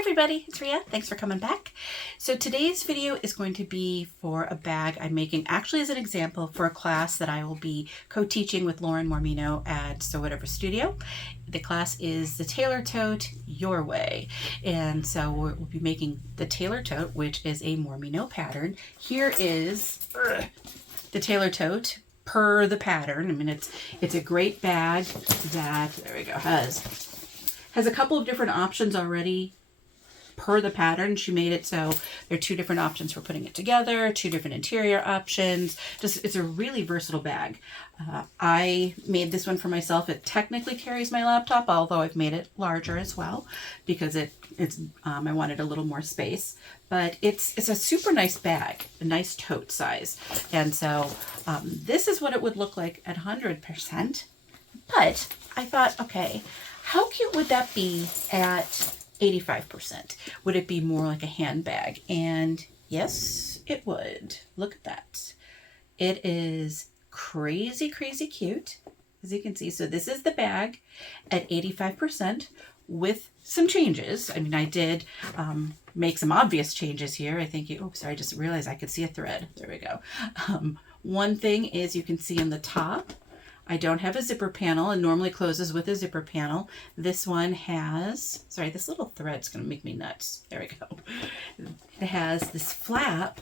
everybody, it's Ria. Thanks for coming back. So today's video is going to be for a bag I'm making actually as an example for a class that I will be co-teaching with Lauren Mormino at Sew Whatever Studio. The class is the Taylor Tote Your Way. And so we'll be making the Taylor Tote, which is a Mormino pattern. Here is the Taylor Tote per the pattern. I mean, it's a great bag that, there we go, has a couple of different options already per the pattern. She made it so there are two different options for putting it together, two different interior options. It's a really versatile bag. I made this one for myself. It technically carries my laptop, although I've made it larger as well because I wanted a little more space. But it's a super nice bag, a nice tote size. And so this is what it would look like at 100%. But I thought, okay, how cute would that be at 85%? Would it be more like a handbag? And yes, it would. Look at that. It is crazy, crazy cute, as you can see. So this is the bag at 85% with some changes. I mean, I did make some obvious changes here. I think I just realized I could see a thread. There we go. One thing is you can see in the top, I don't have a zipper panel, and normally closes with a zipper panel. This one has, sorry, this little thread's gonna make me nuts. There we go. It has this flap,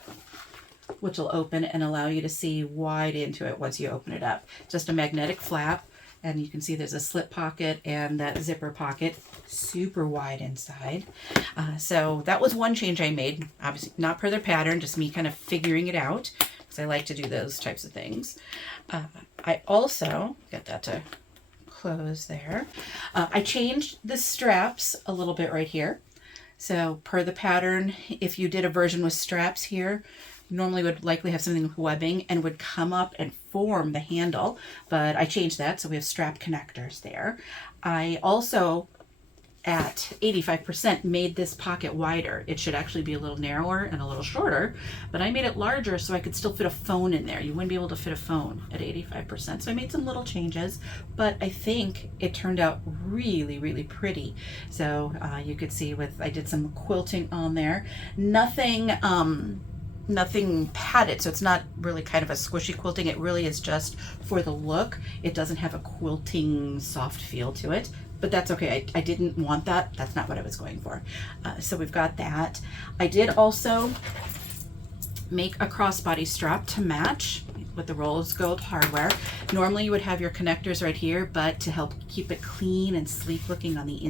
which will open and allow you to see wide into it once you open it up. Just a magnetic flap, and you can see there's a slip pocket and that zipper pocket, super wide inside. So that was one change I made, obviously not per their pattern, just me kind of figuring it out, because I like to do those types of things. I also, get that to close there, I changed the straps a little bit right here. So per the pattern, if you did a version with straps here, normally would likely have something with webbing and would come up and form the handle, but I changed that, so we have strap connectors there. I also, at 85%, made this pocket wider. It should actually be a little narrower and a little shorter, but I made it larger so I could still fit a phone in there. You wouldn't be able to fit a phone at 85%. So I made some little changes, but I think it turned out really, really pretty. So you could see I did some quilting on there. Nothing padded, so it's not really kind of a squishy quilting. It really is just for the look. It doesn't have a quilting soft feel to it. But that's okay. I didn't want that. That's not what I was going for. So we've got that. I did also make a crossbody strap to match with the rose gold hardware. Normally you would have your connectors right here, but to help keep it clean and sleek looking on the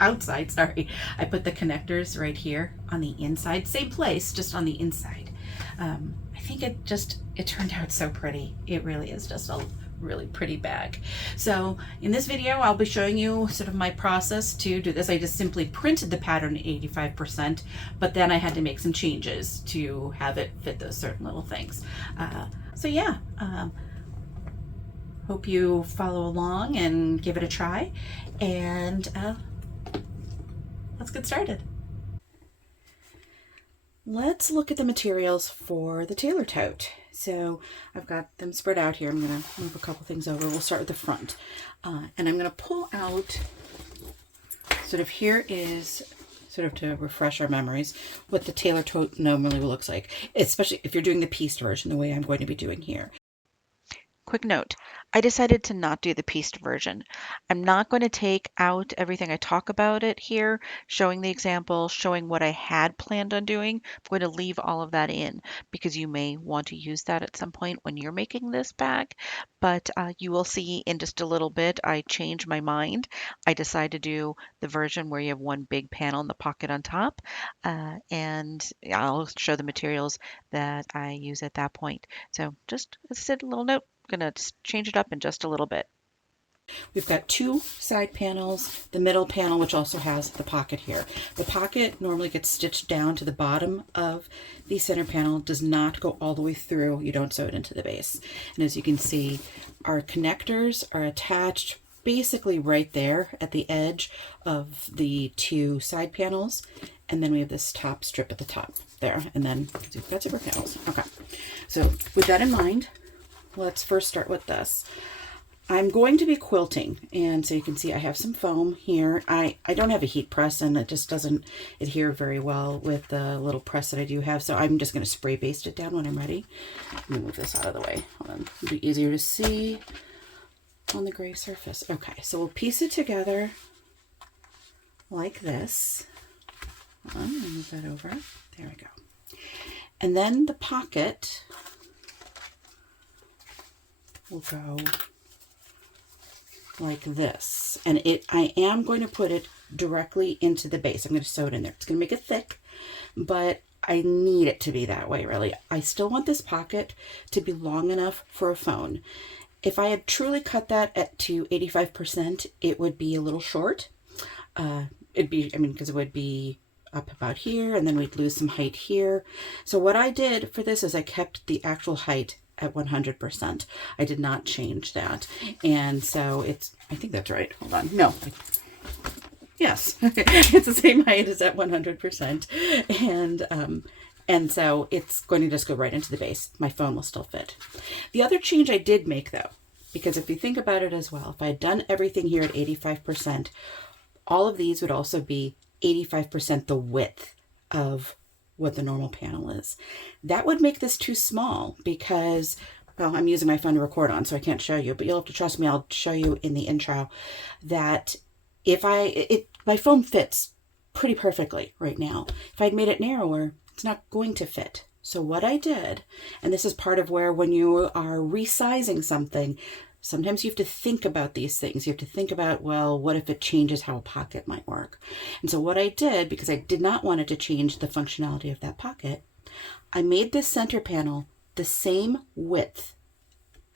outside, sorry, I put the connectors right here on the inside. Same place, just on the inside. I think it turned out so pretty. It really is just a really pretty bag. So in this video, I'll be showing you sort of my process to do this. I just simply printed the pattern at 85%, but then I had to make some changes to have it fit those certain little things. So yeah, hope you follow along and give it a try, and let's get started. Let's look at the materials for the Taylor Tote. So I've got them spread out here. I'm going to move a couple things over. We'll start with the front. And I'm going to pull out, sort of here is, sort of to refresh our memories, what the Taylor Tote normally looks like, especially if you're doing the pieced version the way I'm going to be doing here. Quick note, I decided to not do the pieced version. I'm not going to take out everything I talk about it here, showing the example, showing what I had planned on doing. I'm going to leave all of that in because you may want to use that at some point when you're making this bag. But you will see in just a little bit, I changed my mind. I decided to do the version where you have one big panel in the pocket on top. And I'll show the materials that I use at that point. So just as I said, a little note. I'm going to change it up in just a little bit. We've got two side panels, the middle panel, which also has the pocket here. The pocket normally gets stitched down to the bottom of the center panel, does not go all the way through. You don't sew it into the base. And as you can see, our connectors are attached basically right there at the edge of the two side panels. And then we have this top strip at the top there. And then we've got zipper panels. Okay. So with that in mind, let's first start with this. I'm going to be quilting, and so you can see I have some foam here. I don't have a heat press, and it just doesn't adhere very well with the little press that I do have, so I'm just going to spray baste it down when I'm ready. Let me move this out of the way. Hold on. It'll be easier to see on the gray surface. Okay, so we'll piece it together like this. Hold on, let me move that over. There we go. And then the pocket will go like this, and I am going to put it directly into the base. I'm going to sew it in there. It's going to make it thick, but I need it to be that way, really. I still want this pocket to be long enough for a phone. If I had truly cut that to 85%, it would be a little short. Because it would be up about here, and then we'd lose some height here. So what I did for this is I kept the actual height at 100%. I did not change that. And so I think that's right. Hold on. No. Yes. It's the same height as at 100%. And so it's going to just go right into the base. My phone will still fit. The other change I did make, though, because if you think about it as well, if I had done everything here at 85%, all of these would also be 85% the width of what the normal panel is. That would make this too small because, well, I'm using my phone to record on, so I can't show you, but you'll have to trust me. I'll show you in the intro that my phone fits pretty perfectly right now. If I'd made it narrower, it's not going to fit. So what I did, and this is part of where when you are resizing something, sometimes you have to think about these things. You have to think about, well, what if it changes how a pocket might work? And so what I did, because I did not want it to change the functionality of that pocket, I made this center panel the same width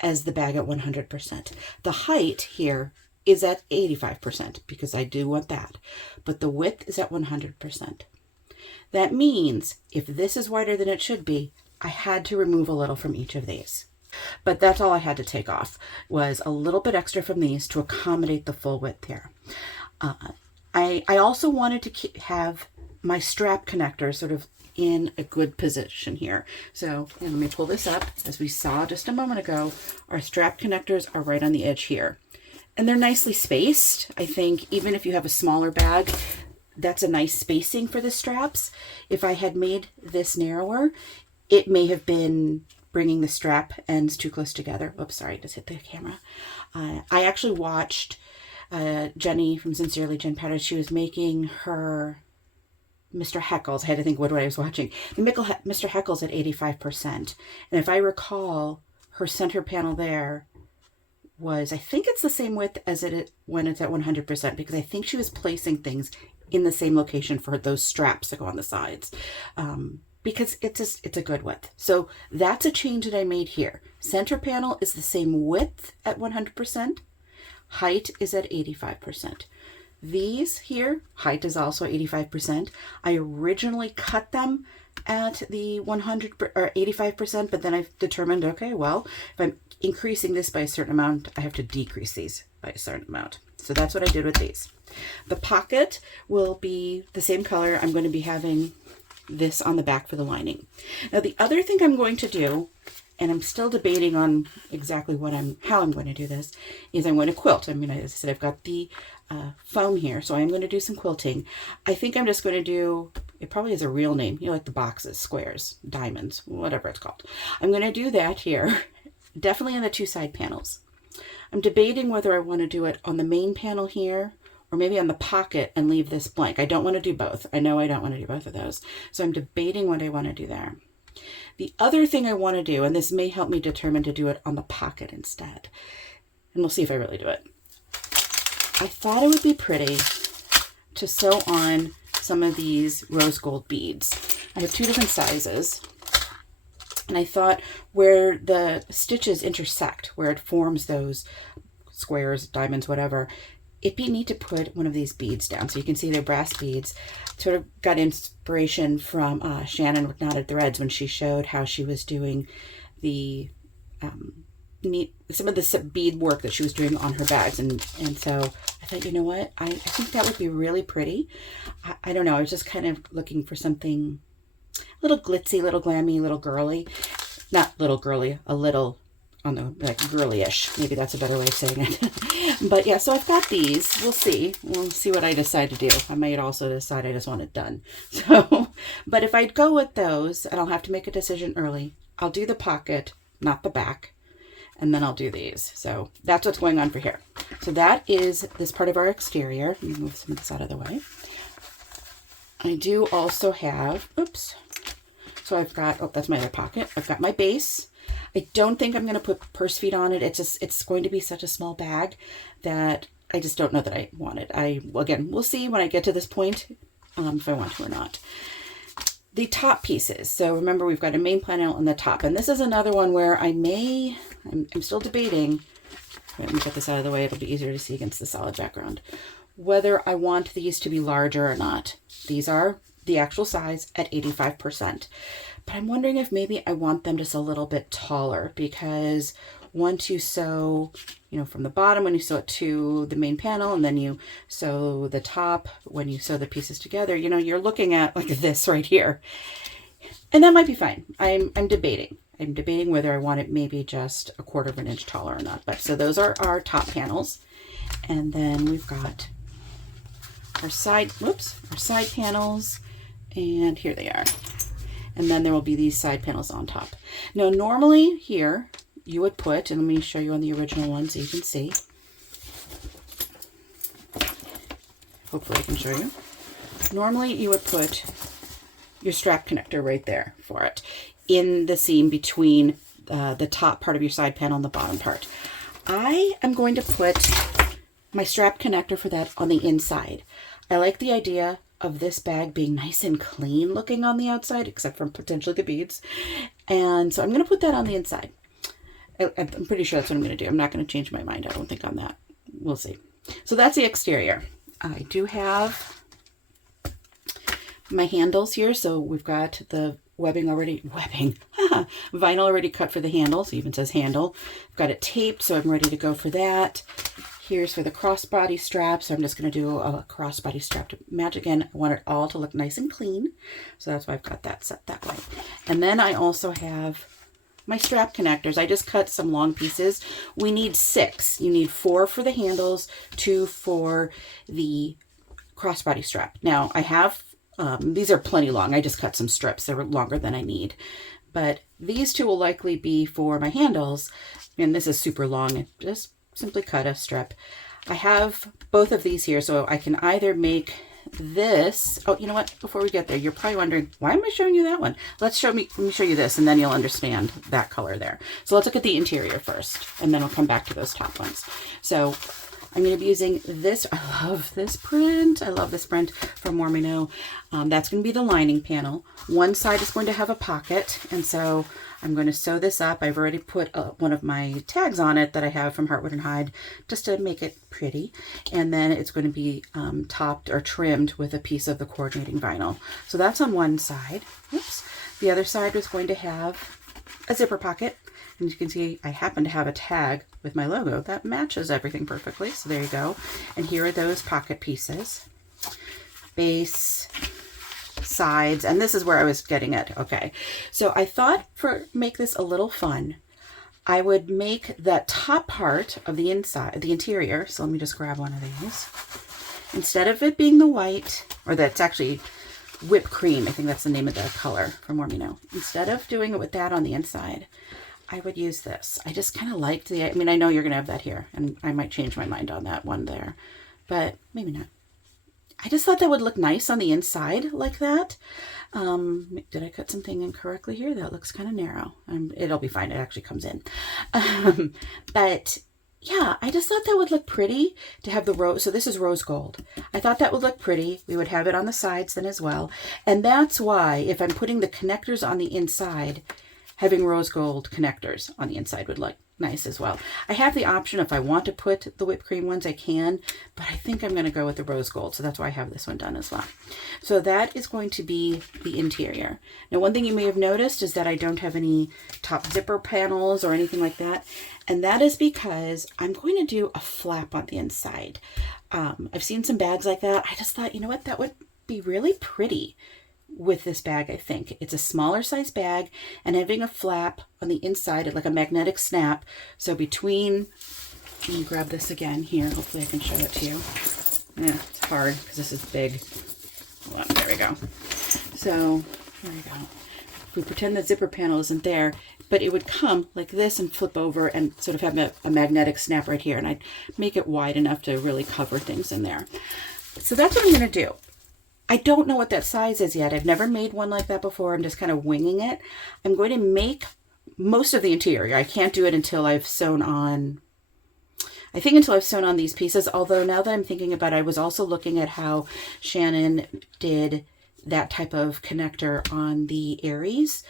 as the bag at 100%. The height here is at 85% because I do want that, but the width is at 100%. That means if this is wider than it should be, I had to remove a little from each of these. But that's all I had to take off, was a little bit extra from these to accommodate the full width here. I also wanted to have my strap connector sort of in a good position here. So let me pull this up. As we saw just a moment ago, our strap connectors are right on the edge here. And they're nicely spaced. I think even if you have a smaller bag, that's a nice spacing for the straps. If I had made this narrower, it may have been bringing the strap ends too close together. Oops, sorry, I just hit the camera. I actually watched Jenny from Sincerely Jen Powder. She was making her Mr. Heckles. I had to think what I was watching. Mr. Heckles at 85%. And if I recall, her center panel there was, I think it's the same width as it when it's at 100%, because I think she was placing things in the same location for those straps that go on the sides. Because it's a good width. So that's a change that I made here. Center panel is the same width at 100%. Height is at 85%. These here, height is also 85%. I originally cut them at the 100 or 85%, but then I've determined, okay, well, if I'm increasing this by a certain amount, I have to decrease these by a certain amount. So that's what I did with these. The pocket will be the same color. I'm going to be having this on the back for the lining. Now the other thing I'm going to do, and I'm still debating on exactly how I'm going to do this, is I'm going to quilt. I mean, as I said, I've got the foam here, so I'm going to do some quilting. I think I'm just going to do, it probably has a real name, you know, like the boxes, squares, diamonds, whatever it's called. I'm going to do that here, definitely on the two side panels. I'm debating whether I want to do it on the main panel here, or maybe on the pocket and leave this blank. I don't want to do both. I know I don't want to do both of those. So I'm debating what I want to do there. The other thing I want to do, and this may help me determine to do it on the pocket instead, and we'll see if I really do it. I thought it would be pretty to sew on some of these rose gold beads. I have two different sizes. And I thought where the stitches intersect, where it forms those squares, diamonds, whatever, it'd be neat to put one of these beads down. So you can see they're brass beads. Sort of got inspiration from Shannon with Knotted Threads when she showed how she was doing the some of the bead work that she was doing on her bags. And so I thought, you know what? I think that would be really pretty. I don't know. I was just kind of looking for something a little glitzy, little glammy, little girly. Not little girly, a little on the like girly-ish. Maybe that's a better way of saying it. But yeah, so I've got these. We'll see. We'll see what I decide to do. I might also decide I just want it done. So, but if I go with those, and I'll have to make a decision early, I'll do the pocket, not the back, and then I'll do these. So that's what's going on for here. So that is this part of our exterior. Let me move some of this out of the way. I do also have, oops. So I've got, oh, that's my other pocket. I've got my base. I don't think I'm going to put purse feet on it. It's going to be such a small bag that I just don't know that I want it. Again, we'll see when I get to this point if I want to or not. The top pieces. So remember, we've got a main panel on the top. And this is another one where I'm still debating. Let me get this out of the way. It'll be easier to see against the solid background. Whether I want these to be larger or not. These are the actual size at 85%. But I'm wondering if maybe I want them just a little bit taller, because once you sew, you know, from the bottom, when you sew it to the main panel, and then you sew the top, when you sew the pieces together, you know, you're looking at like this right here. And that might be fine. I'm debating. I'm debating whether I want it maybe just a 1/4 of an inch taller or not. But so those are our top panels. And then we've got our side panels, and here they are. And then there will be these side panels on top. Now, normally here you would put, and let me show you on the original one so you can see. Hopefully I can show you. Normally you would put your strap connector right there for it in the seam between the top part of your side panel and the bottom part. I am going to put my strap connector for that on the inside. I like the idea of this bag being nice and clean looking on the outside, except for potentially the beads. And so I'm going to put that on the inside. I'm pretty sure that's what I'm going to do. I'm not going to change my mind, I don't think, on that. We'll see. So that's the exterior. I do have my handles here. So we've got the vinyl already cut for the handles. It even says handle. I've got it taped, so I'm ready to go for that. Here's for the crossbody strap. So I'm just going to do a crossbody strap to match. Again, I want it all to look nice and clean. So that's why I've got that set that way. And then I also have my strap connectors. I just cut some long pieces. We need 6. You need 4 for the handles, 2 for the crossbody strap. Now I have, these are plenty long. I just cut some strips. They're longer than I need. But these 2 will likely be for my handles. And this is super long. Just simply cut a strip. I have both of these here, so I can either make this. Oh, you know what? Before we get there, you're probably wondering, why am I showing you that one? Let me show you this, and then you'll understand that color there. So let's look at the interior first, and then I'll come back to those top ones. So I'm going to be using this. I love this print. I love this print from Mormino. That's going to be the lining panel. One side is going to have a pocket, and so I'm going to sew this up. I've already put one of my tags on it that I have from Heartwood and Hide just to make it pretty. And then it's going to be topped or trimmed with a piece of the coordinating vinyl. So that's on one side. Oops. The other side is going to have a zipper pocket. And you can see I happen to have a tag with my logo that matches everything perfectly. So there you go. And here are those pocket pieces. Base, sides, and this is where I was getting at. Okay, so I thought make this a little fun, I would make that top part of the inside, the interior. So let me just grab one of these. Instead of it being the white, or that's actually whipped cream, I think that's the name of the color from Mormino. Instead of doing it with that on the inside, I would use this. I just kind of liked I mean, I know you're gonna have that here, and I might change my mind on that one there, but maybe not. I just thought that would look nice on the inside like that. Did I cut something incorrectly here? That looks kind of narrow. It'll be fine. It actually comes in. But yeah, I just thought that would look pretty to have the rose. So this is rose gold. I thought that would look pretty. We would have it on the sides then as well. And that's why if I'm putting the connectors on the inside, having rose gold connectors on the inside would look nice as well. I have the option if I want to put the whipped cream ones, I can, but I think I'm going to go with the rose gold. So that's why I have this one done as well. So that is going to be the interior. Now, one thing you may have noticed is that I don't have any top zipper panels or anything like that. And that is because I'm going to do a flap on the inside. I've seen some bags like that. I just thought, you know what, that would be really pretty with this bag, I think. It's a smaller size bag and having a flap on the inside, like a magnetic snap. So between, let me grab this again here. Hopefully I can show it to you. Yeah, it's hard because this is big. Hold on, there we go. So there we go. We pretend the zipper panel isn't there, but it would come like this and flip over and sort of have a magnetic snap right here. And I'd make it wide enough to really cover things in there. So that's what I'm going to do. I don't know what that size is yet. I've never made one like that before. I'm just kind of winging it. I'm going to make most of the interior. I can't do it until I've sewn on, I think until I've sewn on these pieces. Although now that I'm thinking about it, I was also looking at how Shannon did that type of connector on the Aries,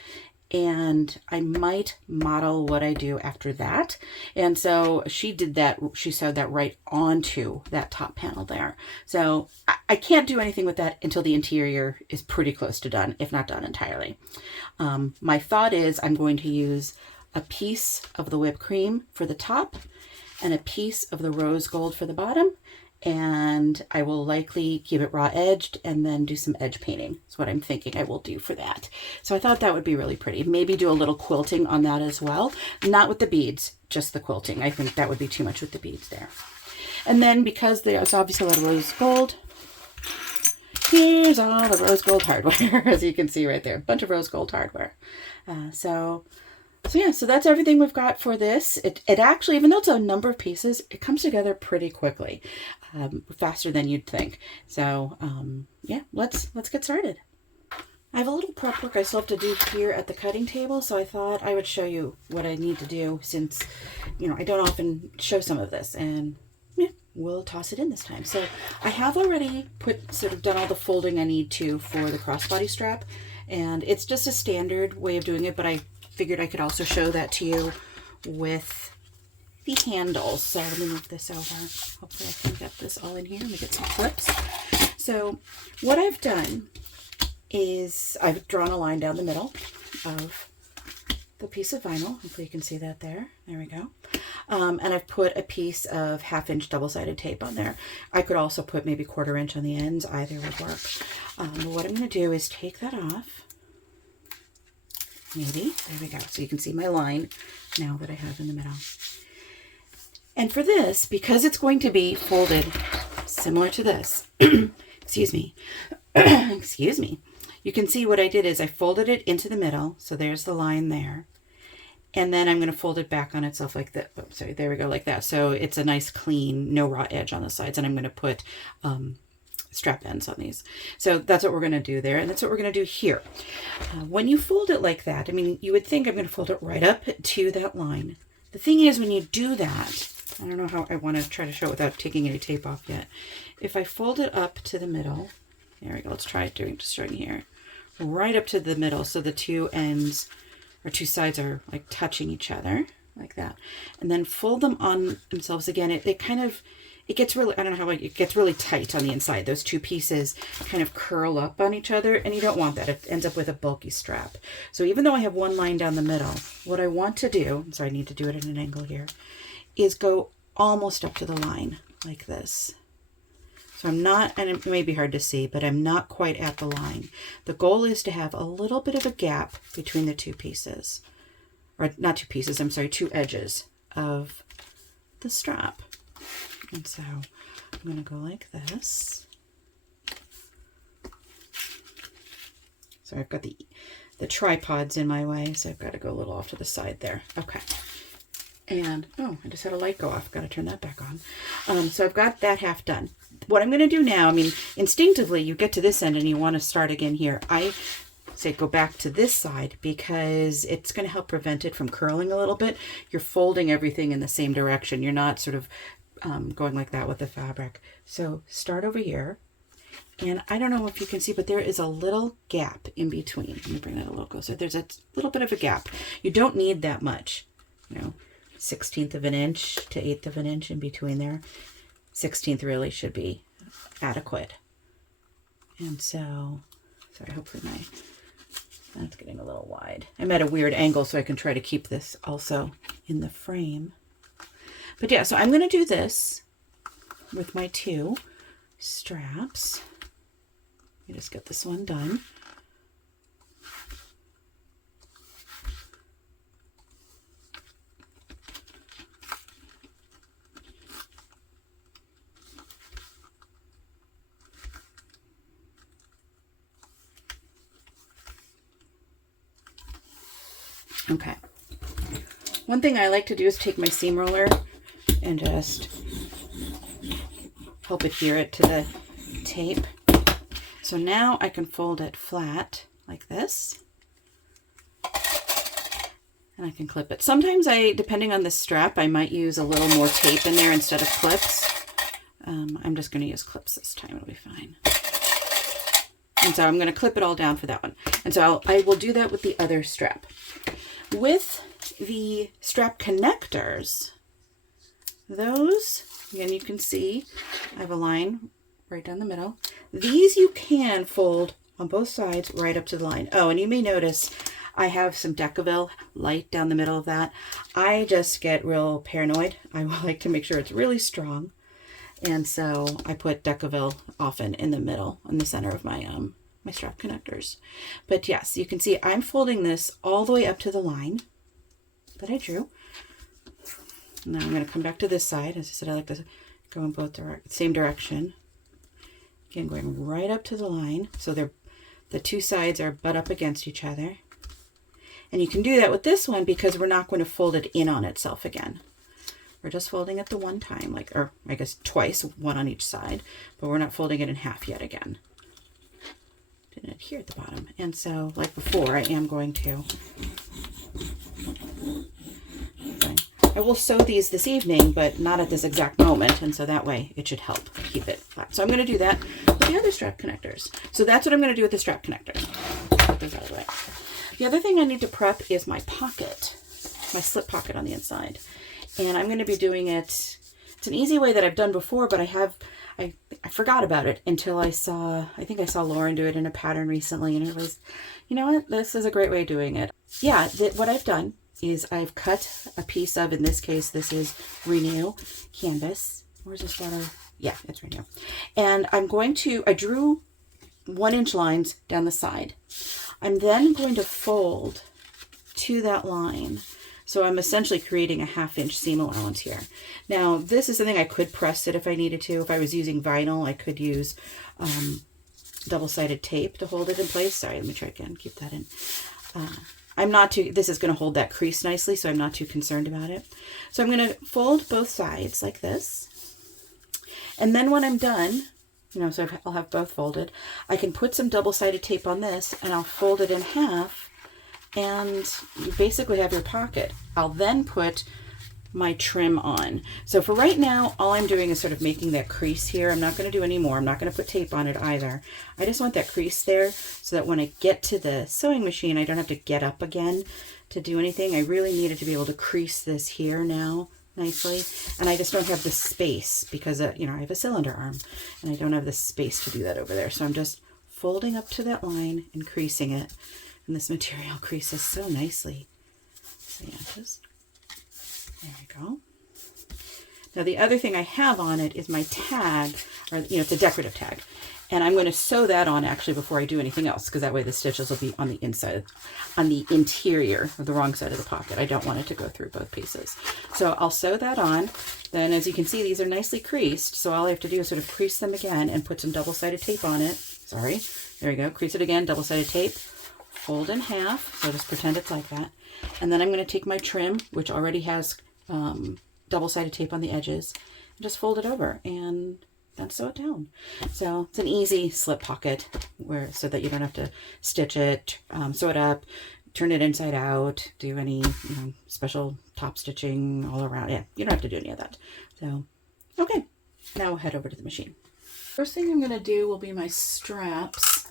and I might model what I do after that. And so she did that, she sewed that right onto that top panel there. So I can't do anything with that until the interior is pretty close to done, if not done entirely. My thought is I'm going to use a piece of the whipped cream for the top and a piece of the rose gold for the bottom. And I will likely keep it raw edged and then do some edge painting. That's what I'm thinking I will do for that. So I thought that would be really pretty. Maybe do a little quilting on that as well. Not with the beads, just the quilting. I think that would be too much with the beads there. And then because there's obviously a lot of rose gold, here's all the rose gold hardware, as you can see right there. A bunch of rose gold hardware. So yeah, so that's everything we've got for this. It actually, even though it's a number of pieces, it comes together pretty quickly, faster than you'd think. So yeah, let's get started. I have a little prep work I still have to do here at the cutting table, so I thought I would show you what I need to do since, you know, I don't often show some of this, and yeah, we'll toss it in this time. So I have already done all the folding I need to for the crossbody strap, and it's just a standard way of doing it, but I figured I could also show that to you with the handles. So let me move this over. Hopefully I can get this all in here. Let me get some clips. So what I've done is I've drawn a line down the middle of the piece of vinyl. Hopefully you can see that there. There we go. And I've put a piece of 1/2-inch double-sided tape on there. I could also put maybe 1/4 inch on the ends. Either would work. What I'm going to do is take that off. Maybe. There we go. So you can see my line now that I have in the middle. And for this, because it's going to be folded similar to this, excuse me, excuse me, you can see what I did is I folded it into the middle. So there's the line there. And then I'm going to fold it back on itself like that. Oh, sorry, there we go, like that. So it's a nice clean, no raw edge on the sides. And I'm going to put strap ends on these. So that's what we're going to do there. And that's what we're going to do here. When you fold it like that, I mean, you would think I'm going to fold it right up to that line. The thing is, when you do that, I don't know how I want to try to show it without taking any tape off yet. If I fold it up to the middle, there we go. Let's try it just showing here. Right up to the middle. So the two ends or two sides are like touching each other like that. And then fold them on themselves again. It gets really, I don't know how, it gets really tight on the inside. Those two pieces kind of curl up on each other, and you don't want that. It ends up with a bulky strap. So even though I have one line down the middle, what I want to do, so I need to do it at an angle here, is go almost up to the line like this. So I'm not, and it may be hard to see, but I'm not quite at the line. The goal is to have a little bit of a gap between the two pieces, or not two pieces, I'm sorry, two edges of the strap. And so I'm going to go like this. So I've got the tripods in my way, so I've got to go a little off to the side there. Okay. And, oh, I just had a light go off. Got to turn that back on. So I've got that half done. What I'm going to do now, I mean, instinctively, you get to this end and you want to start again here. I say go back to this side because it's going to help prevent it from curling a little bit. You're folding everything in the same direction. You're not sort of going like that with the fabric. So start over here. And I don't know if you can see, but there is a little gap in between. Let me bring that a little closer. There's a little bit of a gap. You don't need that much, you know, 1/16 of an inch to 1/8 of an inch in between there. 1/16 really should be adequate. And so, sorry, hopefully that's getting a little wide. I'm at a weird angle, so I can try to keep this also in the frame. But yeah, so I'm going to do this with my two straps. Let me just get this one done. Okay. One thing I like to do is take my seam roller and just help adhere it to the tape. So now I can fold it flat like this. And I can clip it. Sometimes depending on the strap, I might use a little more tape in there instead of clips. I'm just going to use clips this time. It'll be fine. And so I'm going to clip it all down for that one. And so I will do that with the other strap. With the strap connectors, those, again, you can see I have a line right down the middle. These you can fold on both sides right up to the line. Oh, and you may notice I have some Decaville light down the middle of that. I just get real paranoid. I like to make sure it's really strong. And so I put Decaville often in the middle, in the center of my my strap connectors. But yes, you can see I'm folding this all the way up to the line that I drew. Now I'm going to come back to this side. As I said, I like to go in both same direction. Again, going right up to the line. So the two sides are butt up against each other. And you can do that with this one because we're not going to fold it in on itself again. We're just folding it the one time, or I guess twice, one on each side, but we're not folding it in half yet again. Didn't adhere at the bottom. And so, like before, I am going to, I will sew these this evening, but not at this exact moment, and so that way it should help keep it flat. So I'm going to do that with the other strap connectors. So that's what I'm going to do with the strap connectors. Put those out of the way. The other thing I need to prep is my pocket, my slip pocket on the inside. And I'm going to be doing it, it's an easy way that I've done before, but I forgot about it until I think I saw Lauren do it in a pattern recently, and it was, you know what, this is a great way of doing it. Yeah, what I've done is I've cut a piece of, in this case, this is Renew canvas. Where's this photo? Yeah, it's Renew. And I drew 1-inch lines down the side. I'm then going to fold to that line. So I'm essentially creating a 1/2-inch seam allowance here. Now, this is something I could press it if I needed to. If I was using vinyl, I could use double-sided tape to hold it in place. Sorry, let me try again. Keep that in. This is going to hold that crease nicely, so I'm not too concerned about it. So I'm going to fold both sides like this. And then when I'm done, so I'll have both folded, I can put some double-sided tape on this, and I'll fold it in half, and you basically have your pocket. I'll then put my trim on. So for right now, all I'm doing is sort of making that crease here. I'm not going to do any more. I'm not going to put tape on it either. I just want that crease there so that when I get to the sewing machine, I don't have to get up again to do anything. I really needed to be able to crease this here now nicely, and I just don't have the space because I have a cylinder arm and I don't have the space to do that over there. So I'm just folding up to that line and creasing it. And this material creases so nicely. So yeah, there we go. Now the other thing I have on it is my tag, or it's a decorative tag. And I'm going to sew that on actually before I do anything else, because that way the stitches will be on the inside, on the interior, or the wrong side of the pocket. I don't want it to go through both pieces. So I'll sew that on. Then as you can see, these are nicely creased. So all I have to do is sort of crease them again and put some double-sided tape on it. Sorry. There we go. Crease it again, double-sided tape. Fold in half, so just pretend it's like that. And then I'm going to take my trim, which already has double-sided tape on the edges, and just fold it over and then sew it down. So it's an easy slip pocket so that you don't have to stitch it, sew it up, turn it inside out, do any special top stitching all around. Yeah, you don't have to do any of that. So, okay, now we'll head over to the machine. First thing I'm going to do will be my straps.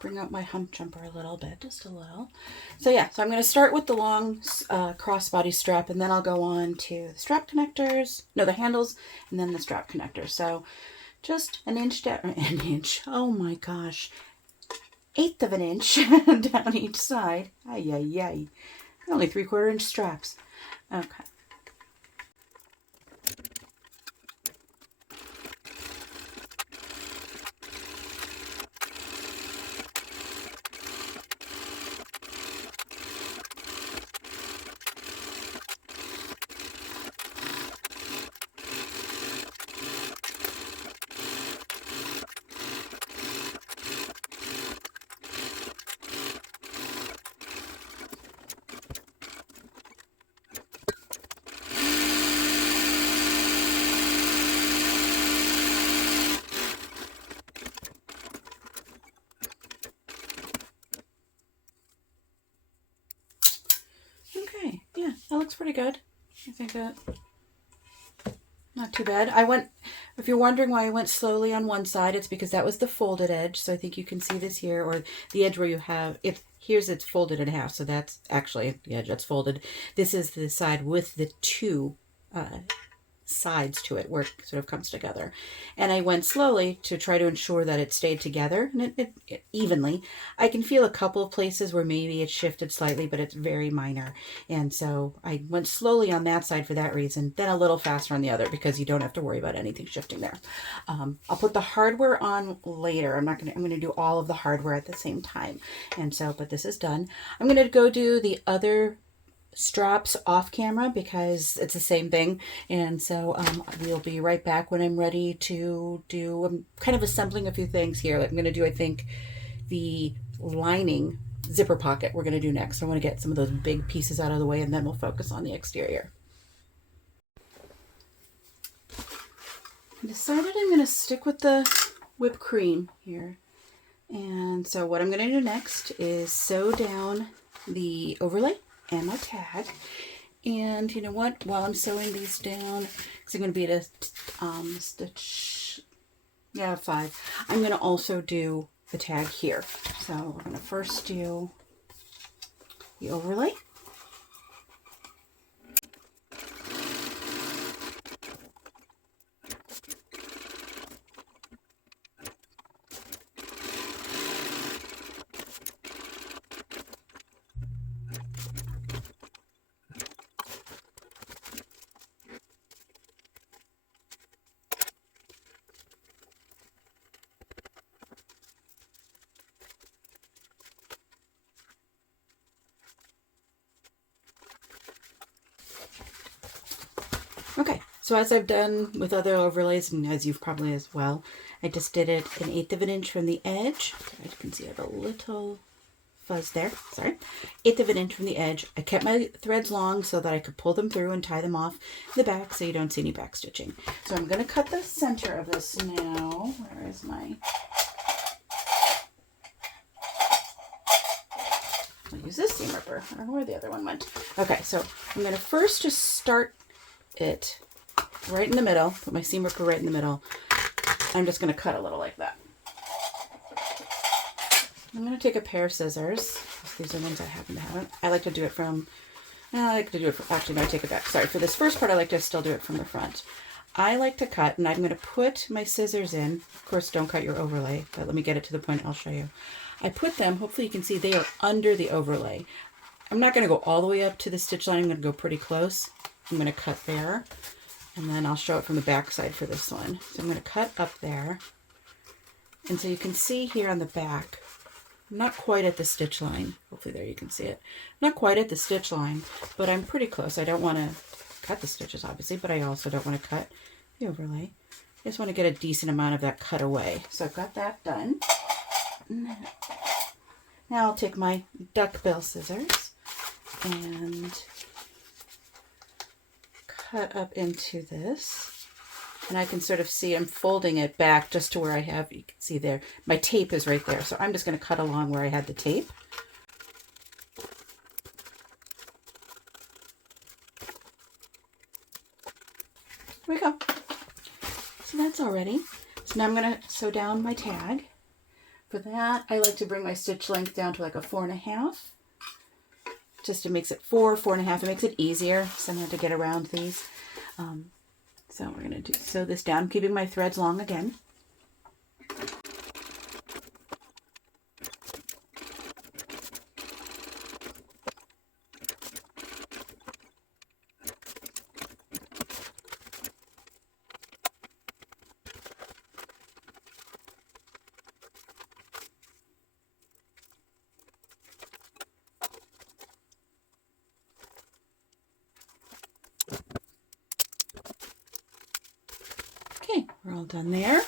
Bring up my hump jumper a little bit, just a little. So yeah, so I'm going to start with the long crossbody strap, and then I'll go on to the strap connectors, the handles, and then the strap connectors. So just an inch, oh my gosh, 1/8 of an inch down each side. Ay, ay, ay. Only 3/4 inch straps. Okay. looks pretty good. I think that not too bad. If you're wondering why I went slowly on one side, it's because that was the folded edge. So I think you can see this here, or the edge where you have, here's it's folded in half. So that's actually the edge that's folded. This is the side with the two sides to it where it sort of comes together. And I went slowly to try to ensure that it stayed together and it evenly. I can feel a couple of places where maybe it shifted slightly, but it's very minor. And so I went slowly on that side for that reason, then a little faster on the other because you don't have to worry about anything shifting there. I'll put the hardware on later. I'm going to do all of the hardware at the same time. And so, but this is done. I'm going to go do the other straps off camera because it's the same thing, and so we'll be right back when I'm ready to do. I'm kind of assembling a few things here. I'm going to do, I think, the lining zipper pocket we're going to do next. I want to get some of those big pieces out of the way, and then we'll focus on the exterior. I decided I'm going to stick with the whipped cream here, and so what I'm going to do next is sew down the overlay and my tag. And you know what, while I'm sewing these down, because I'm going to be at a stitch 5, I'm going to also do the tag here. So we're going to first do the overlay. Okay, so as I've done with other overlays, and as you've probably as well, I just did it 1/8 of an inch from the edge. You can see I have a little fuzz there, sorry. 1/8 of an inch from the edge. I kept my threads long so that I could pull them through and tie them off the back so you don't see any back stitching. So I'm going to cut the center of this now. Where is my... I'll use this seam ripper. I don't know where the other one went. Okay, so I'm going to first just start it right in the middle, put my seam ripper right in the middle. I'm just going to cut a little like that. I'm going to take a pair of scissors. These are ones I happen to have. I like to do it from, actually no, I take it back. Sorry, for this first part I like to still do it from the front. I like to cut, and I'm going to put my scissors in. Of course, don't cut your overlay, but let me get it to the point, I'll show you. I put them, hopefully you can see they are under the overlay. I'm not going to go all the way up to the stitch line, I'm going to go pretty close. I'm going to cut there, and then I'll show it from the back side for this one. So I'm going to cut up there, and so you can see here on the back, I'm not quite at the stitch line. Hopefully there you can see it. I'm not quite at the stitch line, but I'm pretty close. I don't want to cut the stitches, obviously, but I also don't want to cut the overlay. I just want to get a decent amount of that cut away. So I've got that done. Now I'll take my duckbill scissors and cut up into this, and I can sort of see I'm folding it back just to where I have, you can see there, my tape is right there. So I'm just going to cut along where I had the tape. There we go. So that's all ready. So now I'm going to sew down my tag. For that, I like to bring my stitch length down to like a 4.5. Just it makes it 4.5. It makes it easier. So I'm going to have to get around these. So we're going to sew this down, keeping my threads long again. Okay, we're all done there.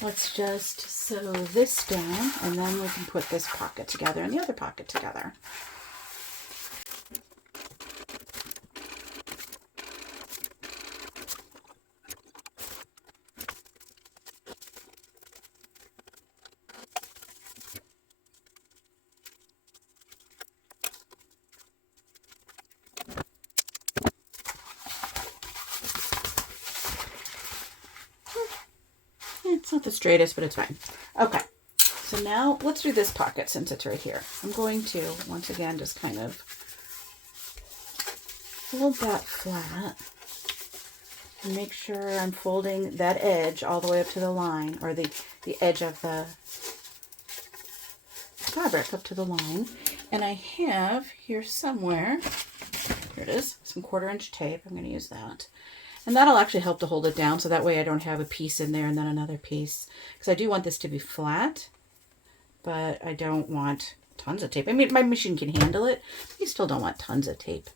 Let's just sew this down, and then we can put this pocket together and the other pocket together. the straightest, but it's fine. Okay, so now let's do this pocket since it's right here. I'm going to, once again, just kind of fold that flat and make sure I'm folding that edge all the way up to the line, or the edge of the fabric up to the line. And I have here somewhere, here it is, some 1/4" tape. I'm going to use that. And that'll actually help to hold it down, so that way I don't have a piece in there and then another piece. Because I do want this to be flat, but I don't want tons of tape. I mean, my machine can handle it. You still don't want tons of tape.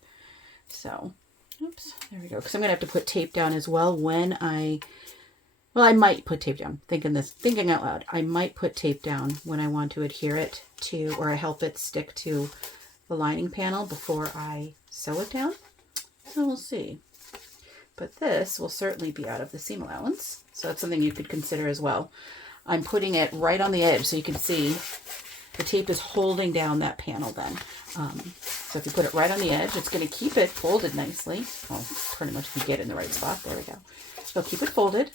So, oops, there we go. Because I'm going to have to put tape down as well when I might put tape down. Thinking out loud. I might put tape down when I want to adhere it to, or help it stick to the lining panel before I sew it down. So we'll see. But this will certainly be out of the seam allowance. So that's something you could consider as well. I'm putting it right on the edge so you can see the tape is holding down that panel then. So if you put it right on the edge, it's going to keep it folded nicely. Well, pretty much if you get it in the right spot. There we go. So keep it folded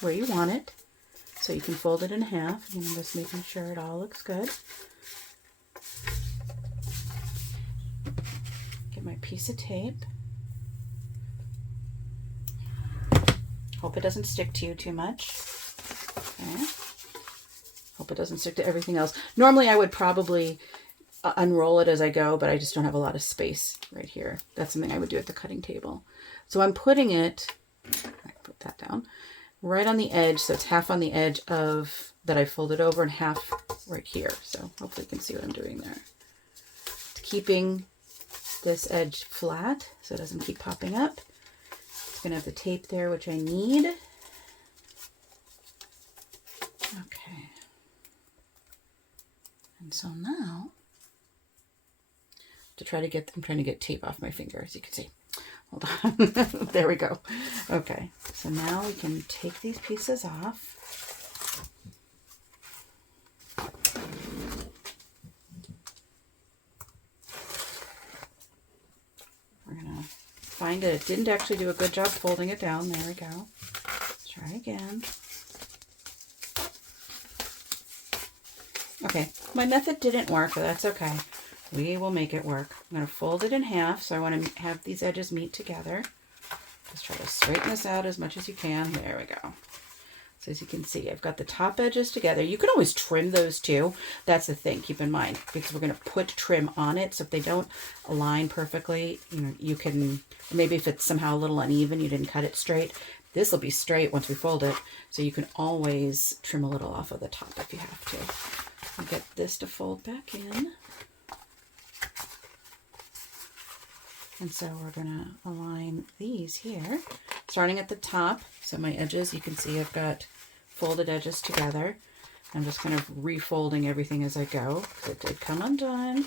where you want it. So you can fold it in half. And I'm just making sure it all looks good. Get my piece of tape. Hope it doesn't stick to you too much. Okay. Hope it doesn't stick to everything else. Normally I would probably unroll it as I go, but I just don't have a lot of space right here. That's something I would do at the cutting table. So I'm putting it, I put that down, right on the edge. So it's half on the edge of that I folded over and half right here. So hopefully you can see what I'm doing there. It's keeping this edge flat so it doesn't keep popping up. Going to have the tape there, which I need. Okay. And so now, I'm trying to get tape off my finger, as you can see. Hold on. There we go. Okay. So now we can take these pieces off. We're going to find it didn't actually do a good job folding it down. There we go. Let's try again. Okay, my method didn't work, but that's okay. We will make it work. I'm going to fold it in half, so I want to have these edges meet together. Just try to straighten this out as much as you can. There we go. So as you can see, I've got the top edges together. You can always trim those too. That's the thing, keep in mind, because we're going to put trim on it. So if they don't align perfectly, you can, maybe if it's somehow a little uneven, you didn't cut it straight, this will be straight once we fold it. So you can always trim a little off of the top if you have to. I'll get this to fold back in. And so we're going to align these here, starting at the top. So my edges, you can see I've got folded edges together. I'm just kind of refolding everything as I go, because it did come undone.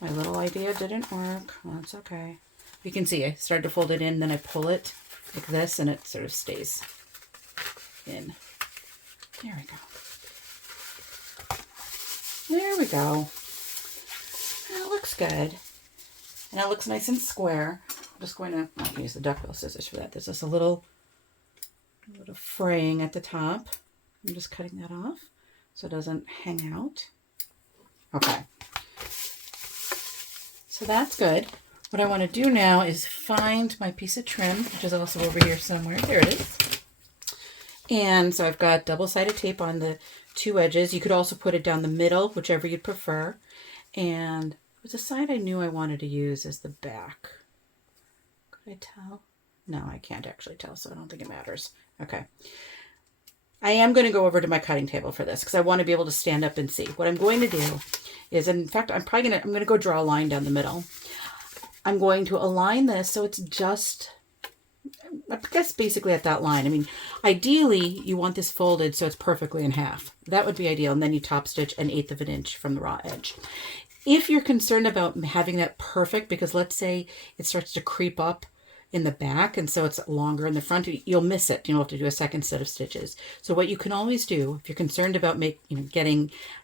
My little idea didn't work. Well, that's okay. You can see I started to fold it in, then I pull it like this, and it sort of stays in. There we go. There we go. That looks good. And it looks nice and square. I'm just going to use the duckbill scissors for that. There's just a little fraying at the top. I'm just cutting that off so it doesn't hang out. Okay. So that's good. What I want to do now is find my piece of trim, which is also over here somewhere. There it is. And so I've got double-sided tape on the two edges. You could also put it down the middle, whichever you'd prefer. And the side I knew I wanted to use is the back. Could I tell? No, I can't actually tell, so I don't think it matters. Okay. I am going to go over to my cutting table for this because I want to be able to stand up and see. What I'm going to do is, in fact, I'm going to go draw a line down the middle. I'm going to align this so it's just, I guess, basically at that line. I mean, ideally, you want this folded so it's perfectly in half. That would be ideal. And then you top stitch 1/8 of an inch from the raw edge. If you're concerned about having that perfect, because let's say it starts to creep up in the back and so it's longer in the front, you'll miss it. You'll have to do a second set of stitches. So what you can always do, if you're concerned about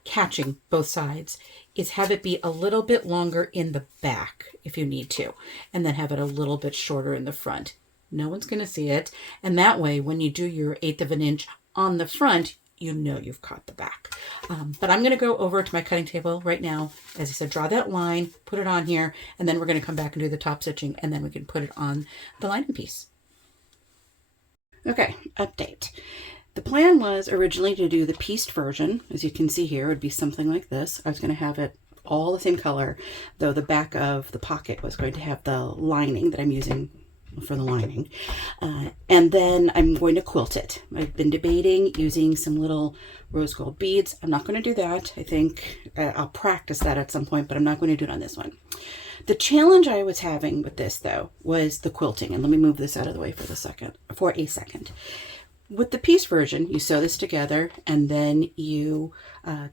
catching both sides, is have it be a little bit longer in the back if you need to, and then have it a little bit shorter in the front. No one's going to see it. And that way, when you do your 1/8 of an inch on the front, you know you've caught the back. But I'm going to go over to my cutting table right now. As I said, draw that line, put it on here, and then we're going to come back and do the top stitching, and then we can put it on the lining piece. Okay, update. The plan was originally to do the pieced version. As you can see here, it would be something like this. I was going to have it all the same color, though the back of the pocket was going to have the lining that I'm using for the lining. And then I'm going to quilt it. I've been debating using some little rose gold beads. I'm not going to do that. I think I'll practice that at some point, but I'm not going to do it on this one. The challenge I was having with this, though, was the quilting. And let me move this out of the way for a second. With the piece version, you sew this together and then you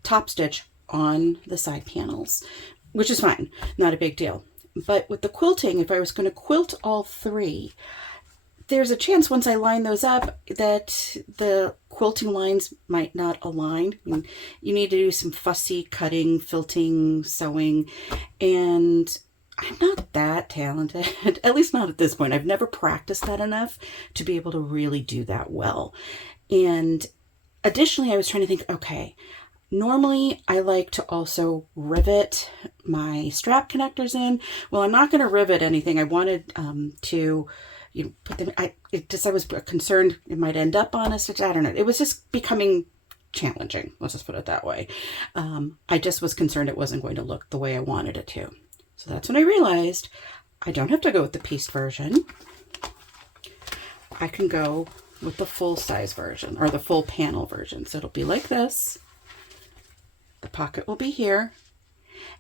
top stitch on the side panels, which is fine, not a big deal. But with the quilting, if I was going to quilt all three, there's a chance once I line those up that the quilting lines might not align. I mean, you need to do some fussy cutting, filting, sewing, and I'm not that talented, at least not at this point. I've never practiced that enough to be able to really do that well. And additionally, I was trying to think, okay, normally I like to also rivet my strap connectors in. Well, I'm not going to rivet anything. I wanted to, put them, I was concerned it might end up on a stitch. I don't know. It was just becoming challenging. Let's just put it that way. I just was concerned it wasn't going to look the way I wanted it to. So that's when I realized I don't have to go with the pieced version. I can go with the full size version or the full panel version. So it'll be like this. The pocket will be here.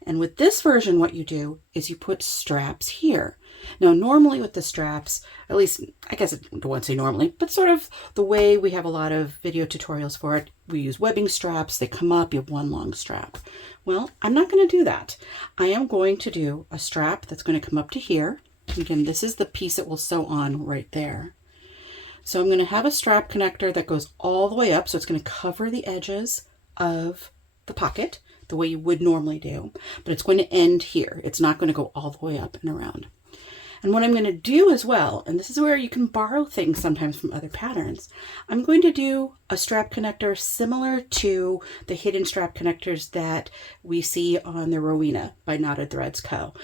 And with this version, what you do is you put straps here. Now, normally with the straps, at least, I guess I won't say normally, but sort of the way we have a lot of video tutorials for it, we use webbing straps. They come up, you have one long strap. Well, I'm not going to do that. I am going to do a strap that's going to come up to here. Again, this is the piece that will sew on right there. So I'm going to have a strap connector that goes all the way up. So it's going to cover the edges of the pocket the way you would normally do, but it's going to end here. It's not going to go all the way up and around. And what I'm going to do as well, and this is where you can borrow things sometimes from other patterns, I'm going to do a strap connector similar to the hidden strap connectors that we see on the Rowena by Knotted Threads Co.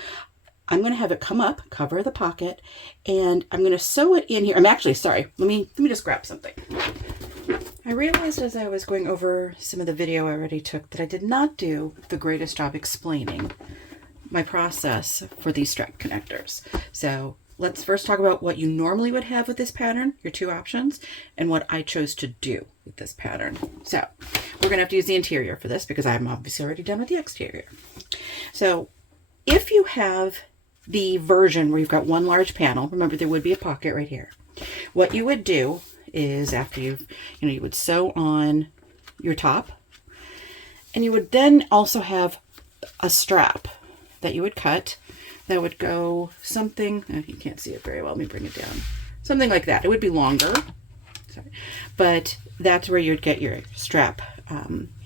I'm going to have it come up, cover the pocket, and I'm going to sew it in here. I'm actually, sorry, let me just grab something. I realized as I was going over some of the video I already took that I did not do the greatest job explaining my process for these strap connectors. So let's first talk about what you normally would have with this pattern, your two options, and what I chose to do with this pattern. So we're going to have to use the interior for this because I'm obviously already done with the exterior. So if you have the version where you've got one large panel, remember there would be a pocket right here. What you would do is after you would sew on your top, and you would then also have a strap that you would cut that would go something, you can't see it very well, let me bring it down, something like that. It would be longer, sorry, but that's where you'd get your strap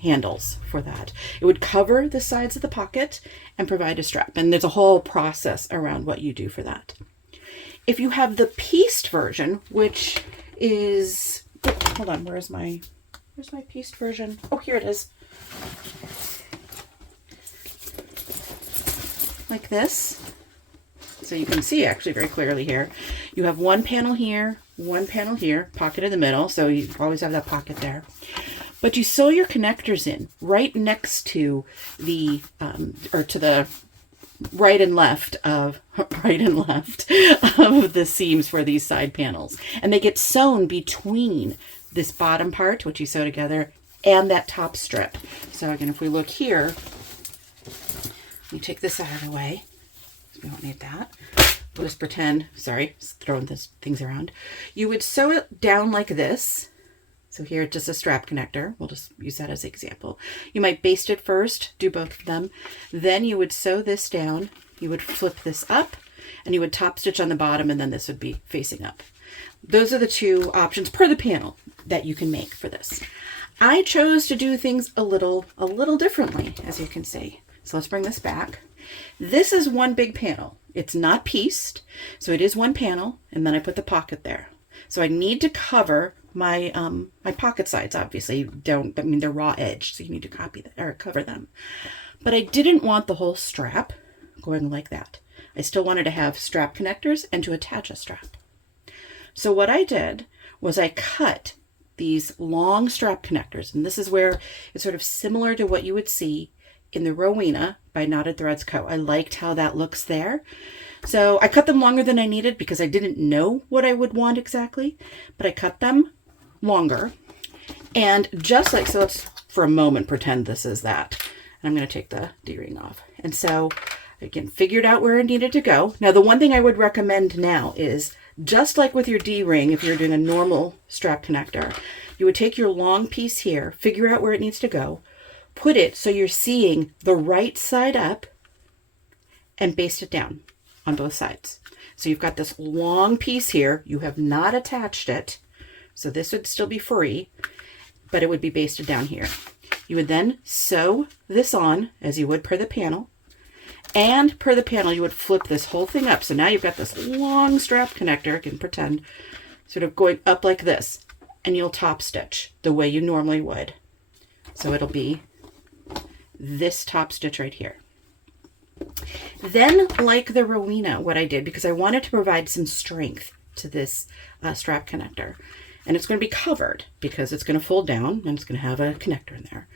handles for that. It would cover the sides of the pocket and provide a strap, and there's a whole process around what you do for that. If you have the pieced version, which is, hold on, where's my pieced version? Oh, here it is. Like this. So you can see actually very clearly here. You have one panel here, pocket in the middle, so you always have that pocket there. But you sew your connectors in right next to the, or to the right and left of the seams for these side panels. And they get sewn between this bottom part, which you sew together, and that top strip. So again, if we look here, let me take this out of the way. We don't need that. We'll just pretend, sorry, just throwing these things around. You would sew it down like this. So here, just a strap connector. We'll just use that as an example. You might baste it first, do both of them. Then you would sew this down. You would flip this up, and you would top stitch on the bottom, and then this would be facing up. Those are the two options per the panel that you can make for this. I chose to do things a little differently, as you can see. So let's bring this back. This is one big panel. It's not pieced, so it is one panel, and then I put the pocket there. So I need to cover my my pocket sides obviously don't, I mean, they're raw edge, so you need to copy that or cover them. But I didn't want the whole strap going like that. I still wanted to have strap connectors and to attach a strap. So what I did was I cut these long strap connectors, and this is where it's sort of similar to what you would see in the Rowena by Knotted Threads Co. I liked how that looks there. So I cut them longer than I needed because I didn't know what I would want exactly, but I cut them longer. And just like, so let's for a moment pretend this is that. And I'm going to take the D-ring off. And so again, figured out where it needed to go. Now, the one thing I would recommend now is, just like with your D-ring, if you're doing a normal strap connector, you would take your long piece here, figure out where it needs to go, put it so you're seeing the right side up, and baste it down on both sides. So you've got this long piece here. You have not attached it. So this would still be free, but it would be basted down here. You would then sew this on as you would per the panel. And per the panel, you would flip this whole thing up. So now you've got this long strap connector, I can pretend, sort of going up like this. And you'll top stitch the way you normally would. So it'll be this top stitch right here. Then, like the Rowena, what I did, because I wanted to provide some strength to this strap connector, and it's going to be covered because it's going to fold down and it's going to have a connector in there.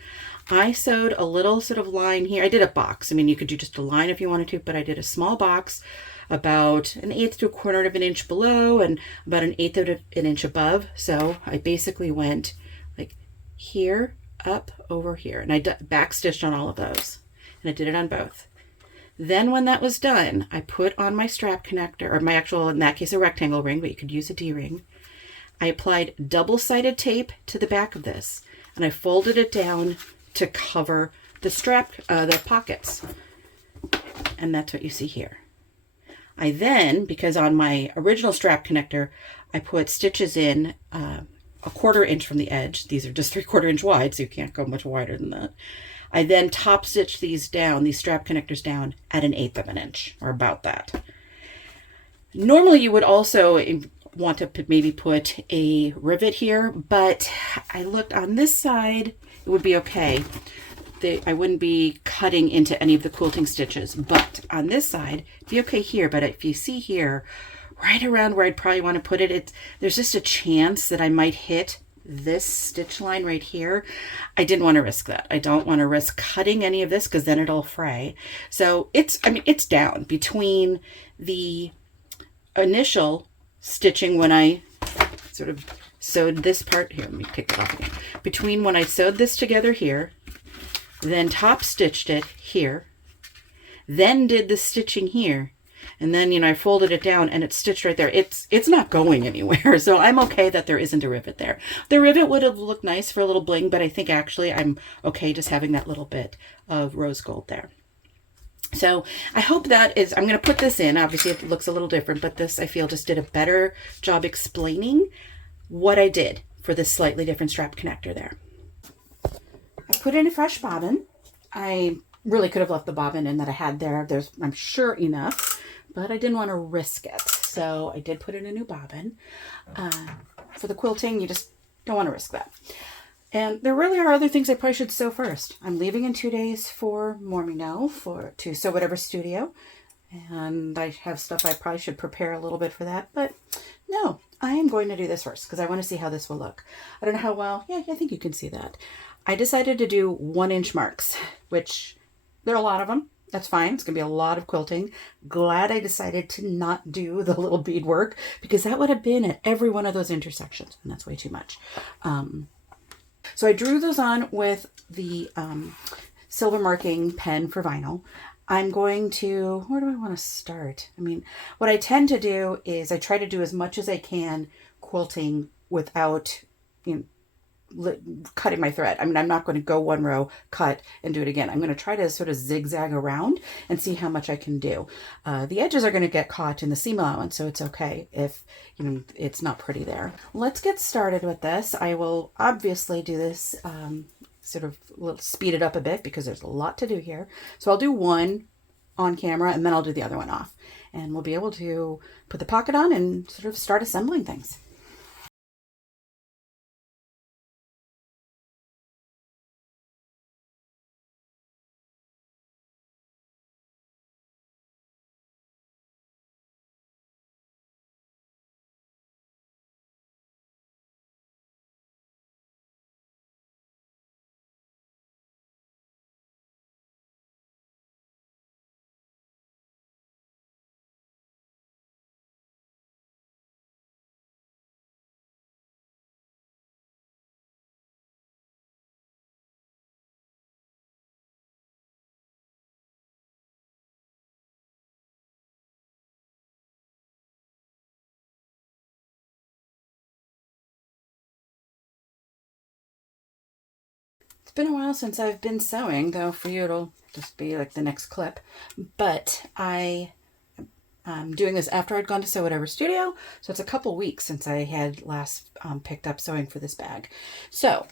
I sewed a little sort of line here. I did a box. I mean, you could do just a line if you wanted to, but I did a small box about 1/8 to 1/4 of an inch below and about 1/8 of an inch above. So I basically went like here, up, over here, and I back stitched on all of those, and I did it on both. Then when that was done, I put on my strap connector, or my actual, in that case, a rectangle ring, but you could use a D-ring. I applied double-sided tape to the back of this, and I folded it down to cover the strap, the pockets. And that's what you see here. I then, because on my original strap connector, I put stitches in a 1/4 inch from the edge. These are just 3/4 inch wide, so you can't go much wider than that. I then top stitched these down, these strap connectors down at 1/8 of an inch, or about that. Normally you would also want to maybe put a rivet here, but I looked on this side, it would be okay. I wouldn't be cutting into any of the quilting stitches, but on this side, it'd be okay here. But if you see here, right around where I'd probably want to put it, there's just a chance that I might hit this stitch line right here. I didn't want to risk that. I don't want to risk cutting any of this because then it'll fray. So it's down between the initial stitching when I sort of sewed this part here. Let me take that off again. Between when I sewed this together here, then top stitched it here, then did the stitching here, and then, I folded it down and it's stitched right there. It's not going anywhere. So I'm okay that there isn't a rivet there. The rivet would have looked nice for a little bling, but I think actually I'm okay just having that little bit of rose gold there. So I hope that is, I'm going to put this in. Obviously it looks a little different, but this I feel just did a better job explaining what I did for this slightly different strap connector there. I put in a fresh bobbin. I really could have left the bobbin in that I had there. There's, I'm sure, enough, but I didn't want to risk it. So I did put in a new bobbin. For the quilting, you just don't want to risk that. And there really are other things I probably should sew first. I'm leaving in 2 days for Mormino to Sew Whatever Studio. And I have stuff I probably should prepare a little bit for that. But no, I am going to do this first because I want to see how this will look. I don't know how well. Yeah, I think you can see that. I decided to do 1-inch marks, which there are a lot of them. That's fine. It's going to be a lot of quilting. Glad I decided to not do the little beadwork because that would have been at every one of those intersections, and that's way too much. So I drew those on with the silver marking pen for vinyl. I'm going to, where do I want to start? I mean, what I tend to do is I try to do as much as I can quilting without, cutting my thread. I mean, I'm not going to go one row, cut, and do it again. I'm going to try to sort of zigzag around and see how much I can do. The edges are going to get caught in the seam allowance, so it's okay if it's not pretty there. Let's get started with this. I will obviously do this sort of speed it up a bit because there's a lot to do here. So I'll do one on camera and then I'll do the other one off. And we'll be able to put the pocket on and sort of start assembling things. been a while since I've been sewing, though for you it'll just be like the next clip. But I'm doing this after I'd gone to Sew Whatever Studio, so it's a couple weeks since I had last picked up sewing for this bag. So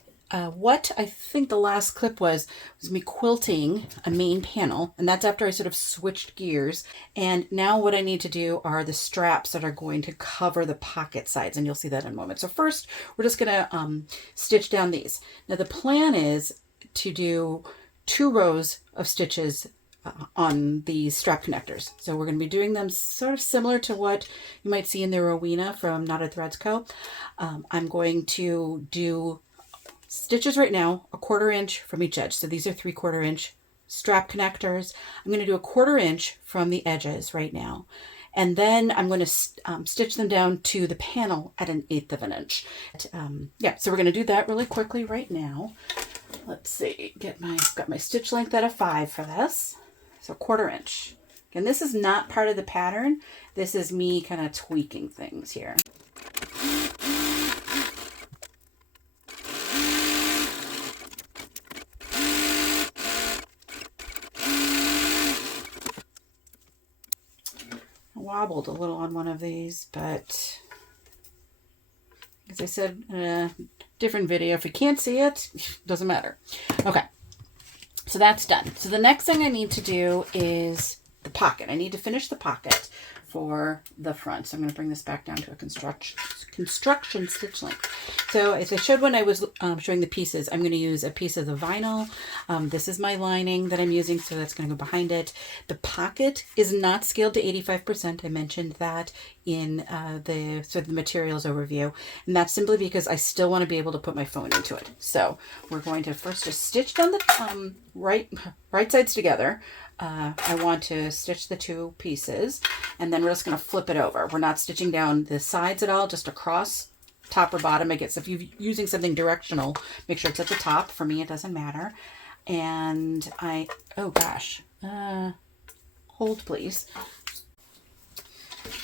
what I think the last clip was me quilting a main panel, and that's after I sort of switched gears. And now what I need to do are the straps that are going to cover the pocket sides, and you'll see that in a moment. So first, we're just going to stitch down these. Now the plan is to do 2 rows of stitches on the strap connectors. So we're going to be doing them sort of similar to what you might see in the Rowena from Knotted Threads Co. I'm going to do stitches right now, 1/4 inch from each edge. So these are 3/4 inch strap connectors. I'm going to do 1/4 inch from the edges right now. And then I'm going to stitch them down to the panel at 1/8 of an inch. Yeah, so we're going to do that really quickly right now. Let's see, got my stitch length at a 5 for this. So 1/4 inch. And this is not part of the pattern. This is me kind of tweaking things here. I wobbled a little on one of these, but as I said in a different video, if you can't see it, doesn't matter. Okay. So that's done. So the next thing I need to do is the pocket. I need to finish the pocket for the front. So I'm going to bring this back down to a construction stitch length. So as I showed when I was showing the pieces, I'm going to use a piece of the vinyl. This is my lining that I'm using, so that's going to go behind it. The pocket is not scaled to 85%. I mentioned that in the materials overview, and that's simply because I still want to be able to put my phone into it. So we're going to first just stitch down the right sides together. I want to stitch the 2 pieces, and then we're just going to flip it over. We're not stitching down the sides at all, just across, top or bottom. I guess if you're using something directional, make sure it's at the top. For me, it doesn't matter. And oh gosh, hold please.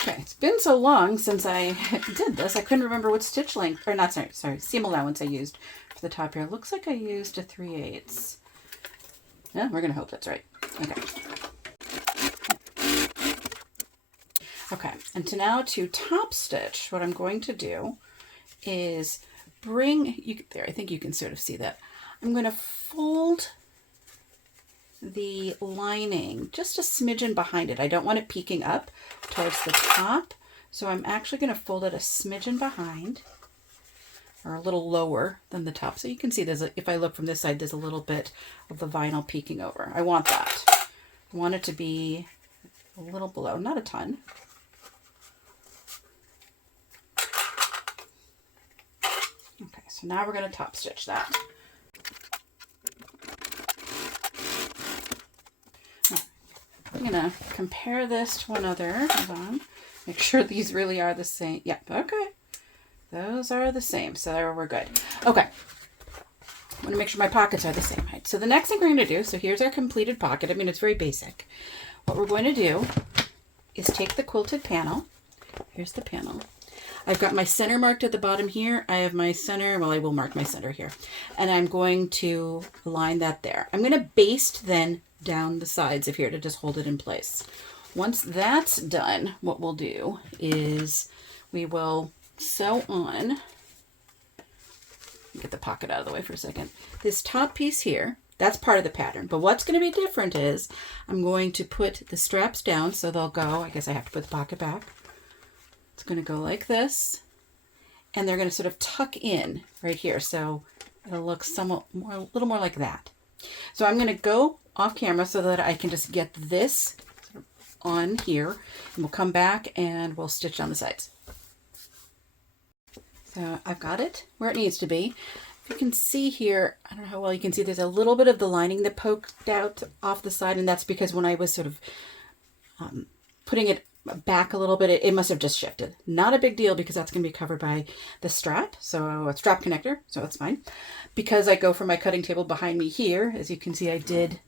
Okay, it's been so long since I did this, I couldn't remember what stitch length, or not, sorry, seam allowance I used for the top here. It looks like I used a 3/8. Yeah, we're going to hope that's right. Okay. Okay, and to top stitch, what I'm going to do is there, I think you can sort of see that. I'm going to fold the lining just a smidgen behind it. I don't want it peeking up towards the top, so I'm actually going to fold it a smidgen behind, or a little lower than the top. So you can see if I look from this side, there's a little bit of the vinyl peeking over. I want that. I want it to be a little below, not a ton. Okay, so now we're going to top stitch that. I'm going to compare this to another. Hold on. Make sure these really are the same. Yep, okay. Those are the same, so we're good. Okay. I want to make sure my pockets are the same height. So the next thing we're going to do, so here's our completed pocket. I mean, it's very basic. What we're going to do is take the quilted panel. Here's the panel. I've got my center marked at the bottom here. I have my center, well, I will mark my center here. And I'm going to line that there. I'm going to baste then down the sides of here to just hold it in place. Once that's done, what we'll do is we will sew on, get the pocket out of the way for a second, this top piece here. That's part of the pattern, but what's going to be different is I'm going to put the straps down, so they'll go, I guess I have to put the pocket back. It's going to go like this, and they're going to sort of tuck in right here, so it'll look somewhat more, a little more like that. So I'm going to go off camera so that I can just get this sort of on here, and we'll come back and we'll stitch down the sides. So I've got it where it needs to be. If you can see here, I don't know how well you can see, there's a little bit of the lining that poked out off the side, and that's because when I was sort of putting it back a little bit, it must have just shifted. Not a big deal because that's going to be covered by the strap, so a strap connector, so that's fine. Because I go for my cutting table behind me here, as you can see, I did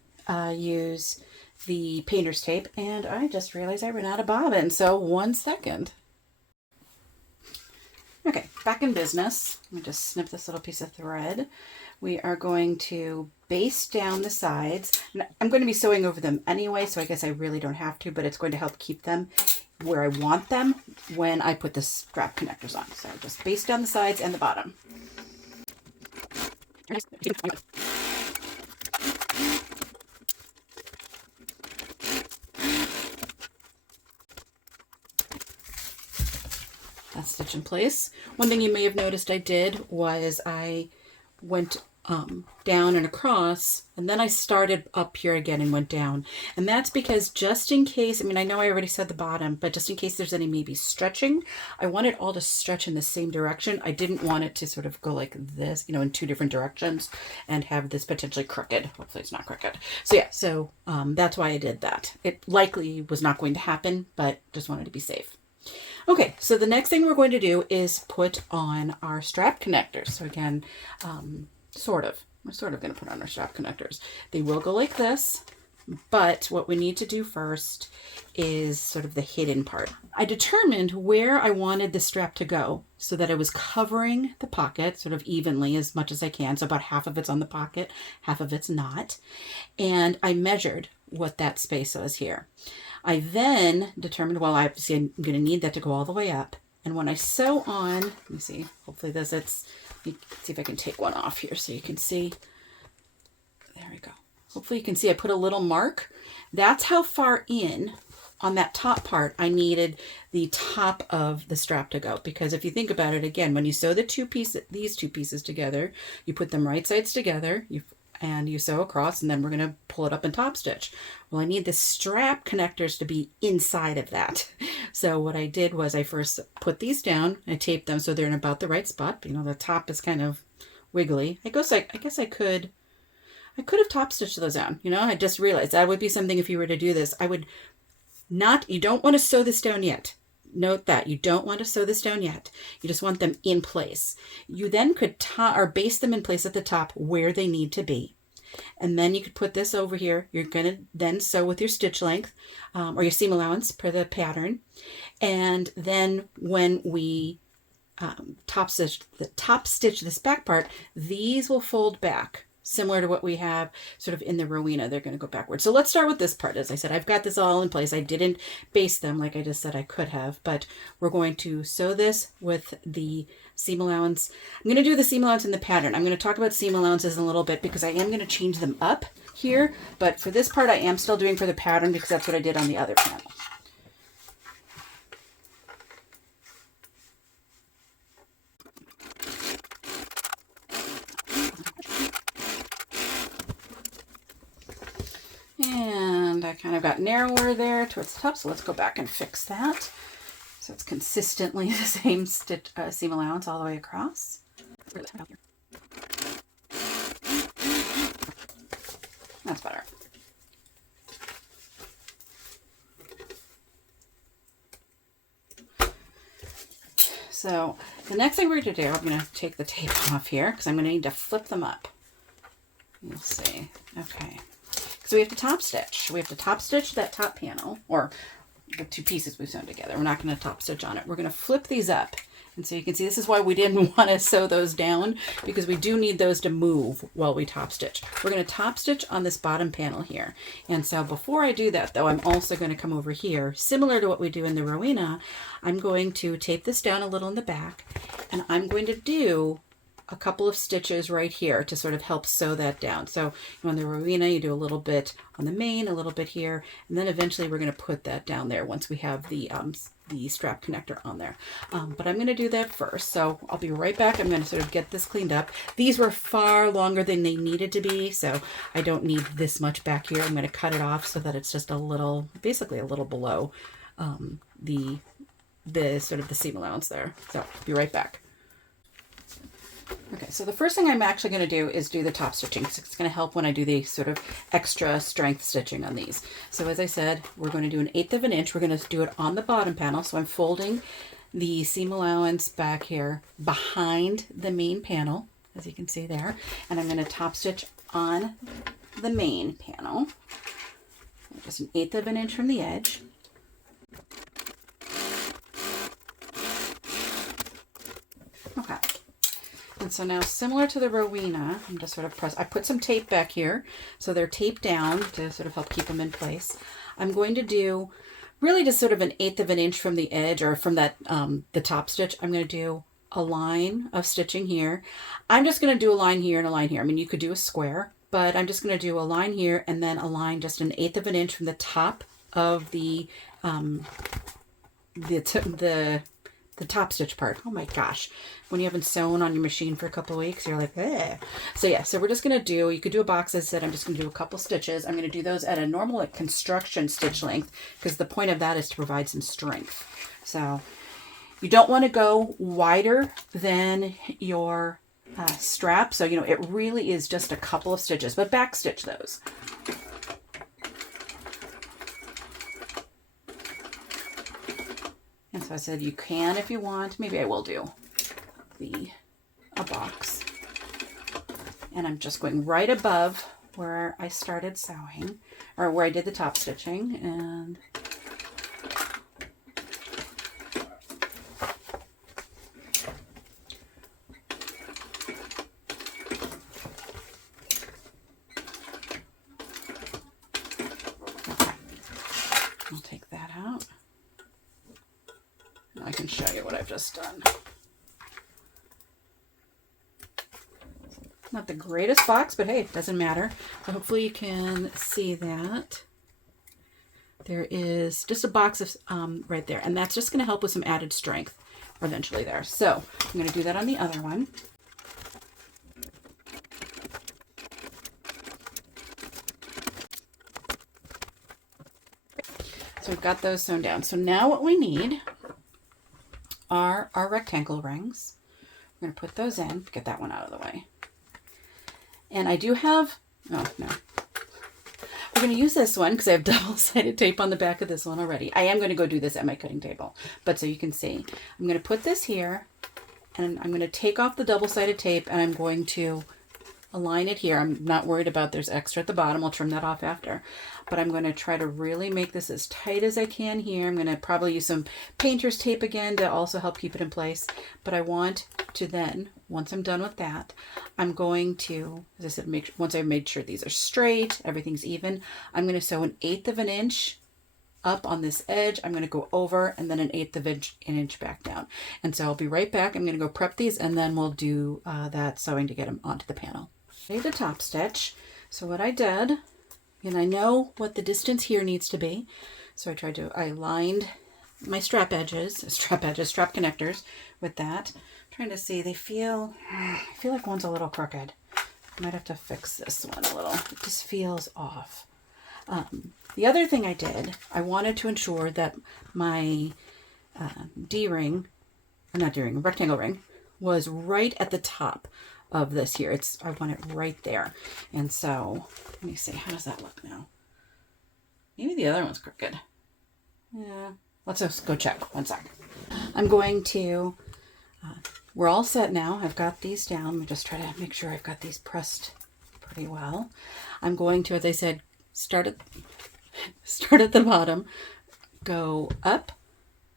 use the painter's tape, and I just realized I ran out of bobbin, so 1 second. Okay, back in business. Let me just snip this little piece of thread. we are going to baste down the sides. And I'm going to be sewing over them anyway, so I guess I really don't have to, but it's going to help keep them where I want them when I put the strap connectors on. So just baste down the sides and the bottom. That stitch in place. One thing you may have noticed I did was I went down and across, and then I started up here again and went down. And that's because just in case, I mean, I know I already said the bottom, but just in case there's any maybe stretching, I want it all to stretch in the same direction. I didn't want it to sort of go like this, you know, in two different directions and have this potentially crooked. Hopefully it's not crooked. So yeah, so that's why I did that. It likely was not going to happen, but just wanted to be safe. Okay, so the next thing we're going to do is put on our strap connectors. So again, we're sort of going to put on our strap connectors. They will go like this, but what we need to do first is sort of the hidden part. I determined where I wanted the strap to go so that it was covering the pocket sort of evenly as much as I can. So about half of it's on the pocket, half of it's not. And I measured what that space was here. I then determined, well, obviously I'm going to need that to go all the way up. And when I sew on, let me see, hopefully this, let's see if I can take one off here so you can see. There we go. Hopefully you can see I put a little mark. That's how far in on that top part I needed the top of the strap to go. Because if you think about it, again, when you sew these two pieces together, you put them right sides together, and you sew across, and then we're going to pull it up and top stitch. Well, I need the strap connectors to be inside of that. So what I did was I first put these down, I taped them so they're in about the right spot. You know, the top is kind of wiggly. I guess I could have top stitched those down. You know, I just realized that would be something if you were to do this. I would not, you don't want to sew this down yet. Note that you don't want to sew this down yet. You just want them in place. You then could or baste them in place at the top where they need to be. And then you could put this over here. You're going to then sew with your stitch length or your seam allowance per the pattern. And then when we top stitch this back part, these will fold back. Similar to what we have sort of in the Rowena, they're going to go backwards. So let's start with this part. As I said, I've got this all in place. I didn't baste them like I just said I could have, but we're going to sew this with the seam allowance. I'm going to do the seam allowance in the pattern. I'm going to talk about seam allowances in a little bit because I am going to change them up here, but for this part I am still doing for the pattern because that's what I did on the other panel. And I kind of got narrower there towards the top, so let's go back and fix that. So it's consistently the same stitch, seam allowance all the way across. That's better. So the next thing we're going to do, I'm going to take the tape off here because I'm going to need to flip them up. You'll see. Okay. So we have to top stitch. We have to top stitch that top panel, or the two pieces we've sewn together. We're not going to top stitch on it. We're going to flip these up. And so you can see this is why we didn't want to sew those down, because we do need those to move while we top stitch. We're going to top stitch on this bottom panel here. And so before I do that, though, I'm also going to come over here, similar to what we do in the Rowena. I'm going to tape this down a little in the back, and I'm going to do a couple of stitches right here to sort of help sew that down. So on the Rowena, you do a little bit on the main, a little bit here, and then eventually we're going to put that down there once we have the strap connector on there. But I'm going to do that first. So I'll be right back. I'm going to sort of get this cleaned up. These were far longer than they needed to be, so I don't need this much back here. I'm going to cut it off so that it's just a little, basically a little below the sort of the seam allowance there. So be right back. Okay, so the first thing I'm actually going to do is do the top stitching. So it's going to help when I do the sort of extra strength stitching on these. So as I said, we're going to do 1/8 of an inch. We're going to do it on the bottom panel. So I'm folding the seam allowance back here behind the main panel, as you can see there. And I'm going to top stitch on the main panel. Just 1/8 of an inch from the edge. Okay. And so now, similar to the Rowena, I'm just sort of I put some tape back here, so they're taped down to sort of help keep them in place. I'm going to do really just sort of 1/8 of an inch from the edge, or from that the top stitch. I'm going to do a line of stitching here. I'm just going to do a line here and a line here. I mean, you could do a square, but I'm just going to do a line here and then a line just 1/8 of an inch from the top of the top stitch part. Oh my gosh. When you haven't sewn on your machine for a couple of weeks, you're like, eh. So yeah, so we're just going to do, you could do a box, as I said, I'm just going to do a couple stitches. I'm going to do those at a normal like construction stitch length, because the point of that is to provide some strength. So you don't want to go wider than your strap. So, you know, it really is just a couple of stitches, but back stitch those. And so I said, you can if you want. Maybe I will do a box. And I'm just going right above where I started sewing, or where I did the top stitching, and I'll take that out. Now I can show you what I've just done. Not the greatest box, but hey, it doesn't matter. So hopefully you can see that. There is just a box of right there, and that's just going to help with some added strength eventually there. So I'm going to do that on the other one. So we've got those sewn down. So now what we need are our rectangle rings. I'm going to put those in, get that one out of the way. And I do have, oh no, we're going to use this one because I have double-sided tape on the back of this one already. I am going to go do this at my cutting table, but so you can see, I'm going to put this here, and I'm going to take off the double-sided tape, and I'm going to align it here. I'm not worried about there's extra at the bottom. I'll trim that off after. But I'm going to try to really make this as tight as I can here. I'm going to probably use some painter's tape again to also help keep it in place. But I want to then, once I'm done with that, I'm going to, as I said, once I've made sure these are straight, everything's even, I'm going to sew 1/8 of an inch up on this edge. I'm going to go over, and then 1/8 of an inch back down. And so I'll be right back. I'm going to go prep these, and then we'll do that sewing to get them onto the panel. The top stitch. So what I did, and I know what the distance here needs to be, so I lined my strap connectors with that. I'm trying to see, I feel like one's a little crooked. I might have to fix this one a little. It just feels off. The other thing I did, I wanted to ensure that my rectangle ring was right at the top of this here. I want it right there. And so, let me see, how does that look now? Maybe the other one's crooked. Yeah, let's just go check. One sec. I'm going to, we're all set now. I've got these down. Let me just try to make sure I've got these pressed pretty well. I'm going to, as I said, start at the bottom, go up,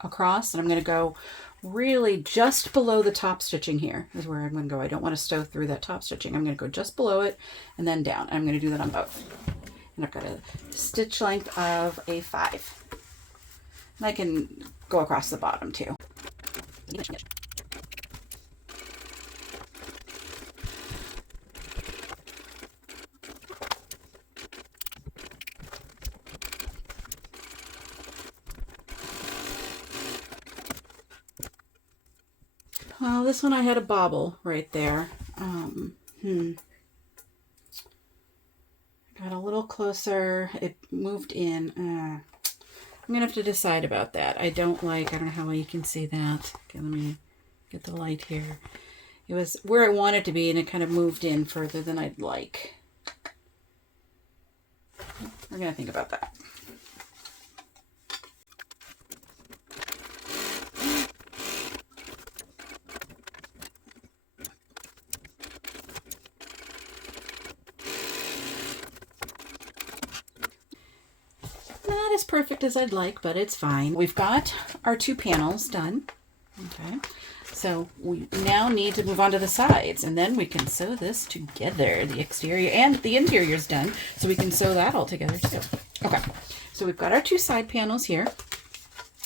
across, and I'm going to go really just below the top stitching here is where I'm going to go. I don't want to sew through that top stitching. I'm going to go just below it and then down. And I'm going to do that on both. And I've got a stitch length of a 5. And I can go across the bottom too. Well, this one I had a bobble right there. Got a little closer. It moved in. I'm going to have to decide about that. I don't know how well you can see that. Okay, let me get the light here. It was where I wanted it to be, and it kind of moved in further than I'd like. We're going to think about that. Not as perfect as I'd like, but it's fine. We've got our 2 panels done. Okay, So we now need to move on to the sides, and then we can sew this together. The exterior and the interior is done, so we can sew that all together too. Okay, so we've got our two side panels here,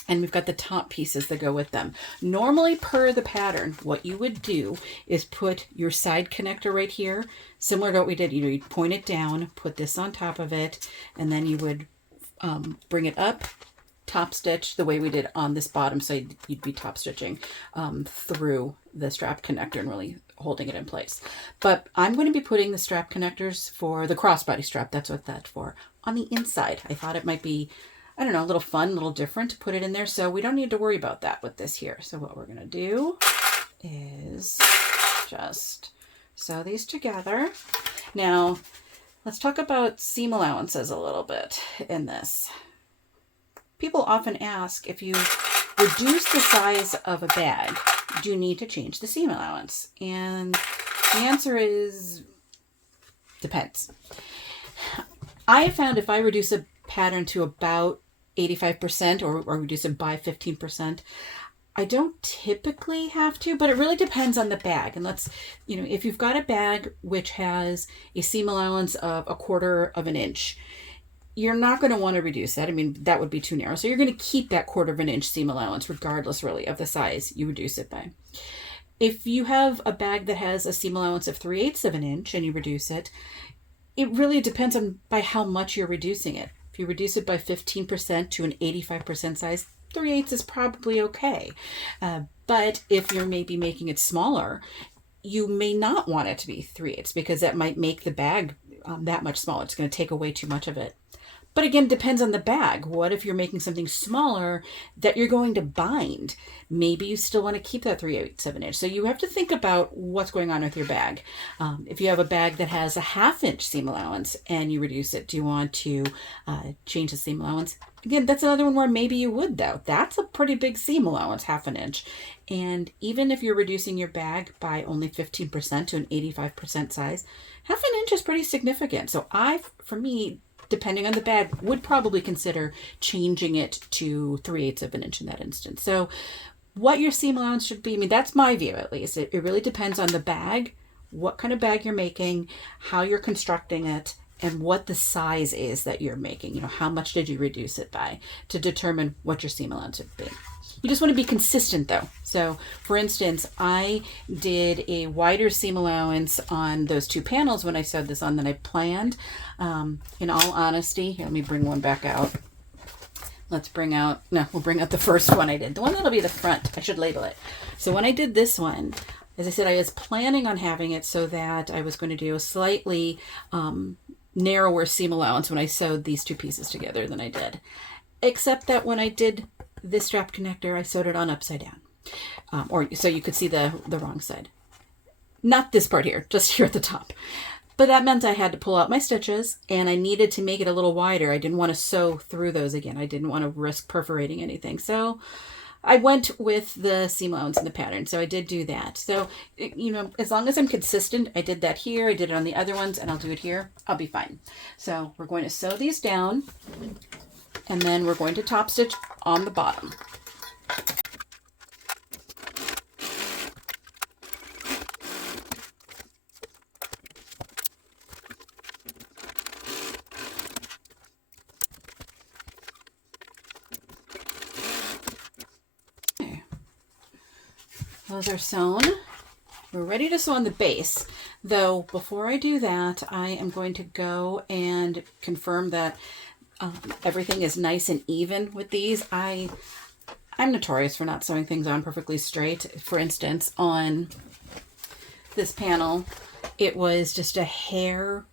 and we've got the top pieces that go with them. Normally, per the pattern, what you would do is put your side connector right here, similar to what we did. You'd point it down, put this on top of it, and then you would bring it up, top stitch the way we did on this bottom side. You'd be top stitching through the strap connector and really holding it in place. But I'm going to be putting the strap connectors for the crossbody strap, that's what that's for, on the inside. I thought it might be, I don't know, a little fun, a little different to put it in there, so we don't need to worry about that with this here. So what we're going to do is just sew these together. Now, let's talk about seam allowances a little bit in this. People often ask, if you reduce the size of a bag, do you need to change the seam allowance? And the answer is, depends. I have found if I reduce a pattern to about 85% or reduce it by 15%, I don't typically have to, but it really depends on the bag. And let's, if you've got a bag which has a seam allowance of 1/4 of an inch, you're not going to want to reduce that. I mean, that would be too narrow. So you're going to keep that 1/4 of an inch seam allowance regardless really of the size you reduce it by. If you have a bag that has a seam allowance of 3/8 of an inch and you reduce it, it really depends on by how much you're reducing it. If you reduce it by 15% to an 85% size, 3/8 is probably okay. But if you're maybe making it smaller, you may not want it to be 3/8 because that might make the bag that much smaller. It's going to take away too much of it. But again, it depends on the bag. What if you're making something smaller that you're going to bind? Maybe you still want to keep that 3/8 of an inch. So you have to think about what's going on with your bag. If you have a bag that has a 1/2 inch seam allowance and you reduce it, do you want to change the seam allowance? Again, that's another one where maybe you would though. That's a pretty big seam allowance, 1/2 an inch. And even if you're reducing your bag by only 15% to an 85% size, 1/2 an inch is pretty significant. So for me, depending on the bag, would probably consider changing it to 3/8 of an inch in that instance. So what your seam allowance should be, I mean, that's my view at least. It really depends on the bag, what kind of bag you're making, how you're constructing it, and what the size is that you're making. How much did you reduce it by to determine what your seam allowance would be. You just want to be consistent though. So for instance, I did a wider seam allowance on those two panels when I sewed this on than I planned. In all honesty, here, let me bring one back out. We'll bring out the first one I did. The one that'll be the front. I should label it. So when I did this one, as I said, I was planning on having it so that I was going to do a slightly narrower seam allowance when I sewed these two pieces together than I did. Except that when I did this strap connector, I sewed it on upside down. So you could see the wrong side. Not this part here, just here at the top. But that meant I had to pull out my stitches and I needed to make it a little wider. I didn't want to sew through those again. I didn't want to risk perforating anything. So I went with the seam allowance in the pattern. So I did do that. So, as long as I'm consistent, I did that here, I did it on the other ones, and I'll do it here, I'll be fine. So we're going to sew these down and then we're going to top stitch on the bottom. Those are sewn. We're ready to sew on the base. Though before I do that, I am going to go and confirm that everything is nice and even with these. I'm notorious for not sewing things on perfectly straight. For instance, on this panel, it was just a hair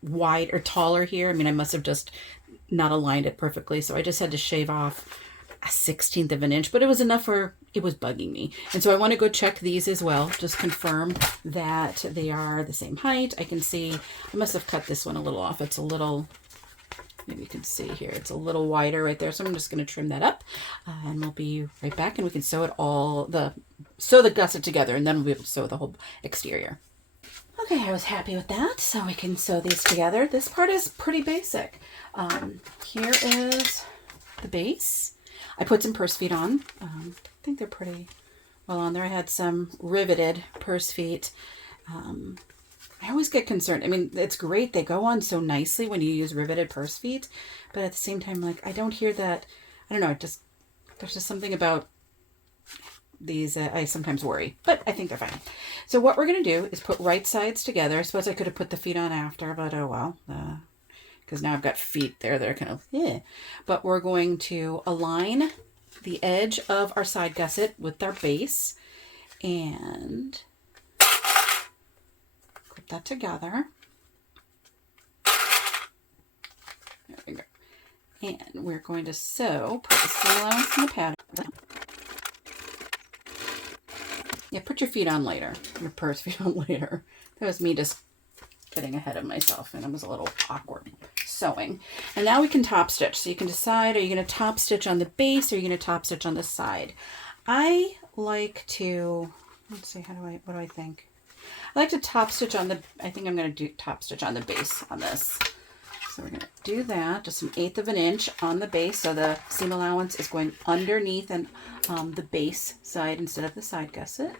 wide or taller here. I mean, I must have just not aligned it perfectly, so I just had to shave off a 1/16 of an inch, but it was enough for it was bugging me. And so I want to go check these as well, just confirm that they are the same height. I can see I must have cut this one a little off. It's a little, maybe you can see here, it's a little wider right there. So I'm just going to trim that up and we'll be right back and we can sew it all, sew the gusset together, and then we'll be able to sew the whole exterior. Okay, I was happy with that. So we can sew these together. This part is pretty basic. Here is the base. I put some purse feet on. I think they're pretty while on there. I had some riveted purse feet. I always get concerned. I mean, it's great. They go on so nicely when you use riveted purse feet, but at the same time, like, I don't hear that. I don't know. There's just something about these. I sometimes worry, but I think they're fine. So what we're going to do is put right sides together. I suppose I could have put the feet on after, but oh well. Because now I've got feet there that are kind of, yeah. But we're going to align the edge of our side gusset with our base and put that together. There we go. And we're going to sew, put the seam allowance in the pattern. Yeah, put your feet on later. Your purse feet on later. That was me just getting ahead of myself, and it was a little awkward sewing. And now we can top stitch. So you can decide, are you going to top stitch on the base or are you going to top stitch on the side? I like to, let's see, what do I think? I like to top stitch on the, I think I'm going to do top stitch on the base on this. So we're going to do that, just 1/8 of an inch on the base. So the seam allowance is going underneath and the base side instead of the side gusset.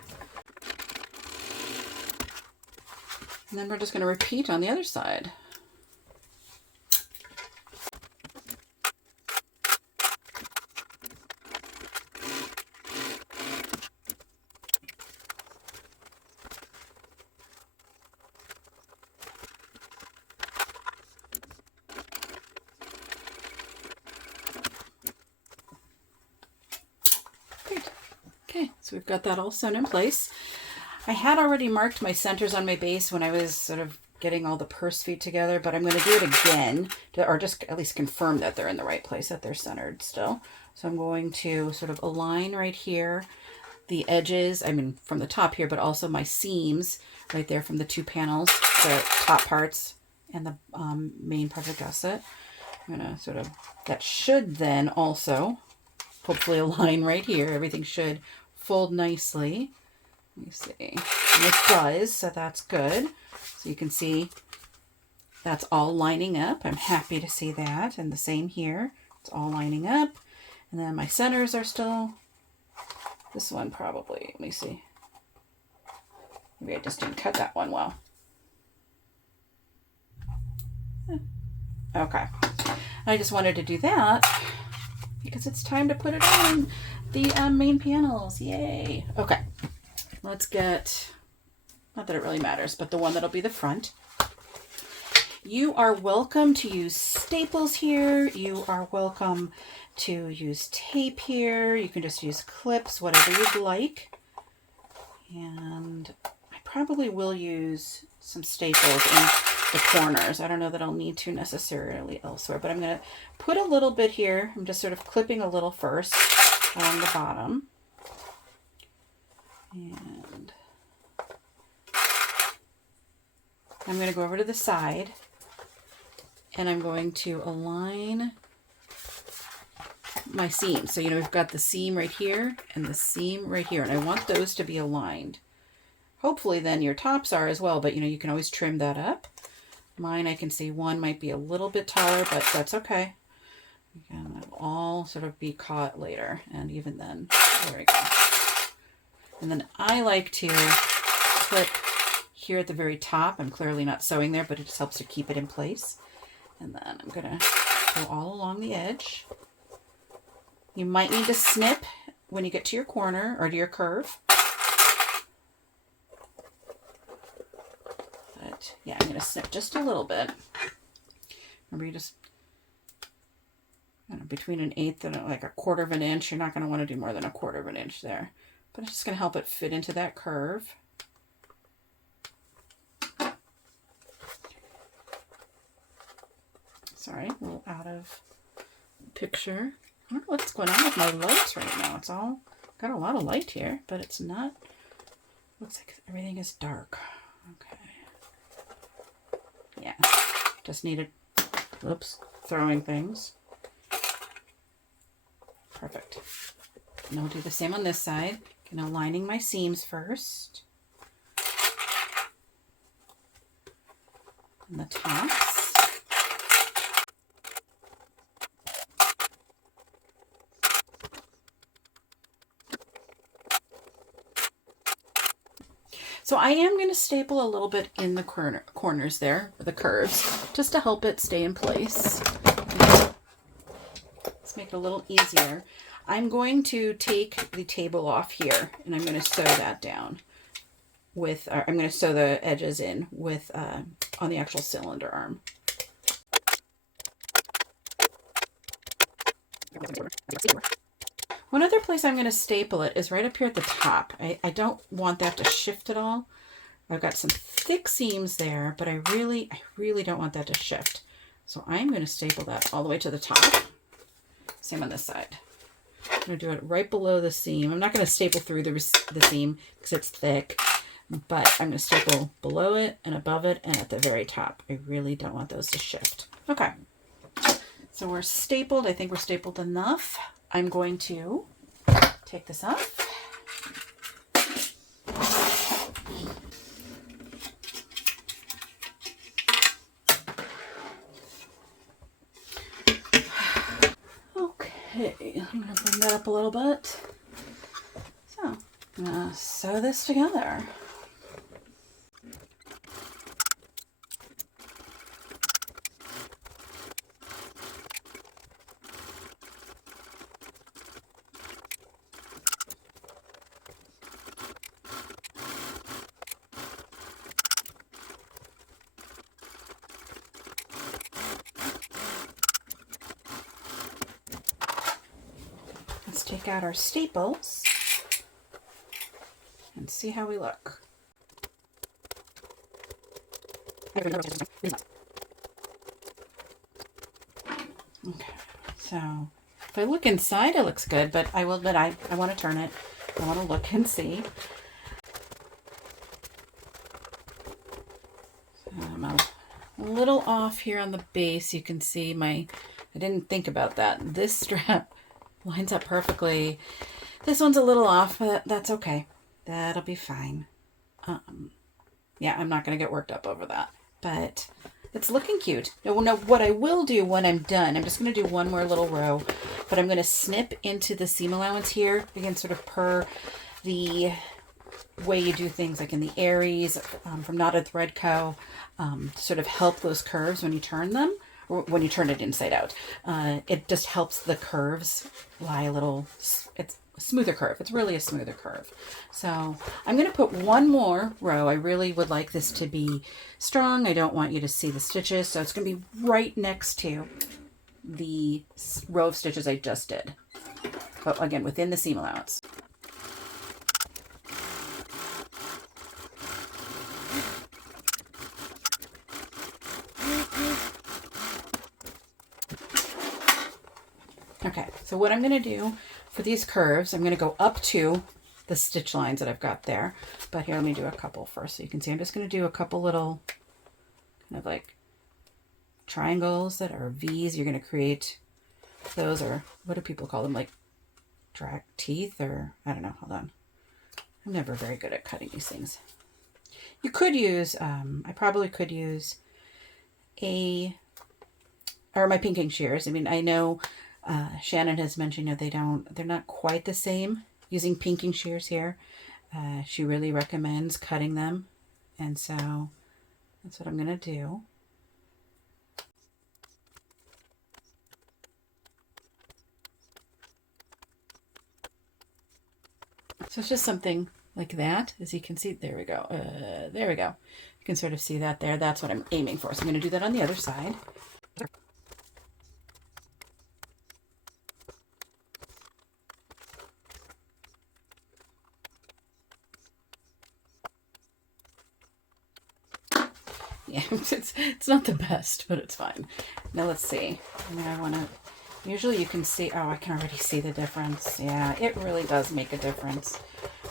And then we're just going to repeat on the other side. Great. Okay, so we've got that all sewn in place. I had already marked my centers on my base when I was sort of getting all the purse feet together, but I'm going to do it again, or just at least confirm that they're in the right place, that they're centered still. So I'm going to sort of align right here, the edges, I mean from the top here, but also my seams right there from the two panels, the top parts and the main part of the gusset. I'm going to sort of, that should then also hopefully align right here. Everything should fold nicely. Let me see. And it does, so that's good. So you can see that's all lining up. I'm happy to see that. And the same here. It's all lining up. And then my centers are still, this one probably, let me see. Maybe I just didn't cut that one well. Okay. I just wanted to do that because it's time to put it on the main panels. Yay. Okay. Let's get, not that it really matters, but the one that'll be the front. You are welcome to use staples here. You are welcome to use tape here. You can just use clips, whatever you'd like. And I probably will use some staples in the corners. I don't know that I'll need to necessarily elsewhere, but I'm going to put a little bit here. I'm just sort of clipping a little first along the bottom. And I'm going to go over to the side and I'm going to align my seams. So, you know, we've got the seam right here and the seam right here, and I want those to be aligned. Hopefully then your tops are as well, but you know, you can always trim that up. Mine, I can see one might be a little bit taller, but that's okay. Again, that'll all sort of be caught later, and even then, there we go. And then I like to clip here at the very top. I'm clearly not sewing there, but it just helps to keep it in place. And then I'm going to go all along the edge. You might need to snip when you get to your corner or to your curve. But yeah, I'm going to snip just a little bit. Remember, you just, you know, between 1/8 and like 1/4 of an inch, you're not going to want to do more than 1/4 of an inch there. But it's just going to help it fit into that curve. Sorry, a little out of picture. I don't know what's going on with my lights right now. It's all got a lot of light here, but it's not, looks like everything is dark. Okay. Yeah, just needed, oops, throwing things. Perfect. And I'll do the same on this side. Again, aligning my seams first. And the tops. So I am going to staple a little bit in the corners there, the curves, just to help it stay in place. Let's make it a little easier. I'm going to take the table off here and I'm going to sew that down with, I'm going to sew the edges in with, on the actual cylinder arm. One other place I'm going to staple it is right up here at the top. I don't want that to shift at all. I've got some thick seams there, but I really don't want that to shift. So I'm going to staple that all the way to the top. Same on this side. I'm going to do it right below the seam. I'm not going to staple through the seam because it's thick, but I'm going to staple below it and above it and at the very top. I really don't want those to shift. Okay. So we're stapled. I think we're stapled enough. I'm going to take this off. Okay, I'm going to bring that up a little bit. So, I'm going to sew this together. Let's take out our staples and see how we look. Okay, so if I look inside, it looks good, but I will admit I want to turn it. I want to look and see. I'm a little off here on the base. You can see I didn't think about that. This strap lines up perfectly. This one's a little off, but that's okay. That'll be fine. Yeah, I'm not going to get worked up over that, but it's looking cute. Now, what I will do when I'm done, I'm just going to do one more little row, but I'm going to snip into the seam allowance here, again, sort of per the way you do things like in the Aries from Knotted Thread Co. To sort of help those curves when you turn them, or when you turn it inside out. It just helps the curves lie a little, it's a smoother curve. It's really a smoother curve. So I'm going to put one more row. I really would like this to be strong. I don't want you to see the stitches. So it's going to be right next to the row of stitches I just did. But again, within the seam allowance. Okay, so what I'm going to do for these curves, I'm going to go up to the stitch lines that I've got there. But here, let me do a couple first so you can see. I'm just going to do a couple little kind of like triangles that are V's. You're going to create those, or what do people call them? Like drag teeth, or I don't know. Hold on. I'm never very good at cutting these things. You could use, I probably could use my pinking shears. I mean, I know Shannon has mentioned that they're not quite the same using pinking shears here. She really recommends cutting them. And so that's what I'm going to do. So it's just something like that, as you can see. There we go. There we go. You can sort of see that there. That's what I'm aiming for. So I'm going to do that on the other side. Yeah, it's not the best, but it's fine. Now let's see. I want to, usually you can see, oh, I can already see the difference. Yeah, it really does make a difference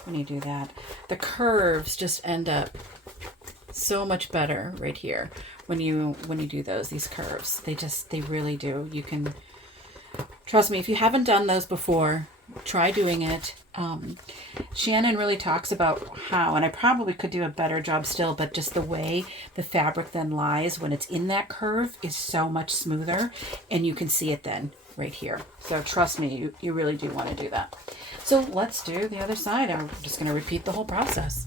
when you do that. The curves just end up so much better right here when you do these curves. They really do. You can, trust me, if you haven't done those before, try doing it. Shannon really talks about how, and I probably could do a better job still, but just the way the fabric then lies when it's in that curve is so much smoother, and you can see it then right here. So trust me, you really do want to do that. So let's do the other side. I'm just going to repeat the whole process.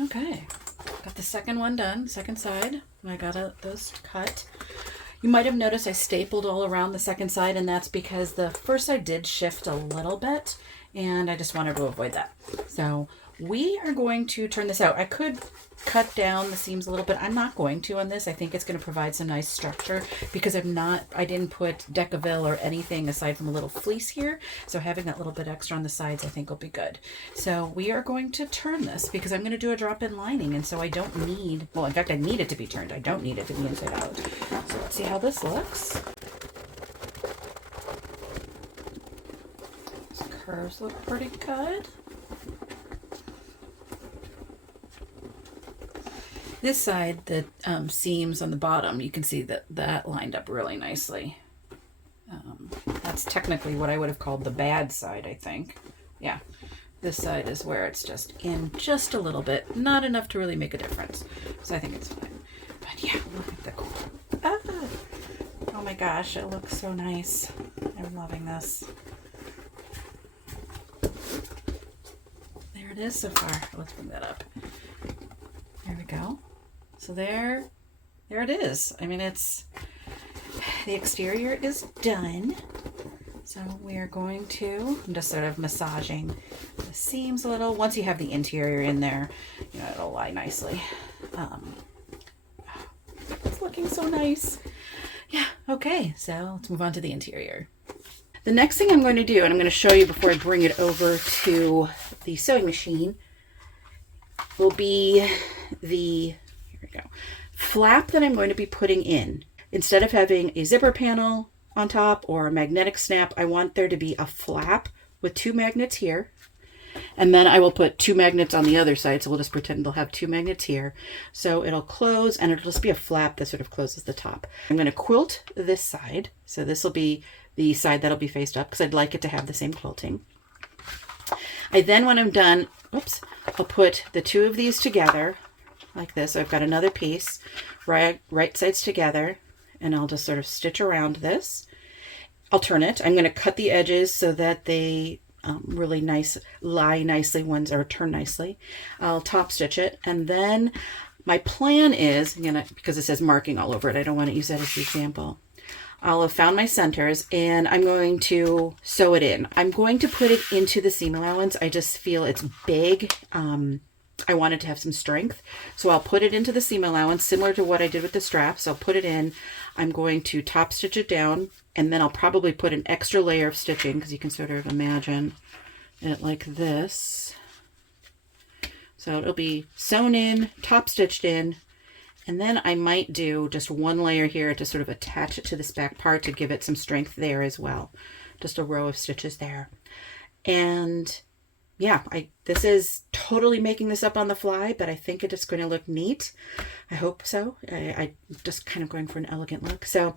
Okay, got the second one done, second side. I got those cut. You might have noticed I stapled all around the second side, and that's because the first side did shift a little bit, and I just wanted to avoid that. So we are going to turn this out. I could cut down the seams a little bit. I'm not going to on this. I think it's going to provide some nice structure because I didn't put Decaville or anything aside from a little fleece here. So having that little bit extra on the sides I think will be good. So we are going to turn this because I'm going to do a drop-in lining, and so I don't need, well, in fact, I need it to be turned. I don't need it to be inside out. So let's see how this looks. These curves look pretty good. This side, the seams on the bottom, you can see that lined up really nicely. That's technically what I would have called the bad side, I think. Yeah, this side is where it's just in just a little bit, not enough to really make a difference. So I think it's fine. But yeah, look at the oh my gosh, it looks so nice. I'm loving this. There it is so far. Let's bring that up. There we go. So there it is. I mean, the exterior is done. So we are going to, I'm just sort of massaging the seams a little. Once you have the interior in there, you know, it'll lie nicely. It's looking so nice. Yeah, okay, so let's move on to the interior. The next thing I'm going to do, and I'm going to show you before I bring it over to the sewing machine, will be the flap that I'm going to be putting in. Instead of having a zipper panel on top or a magnetic snap, I want there to be a flap with 2 magnets here. And then I will put 2 magnets on the other side. So we'll just pretend they'll have 2 magnets here. So it'll close and it'll just be a flap that sort of closes the top. I'm going to quilt this side. So this will be the side that'll be faced up because I'd like it to have the same quilting. I then, when I'm done, I'll put the 2 of these together like this. So I've got another piece, right sides together, and I'll just sort of stitch around this. I'll turn it. I'm going to cut the edges so that they really lie nicely or turn nicely. I'll top stitch it, and then my plan is, because it says marking all over it, I don't want to use that as the example. I'll have found my centers and I'm going to sew it in. I'm going to put it into the seam allowance. I just feel it's big. I want it to have some strength. So I'll put it into the seam allowance, similar to what I did with the straps. I'll put it in. I'm going to top stitch it down, and then I'll probably put an extra layer of stitching because you can sort of imagine it like this. So it'll be sewn in, top stitched in, and then I might do just 1 layer here to sort of attach it to this back part to give it some strength there as well. Just a row of stitches there. And yeah, this is totally making this up on the fly, but I think it is going to look neat. I hope so. I just kind of going for an elegant look. So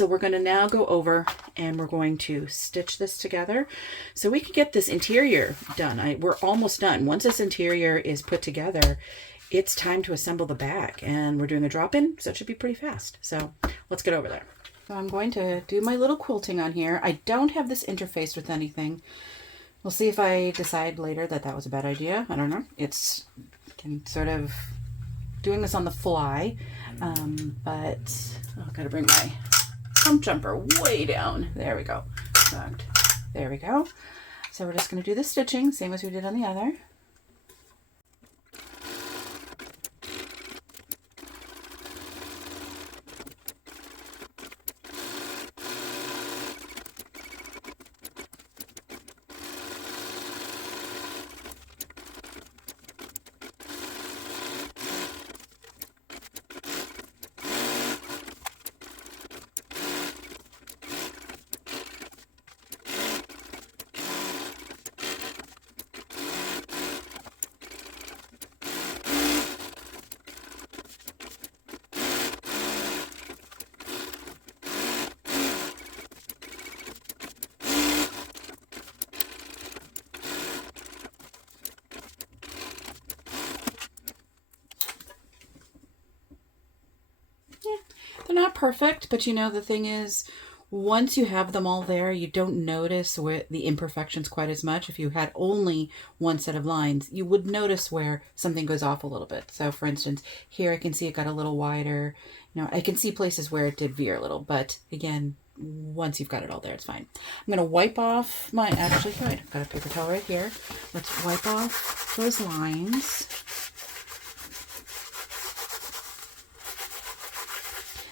we're going to now go over and we're going to stitch this together so we can get this interior done. We're almost done. Once this interior is put together, it's time to assemble the bag, and we're doing a drop-in, so it should be pretty fast. So let's get over there. So I'm going to do my little quilting on here. I don't have this interfaced with anything. We'll see if I decide later that was a bad idea. I don't know. It's sort of doing this on the fly, but I've got to bring my pump jumper way down. There we go. There we go. So we're just going to do the stitching, same as we did on the other. They're not perfect, but the thing is, once you have them all there, you don't notice where the imperfections quite as much. If you had only one set of lines, you would notice where something goes off a little bit. So for instance, here I can see it got a little wider. You know, I can see places where it did veer a little, but again, once you've got it all there, it's fine. I'm going to wipe off my, actually, good, I've got a paper towel right here. Let's wipe off those lines.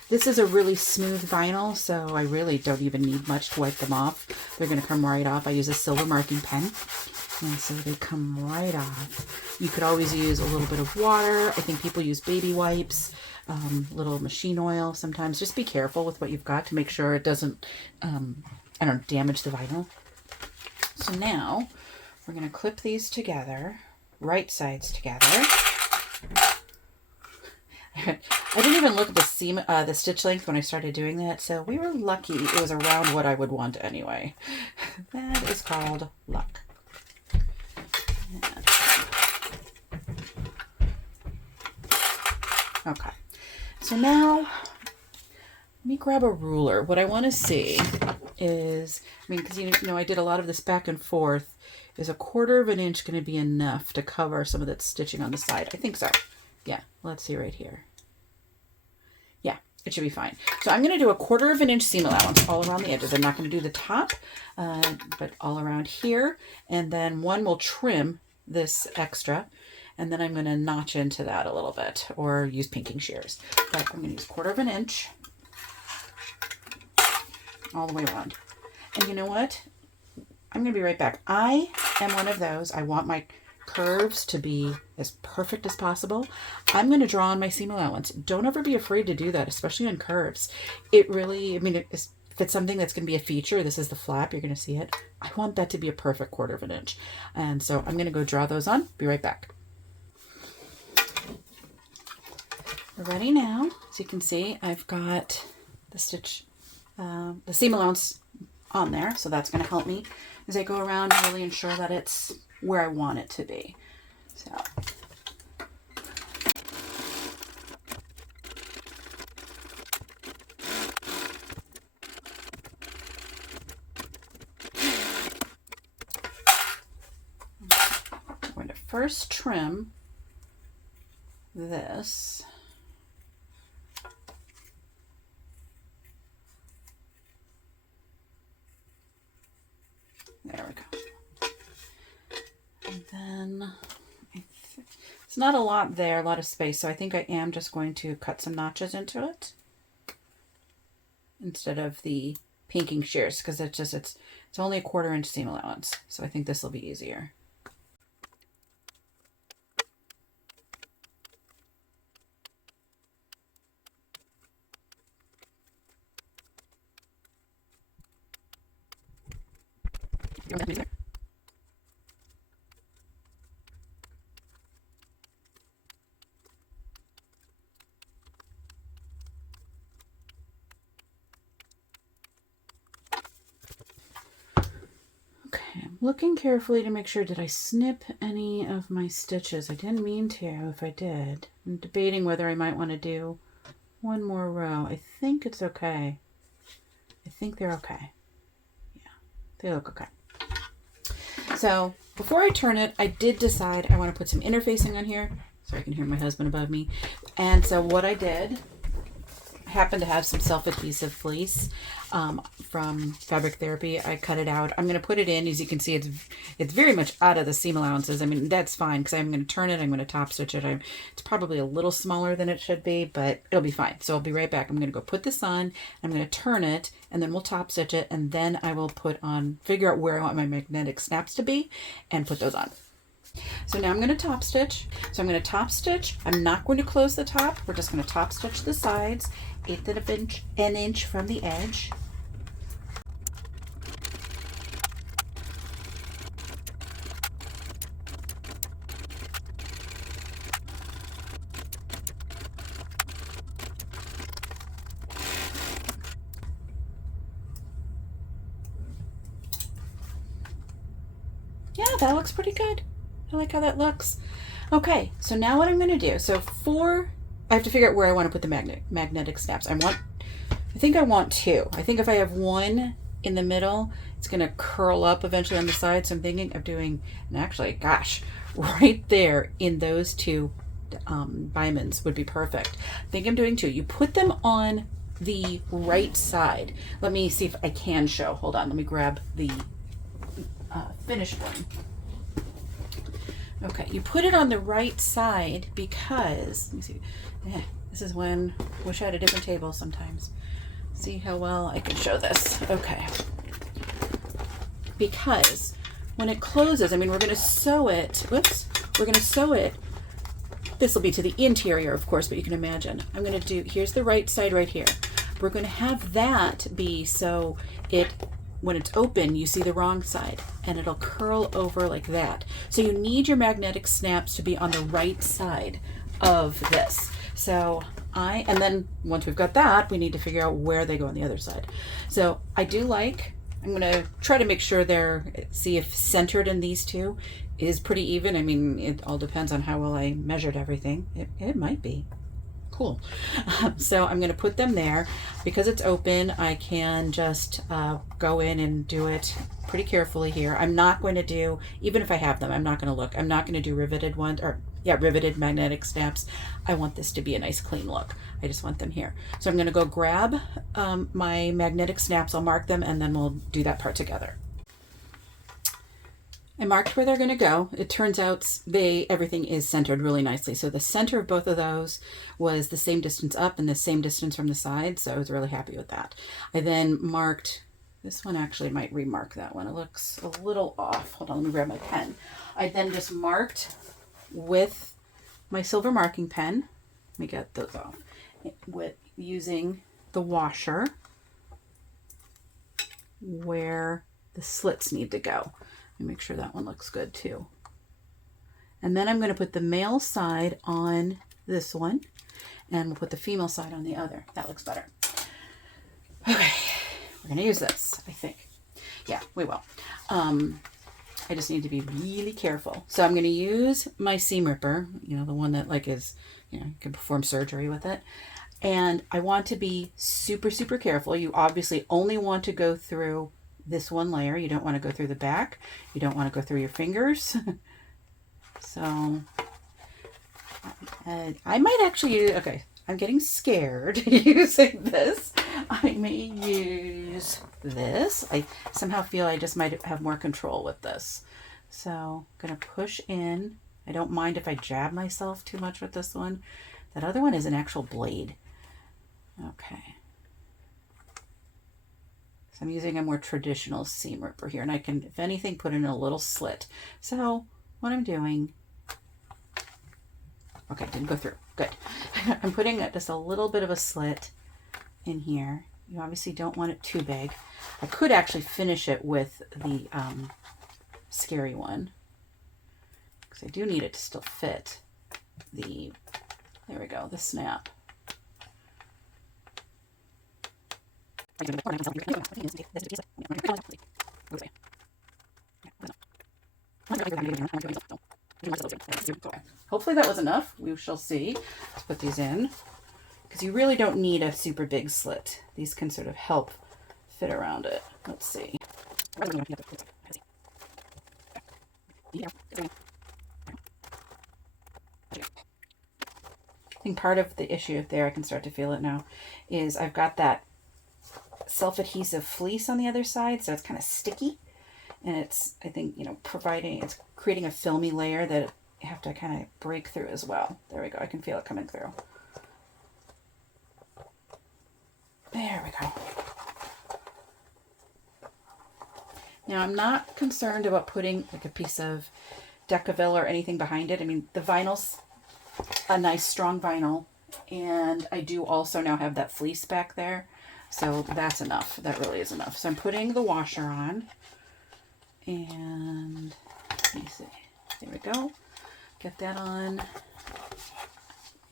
This is a really smooth vinyl, so I really don't even need much to wipe them off. They're going to come right off. I use a silver marking pen, and so they come right off. You could always use a little bit of water. I think people use baby wipes, little machine oil sometimes. Just be careful with what you've got to make sure it doesn't, damage the vinyl. So now we're going to clip these together, right sides together. I didn't even look at the seam, the stitch length when I started doing that, so we were lucky it was around what I would want anyway. That is called luck. Okay, so now let me grab a ruler. What I want to see is, because you know I did a lot of this back and forth. Is a 1/4 of an inch going to be enough to cover some of that stitching on the side? I think so. Yeah, let's see right here. Yeah, it should be fine. So I'm going to do a 1/4 of an inch seam allowance all around the edges. I'm not going to do the top, but all around here. And then one will trim this extra. And then I'm going to notch into that a little bit or use pinking shears. But I'm going to use 1/4 of an inch all the way around. And you know what? I'm going to be right back. I am one of those. I want my curves to be as perfect as possible. I'm going to draw on my seam allowance. Don't ever be afraid to do that, especially on curves. It really, if it's something that's going to be a feature, this is the flap, you're going to see it. I want that to be a perfect 1/4 of an inch. And so I'm going to go draw those on. Be right back. We're ready now. As you can see, I've got the stitch, the seam allowance on there. So that's going to help me as I go around and really ensure that it's where I want it to be. So I'm going to first trim this. There we go. And then it's not a lot there, a lot of space, so I think I am just going to cut some notches into it instead of the pinking shears, because it's only a 1/4 inch seam allowance, so I think this will be easier. Looking carefully to make sure, did I snip any of my stitches? I didn't mean to. If I did, I'm debating whether I might want to do one more row. I think it's okay. I think they're okay. Yeah, they look okay. So before I turn it, I did decide I want to put some interfacing on here. So I can hear my husband above me. And so what I did, I happen to have some self-adhesive fleece from Fabric Therapy. I cut it out. I'm going to put it in. As you can see, it's very much out of the seam allowances. I mean, that's fine because I'm going to turn it. I'm going to top stitch it. It's probably a little smaller than it should be, but it'll be fine. So I'll be right back. I'm going to go put this on. I'm going to turn it, and then we'll top stitch it, and then I will figure out where I want my magnetic snaps to be and put those on. So now I'm going to top stitch. So I'm going to top stitch. I'm not going to close the top. We're just going to top stitch the sides, 1/8 of an inch from the edge. Yeah, that looks pretty good. I like how that looks. Okay, so now what I'm going to do, I have to figure out where I want to put the magnetic snaps. I want I think I want two. I think if I have one in the middle, it's going to curl up eventually on the side. So I'm thinking of doing, and actually, gosh, right there in those two diamonds would be perfect. I think I'm doing two. You put them on the right side. Let me see if I can show. Hold on. Let me grab the finished one. Okay, you put it on the right side because, let me see. This is when, wish I had a different table sometimes. See how well I can show this. Okay. Because when it closes, I mean, we're going to sew it. Whoops. We're going to sew it. This will be to the interior, of course, but you can imagine. I'm going to do, here's the right side right here. We're going to have that be so it, when it's open, you see the wrong side and it'll curl over like that. So you need your magnetic snaps to be on the right side of this. So and then once we've got that, we need to figure out where they go on the other side. So I do like, I'm going to try to make sure see if centered in these two is pretty even. I mean, it all depends on how well I measured everything. It might be. Cool. So I'm going to put them there. Because it's open, I can just go in and do it pretty carefully here. I'm not going to do, even if I have them, I'm not going to look. I'm not going to do riveted ones, or yeah, riveted magnetic snaps. I want this to be a nice clean look. I just want them here. So I'm going to go grab my magnetic snaps. I'll mark them and then we'll do that part together. I marked where they're going to go. It turns out everything is centered really nicely. So the center of both of those was the same distance up and the same distance from the side. So I was really happy with that. I then marked, this one actually might remark that one. It looks a little off. Hold on, let me grab my pen. I then just marked with my silver marking pen. Let me get those off. With using the washer where the slits need to go. Make sure that one looks good too. And then I'm going to put the male side on this one and we'll put the female side on the other. That looks better. Okay, we're going to use this, I think. Yeah, we will. I just need to be really careful. So I'm going to use my seam ripper, you know, the one that like is, you know, you can perform surgery with it. And I want to be super, super careful. You obviously only want to go through this one layer. You don't want to go through the back. You don't want to go through your fingers. So I might actually, okay, I'm getting scared using this. I may use this. I somehow feel I just might have more control with this. So I'm going to push in. I don't mind if I jab myself too much with this one. That other one is an actual blade. Okay. I'm using a more traditional seam ripper here, and I can, if anything, put in a little slit. So what I'm doing, okay, didn't go through, good. I'm putting just a little bit of a slit in here. You obviously don't want it too big. I could actually finish it with the scary one, because I do need it to still fit the, there we go, the snap. Hopefully that was enough. We shall see. Let's put these in, because you really don't need a super big slit. These can sort of help fit around it. Let's see. I think part of the issue there, I can start to feel it now, is I've got that self-adhesive fleece on the other side, so it's kind of sticky, and it's, I think, you know, it's creating a filmy layer that you have to kind of break through as well. There we go. I can feel it coming through. There we go. Now I'm not concerned about putting like a piece of Decaville or anything behind it. I mean, the vinyl's a nice strong vinyl, and I do also now have that fleece back there. So that's enough. That really is enough. So I'm putting the washer on, and let me see. There we go. Get that on.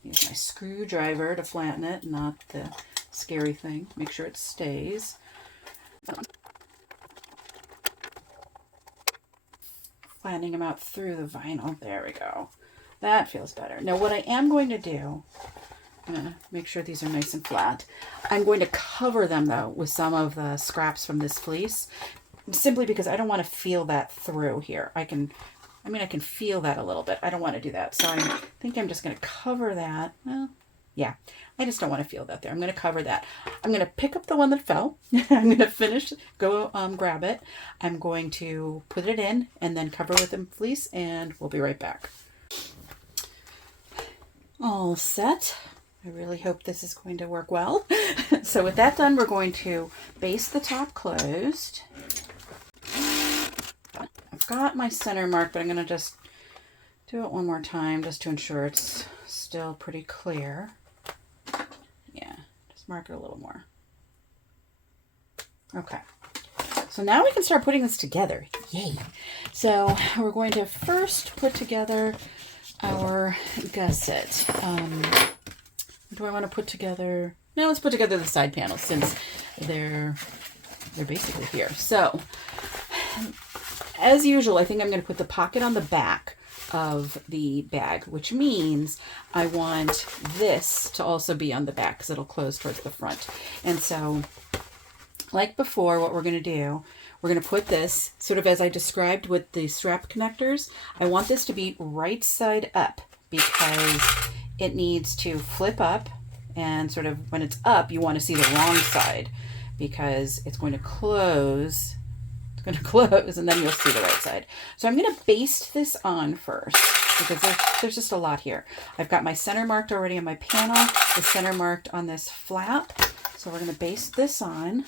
Use my screwdriver to flatten it, not the scary thing. Make sure it stays. Flattening them out through the vinyl. There we go. That feels better. Now what I am going to do, gonna make sure these are nice and flat. I'm going to cover them though with some of the scraps from this fleece, simply because I don't want to feel that through here. I can feel that a little bit. I don't want to do that. So I think I'm just going to cover that. Well, yeah, I just don't want to feel that there. I'm going to cover that. I'm going to pick up the one that fell. I'm going to grab it. I'm going to put it in and then cover with the fleece, and we'll be right back. All set. I really hope this is going to work well. So with that done, we're going to baste the top closed. I've got my center mark, but I'm going to just do it one more time just to ensure it's still pretty clear. Yeah, just mark it a little more. Okay. So now we can start putting this together. Yay. So we're going to first put together our gusset. Do I want to put together? No, let's put together the side panels since they're basically here. So as usual, I think I'm going to put the pocket on the back of the bag, which means I want this to also be on the back because it'll close towards the front. And so, like before, what we're going to do, we're going to put this sort of as I described with the strap connectors. I want this to be right side up because it needs to flip up, and sort of when it's up, you want to see the wrong side because it's going to close. It's going to close and then you'll see the right side. So I'm going to baste this on first because there's just a lot here. I've got my center marked already on my panel, the center marked on this flap. So we're going to baste this on.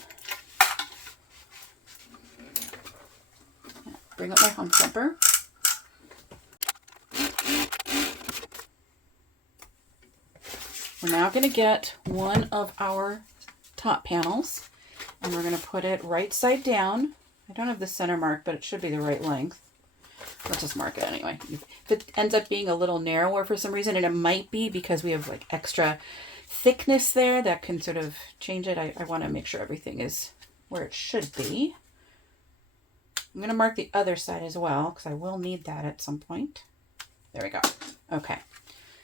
Bring up my hump jumper. We're now going to get one of our top panels and we're going to put it right side down. I don't have the center mark, but it should be the right length. Let's just mark it anyway. If it ends up being a little narrower for some reason, and it might be because we have like extra thickness there that can sort of change it, I want to make sure everything is where it should be. I'm going to mark the other side as well because I will need that at some point. There we go. Okay.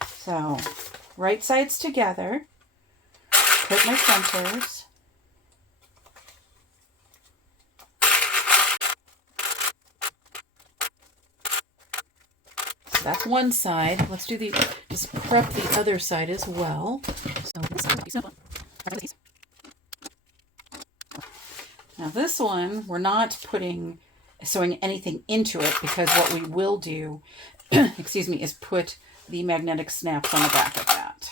So right sides together. Put my centers. So that's one side. Let's do just prep the other side as well. So this is pretty simple. Now this one, we're not sewing anything into it because what we will do, excuse me, is put the magnetic snaps on the back of that.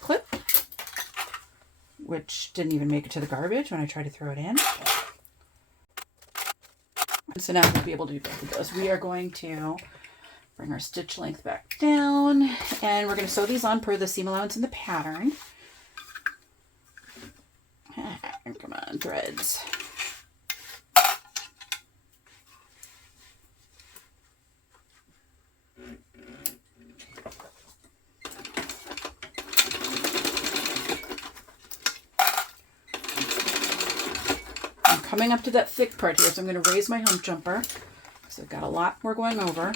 Clip, which didn't even make it to the garbage when I tried to throw it in. So now we'll be able to do both of those. We are going to bring our stitch length back down, and we're going to sew these on per the seam allowance in the pattern. Come on, threads. I'm coming up to that thick part here, so I'm going to raise my hump jumper because I've got a lot we're going over.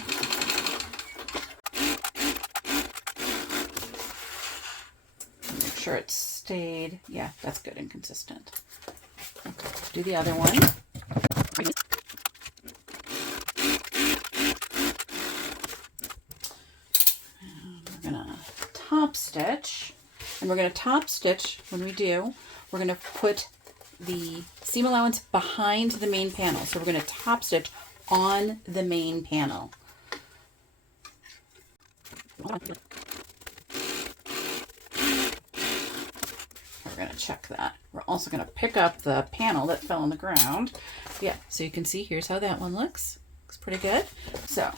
Make sure it's stayed. Yeah, that's good and consistent. Okay, do the other one. And we're going to top stitch. And we're going to top stitch, when we do, we're going to put the seam allowance behind the main panel. So we're going to top stitch on the main panel. We're going to check that. We're also going to pick up the panel that fell on the ground. Yeah, so you can see here's how that one looks. Looks pretty good. So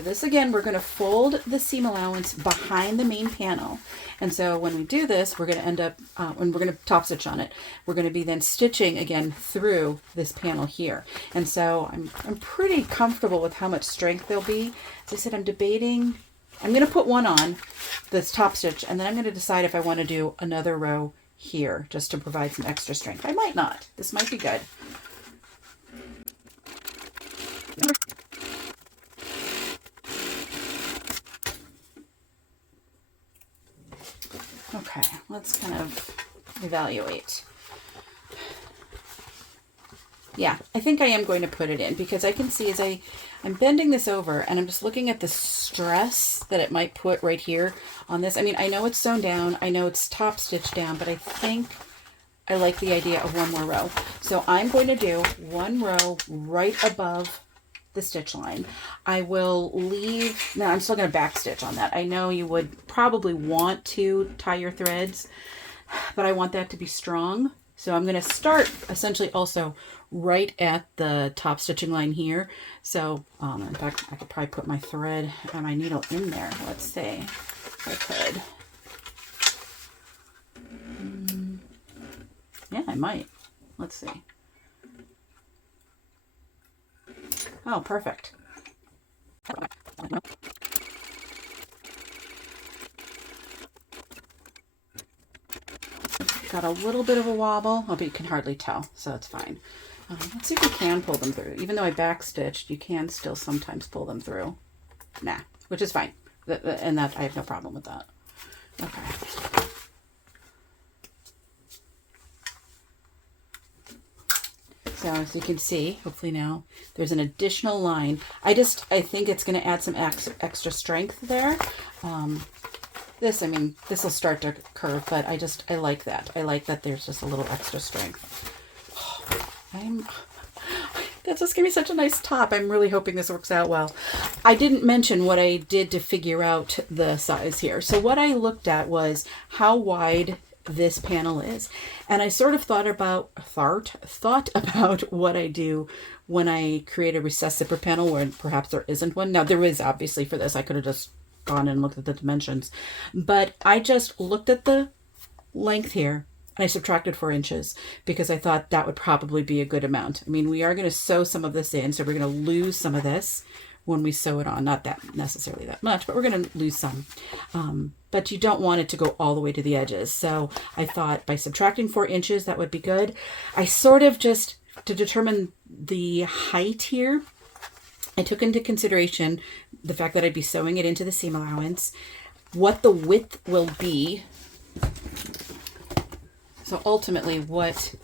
this again, we're going to fold the seam allowance behind the main panel. And so when we do this, we're going to end up, when we're going to top stitch on it, we're going to be then stitching again through this panel here. And so I'm pretty comfortable with how much strength there'll be. As I said, I'm debating, I'm going to put one on this top stitch, and then I'm going to decide if I want to do another row here just to provide some extra strength. I might not. This might be good. Okay, let's kind of evaluate. Yeah, I think I am going to put it in because I can see as I'm bending this over and I'm just looking at the stress that it might put right here on this. I mean, I know it's sewn down, I know it's top stitched down, but I think I like the idea of one more row. So I'm going to do one row right above the stitch line. I will leave, no, I'm still going to back stitch on that. I know you would probably want to tie your threads, but I want that to be strong. So I'm going to start essentially also right at the top stitching line here. So in fact, I could probably put my thread and my needle in there. Let's see if I could. Yeah, I might. Let's see. Oh, perfect. Got a little bit of a wobble, but you can hardly tell, so it's fine. Let's see if you can pull them through. Even though I backstitched, you can still sometimes pull them through. Nah, which is fine. And that I have no problem with that. Okay. So as you can see, hopefully now, there's an additional line. I think it's going to add some extra strength there. This will start to curve, but I like that. I like that there's just a little extra strength. That's just going to be such a nice top. I'm really hoping this works out well. I didn't mention what I did to figure out the size here. So what I looked at was how wide this panel is. And I sort of thought about what I do when I create a recessed zipper panel where perhaps there isn't one. Now there is obviously for this. I could have just gone and looked at the dimensions, but I just looked at the length here and I subtracted 4 inches because I thought that would probably be a good amount. I mean, we are going to sew some of this in, so we're going to lose some of this when we sew it on. Not that necessarily that much, but we're going to lose some. But you don't want it to go all the way to the edges. So I thought by subtracting 4 inches, that would be good. I sort of just, to determine the height here, I took into consideration the fact that I'd be sewing it into the seam allowance, what the width will be. So ultimately what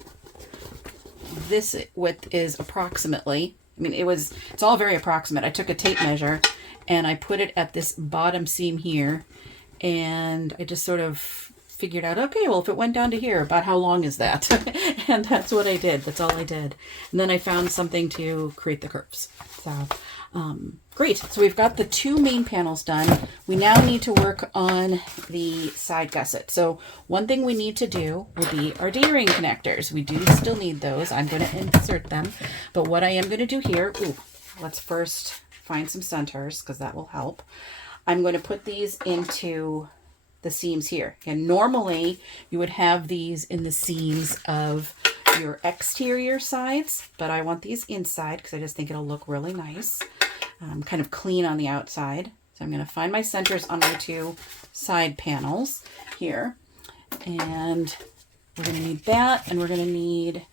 this width is approximately, I mean, it's all very approximate. I took a tape measure and I put it at this bottom seam here, and I just sort of figured out, okay, well, if it went down to here, about how long is that? And that's what I did. That's all I did. And then I found something to create the curves. So great. So we've got the 2 main panels done. We now need to work on the side gusset. So one thing we need to do will be our D-ring connectors. We do still need those. I'm going to insert them. But what I am going to do here, let's first find some centers because that will help. I'm going to put these into the seams here. And normally you would have these in the seams of your exterior sides, but I want these inside because I just think it'll look really nice. Kind of clean on the outside. So I'm going to find my centers on my 2 side panels here. And we're going to need that, and we're going to need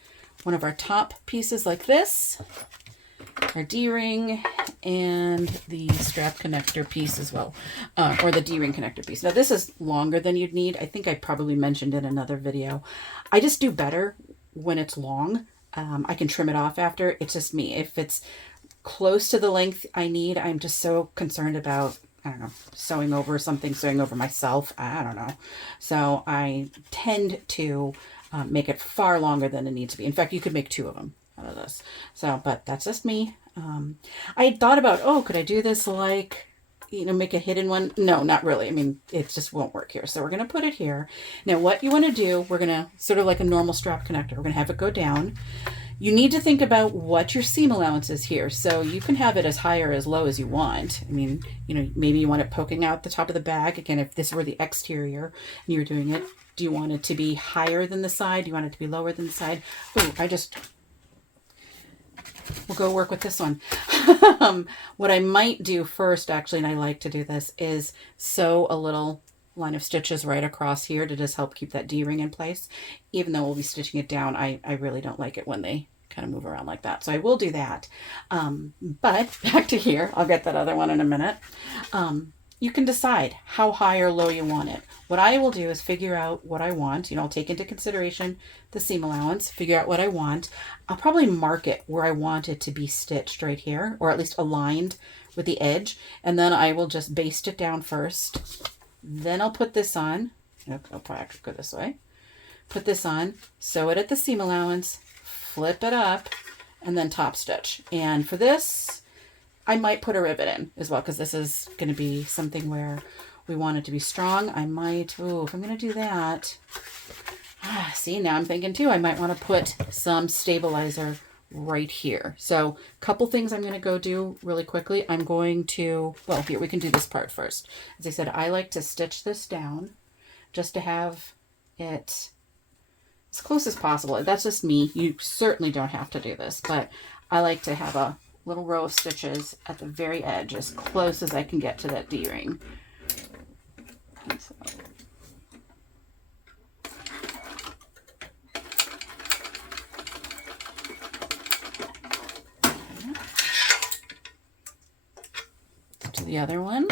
one of our top pieces like this, our D-ring, and the strap connector piece as well, or the D-ring connector piece. Now this is longer than you'd need. I think I probably mentioned in another video. I just do better when it's long. I can trim it off after. It's just me. If it's close to the length I need, I'm just so concerned about, I don't know, sewing over something, sewing over myself. I don't know. So I tend to make it far longer than it needs to be. In fact, you could make 2 of them out of this. So, but that's just me. I had thought about, could I do this like, make a hidden one? No, not really. I mean, it just won't work here. So we're going to put it here. Now what you want to do, we're going to sort of like a normal strap connector. We're going to have it go down. You need to think about what your seam allowance is here. So you can have it as high or as low as you want. I mean, maybe you want it poking out the top of the bag. Again, if this were the exterior and you're doing it, do you want it to be higher than the side? Do you want it to be lower than the side? We'll go work with this one. What I might do first, actually, and I like to do this, is sew a little line of stitches right across here to just help keep that D-ring in place. Even though we'll be stitching it down, I really don't like it when they kind of move around like that. So I will do that. But back to here, I'll get that other one in a minute. you can decide how high or low you want it. What I will do is figure out what I want. I'll take into consideration the seam allowance, figure out what I want. I'll probably mark it where I want it to be stitched right here, or at least aligned with the edge. And then I will just baste it down first. Then I'll put this on. I'll probably actually go this way. Put this on, sew it at the seam allowance, flip it up, and then top stitch. And for this, I might put a rivet in as well, because this is going to be something where we want it to be strong. I might, if I'm going to do that, see, now I'm thinking too, I might want to put some stabilizer right here. So a couple things I'm going to go do really quickly. I'm going to, well, here, we can do this part first. As I said, I like to stitch this down just to have it as close as possible. That's just me. You certainly don't have to do this, but I like to have a little row of stitches at the very edge, as close as I can get to that D-ring. So. To the other one.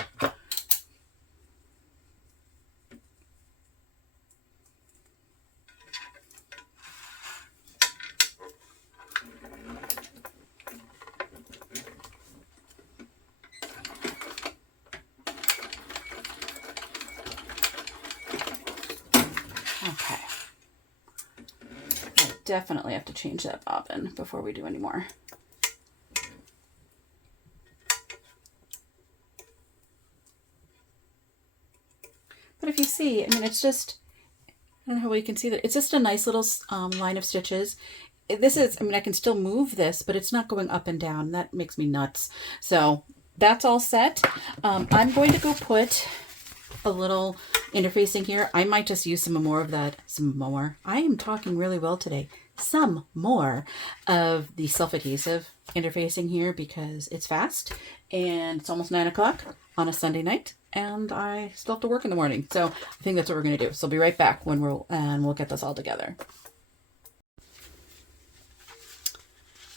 Okay. I definitely have to change that bobbin before we do any more. But if you see, I mean, it's just, I don't know how well you can see that. It's just a nice little line of stitches. This is, I mean, I can still move this, but it's not going up and down. That makes me nuts. So that's all set. I'm going to go put a little interfacing here. I might just use some more of that, I am talking really well today. Some more of the self-adhesive interfacing here, because it's fast and it's almost 9 o'clock on a Sunday night and I still have to work in the morning. So I think that's what we're going to do. So I'll be right back when we'll get this all together.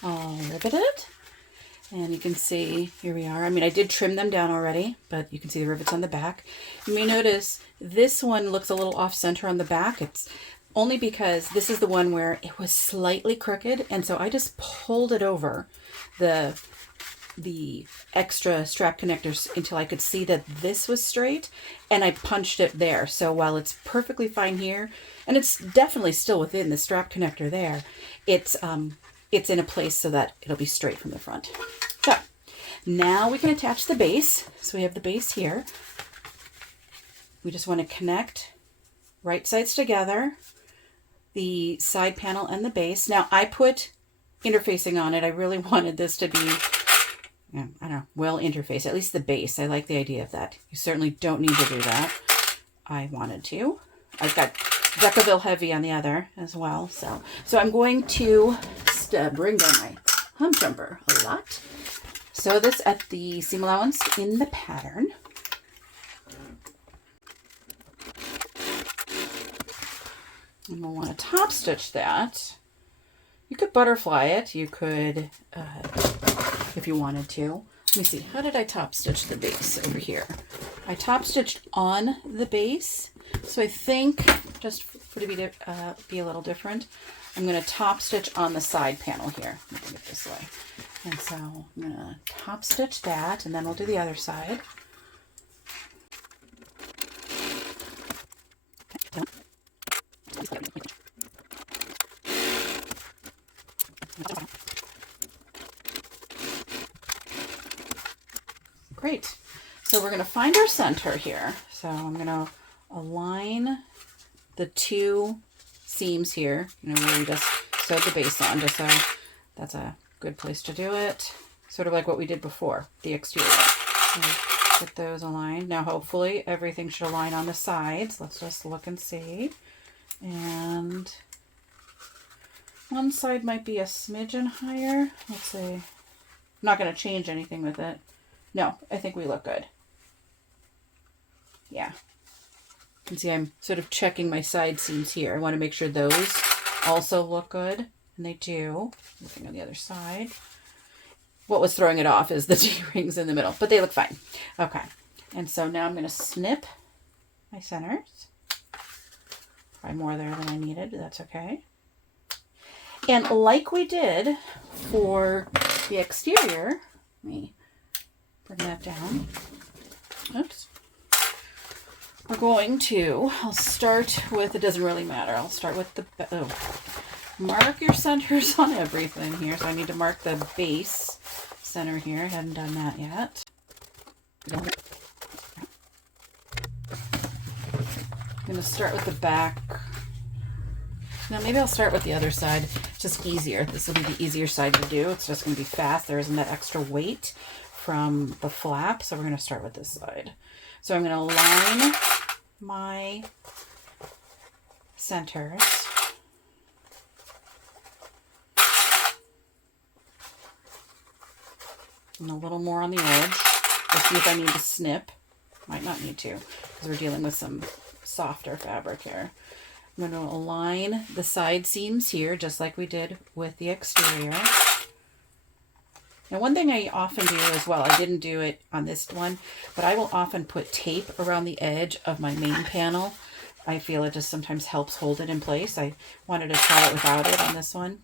All riveted. And you can see, here we are. I mean, I did trim them down already, but you can see the rivets on the back. You may notice this one looks a little off center on the back. It's only because this is the one where it was slightly crooked. And so I just pulled it over the extra strap connectors until I could see that this was straight, and I punched it there. So while it's perfectly fine here, and it's definitely still within the strap connector there, it's in a place so that it'll be straight from the front. So now we can attach the base. So we have the base here. We just want to connect right sides together, the side panel and the base. Now I put interfacing on it. I really wanted this to be, I don't know, well interfaced, at least the base. I like the idea of that. You certainly don't need to do that. I wanted to. I've got Decaville Heavy on the other as well. So I'm going to bring down my hump jumper a lot. Sew this at the seam allowance in the pattern. And we'll want to top stitch that. You could butterfly it. You could, if you wanted to. Let me see. How did I top stitch the base over here? I top stitched on the base. So I think, just for it to be a little different, I'm going to top stitch on the side panel here. Let me bring it this way. And so I'm going to top stitch that, and then we'll do the other side. Great. So we're going to find our center here. So I'm going to align the two seams here, where we just sewed the base on, just so that's a good place to do it. Sort of like what we did before, the exterior. So get those aligned. Now hopefully everything should align on the sides. Let's just look and see. And one side might be a smidgen higher. Let's see. I'm not going to change anything with it. No, I think we look good. Yeah. You can see I'm sort of checking my side seams here. I want to make sure those also look good, and they do. Looking on the other side. What was throwing it off is the D-rings in the middle, but they look fine. Okay, And so now I'm going to snip my centers. Probably more there than I needed, but that's okay. And like we did for the exterior, let me bring that down. Oops. We're going to, I'll start with, it doesn't really matter, I'll start with the, mark your centers on everything here. So I need to mark the base center here. I hadn't done that yet. I'm going to start with the back. Now maybe I'll start with the other side. It's just easier. This will be the easier side to do. It's just going to be fast. There isn't that extra weight from the flap. So we're going to start with this side. So I'm going to line my centers. And a little more on the edge. We'll see if I need to snip. Might not need to, because we're dealing with some softer fabric here. I'm going to align the side seams here, just like we did with the exterior. Now, one thing I often do as well, I didn't do it on this one, but I will often put tape around the edge of my main panel. I feel it just sometimes helps hold it in place. I wanted to try it without it on this one.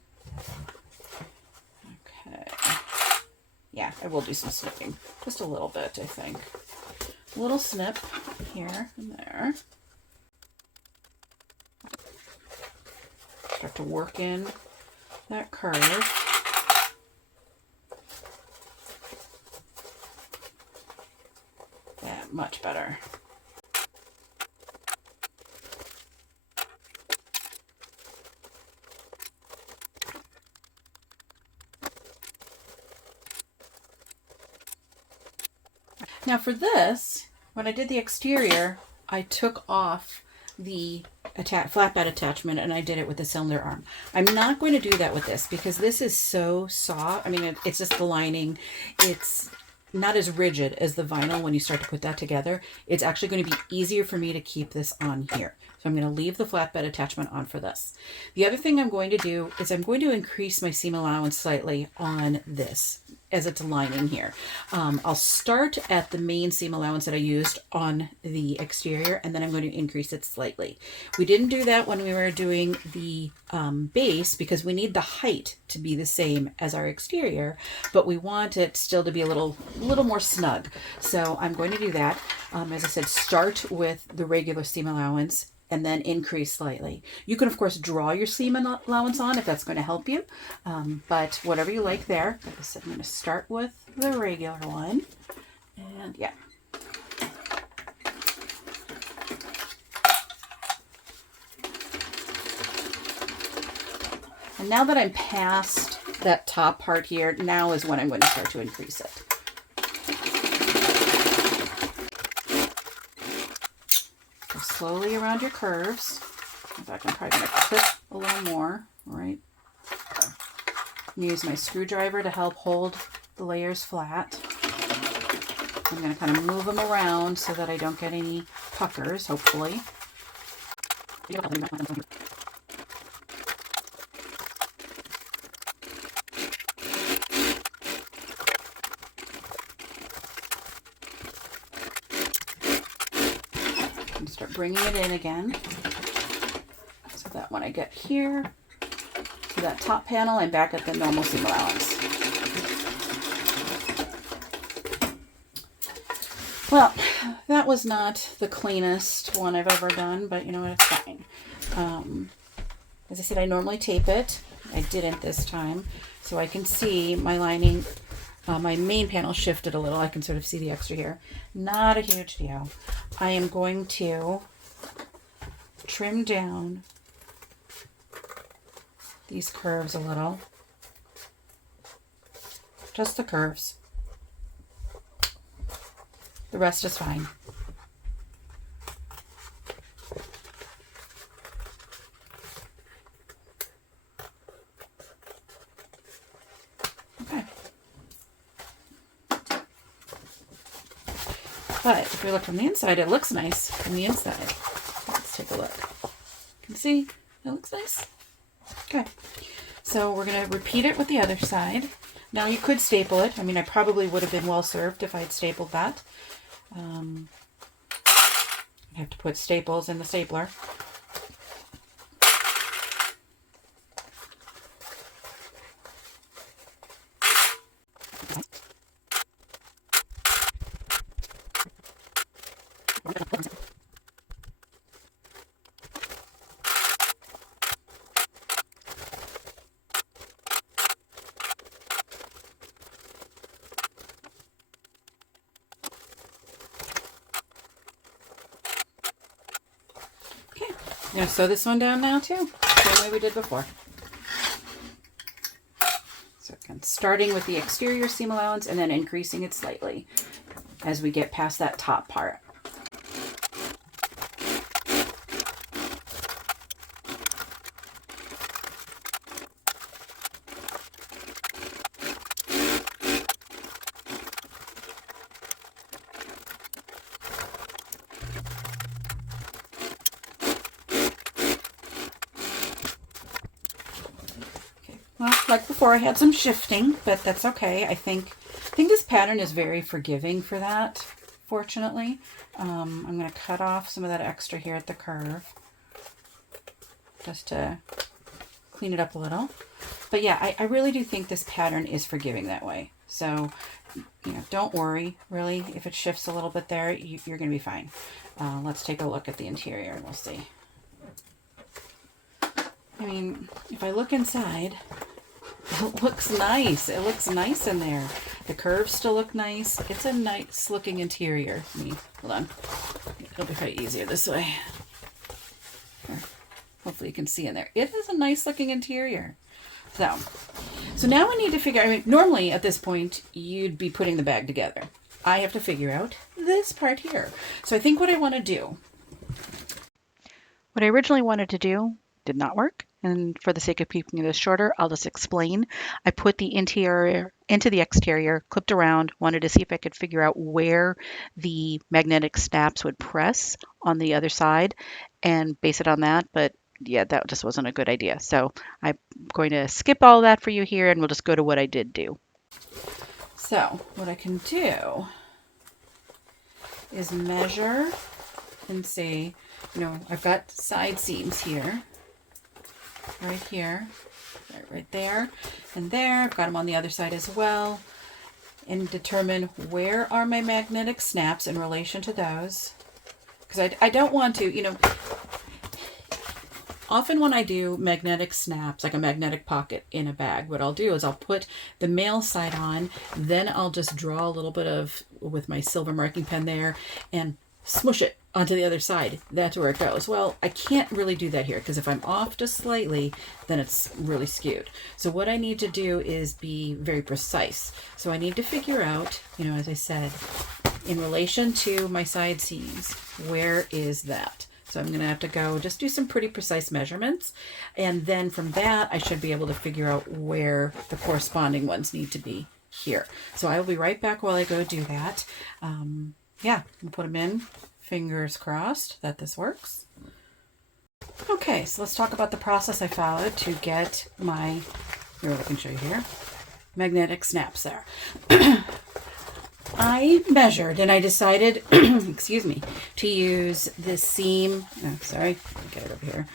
Okay. Yeah, I will do some snipping. Just a little bit, I think. A little snip here and there. Start to work in that curve. Yeah, much better. Now for this, when I did the exterior, I took off the flatbed attachment and I did it with the cylinder arm. I'm not going to do that with this because this is so soft. I mean, it's just the lining. It's not as rigid as the vinyl when you start to put that together. It's actually going to be easier for me to keep this on here. So I'm going to leave the flatbed attachment on for this. The other thing I'm going to do is I'm going to increase my seam allowance slightly on this as it's lining here. I'll start at the main seam allowance that I used on the exterior, and then I'm going to increase it slightly. We didn't do that when we were doing the base because we need the height to be the same as our exterior, but we want it still to be a little more snug. So I'm going to do that. As I said, start with the regular seam allowance and then increase slightly. You can, of course, draw your seam allowance on if that's going to help you, but whatever you like there. Like I said, I'm going to start with the regular one, and yeah. And now that I'm past that top part here, now is when I'm going to start to increase it. Slowly around your curves. In fact, I'm probably going to clip a little more, right? Use my screwdriver to help hold the layers flat. I'm going to kind of move them around so that I don't get any puckers, hopefully. Start bringing it in again so that when I get here to that top panel, I'm back at the normal seam allowance. Well, that was not the cleanest one I've ever done, but you know what, it's fine. As I said, I normally tape it. I didn't this time, so I can see my lining. My main panel shifted a little. I can sort of see the extra here. Not a huge deal. I am going to trim down these curves a little. Just the curves. The rest is fine. Okay. But if we look from the inside, it looks nice from the inside. Let's take a look. You can see it looks nice. Okay. So we're going to repeat it with the other side. Now you could staple it. I mean, I probably would have been well served if I had stapled that. I have to put staples in the stapler. Okay, I'm going to sew this one down now too, same way we did before. So again, starting with the exterior seam allowance and then increasing it slightly as we get past that top part. Well, like before, I had some shifting, but that's okay. I think this pattern is very forgiving for that, fortunately. I'm going to cut off some of that extra here at the curve just to clean it up a little. But yeah, I really do think this pattern is forgiving that way. So, you know, don't worry, really. If it shifts a little bit there, you're going to be fine. Let's take a look at the interior and we'll see. I mean, if I look inside, it looks nice. It looks nice in there. The curves still look nice. It's a nice looking interior. Hold on. It'll be probably easier this way. Here. Hopefully you can see in there. It is a nice looking interior. So now I need to figure out, I mean, normally at this point, you'd be putting the bag together. I have to figure out this part here. So I think what I want to do. What I originally wanted to do did not work. And for the sake of keeping this shorter, I'll just explain. I put the interior into the exterior, clipped around, wanted to see if I could figure out where the magnetic snaps would press on the other side and base it on that. But yeah, that just wasn't a good idea. So I'm going to skip all that for you here and we'll just go to what I did do. So what I can do is measure and see, you know, I've got side seams here. Right here, right there, and there. I've got them on the other side as well. And determine where are my magnetic snaps in relation to those. Because I don't want to, you know, often when I do magnetic snaps, like a magnetic pocket in a bag, what I'll do is I'll put the male side on, then I'll just draw a little bit of, with my silver marking pen there, and smush it onto the other side. That's where it goes. Well, I can't really do that here because if I'm off just slightly, then it's really skewed. So what I need to do is be very precise. So I need to figure out, you know, as I said, in relation to my side seams, where is that? So I'm going to have to go just do some pretty precise measurements. And then from that, I should be able to figure out where the corresponding ones need to be here. So I will be right back while I go do that. Yeah, we'll put them in. Fingers crossed that this works. Okay, so let's talk about the process I followed to get my, here, I can show you here, magnetic snaps there. I measured and I decided, excuse me, to use this seam, oh, sorry, get it over here,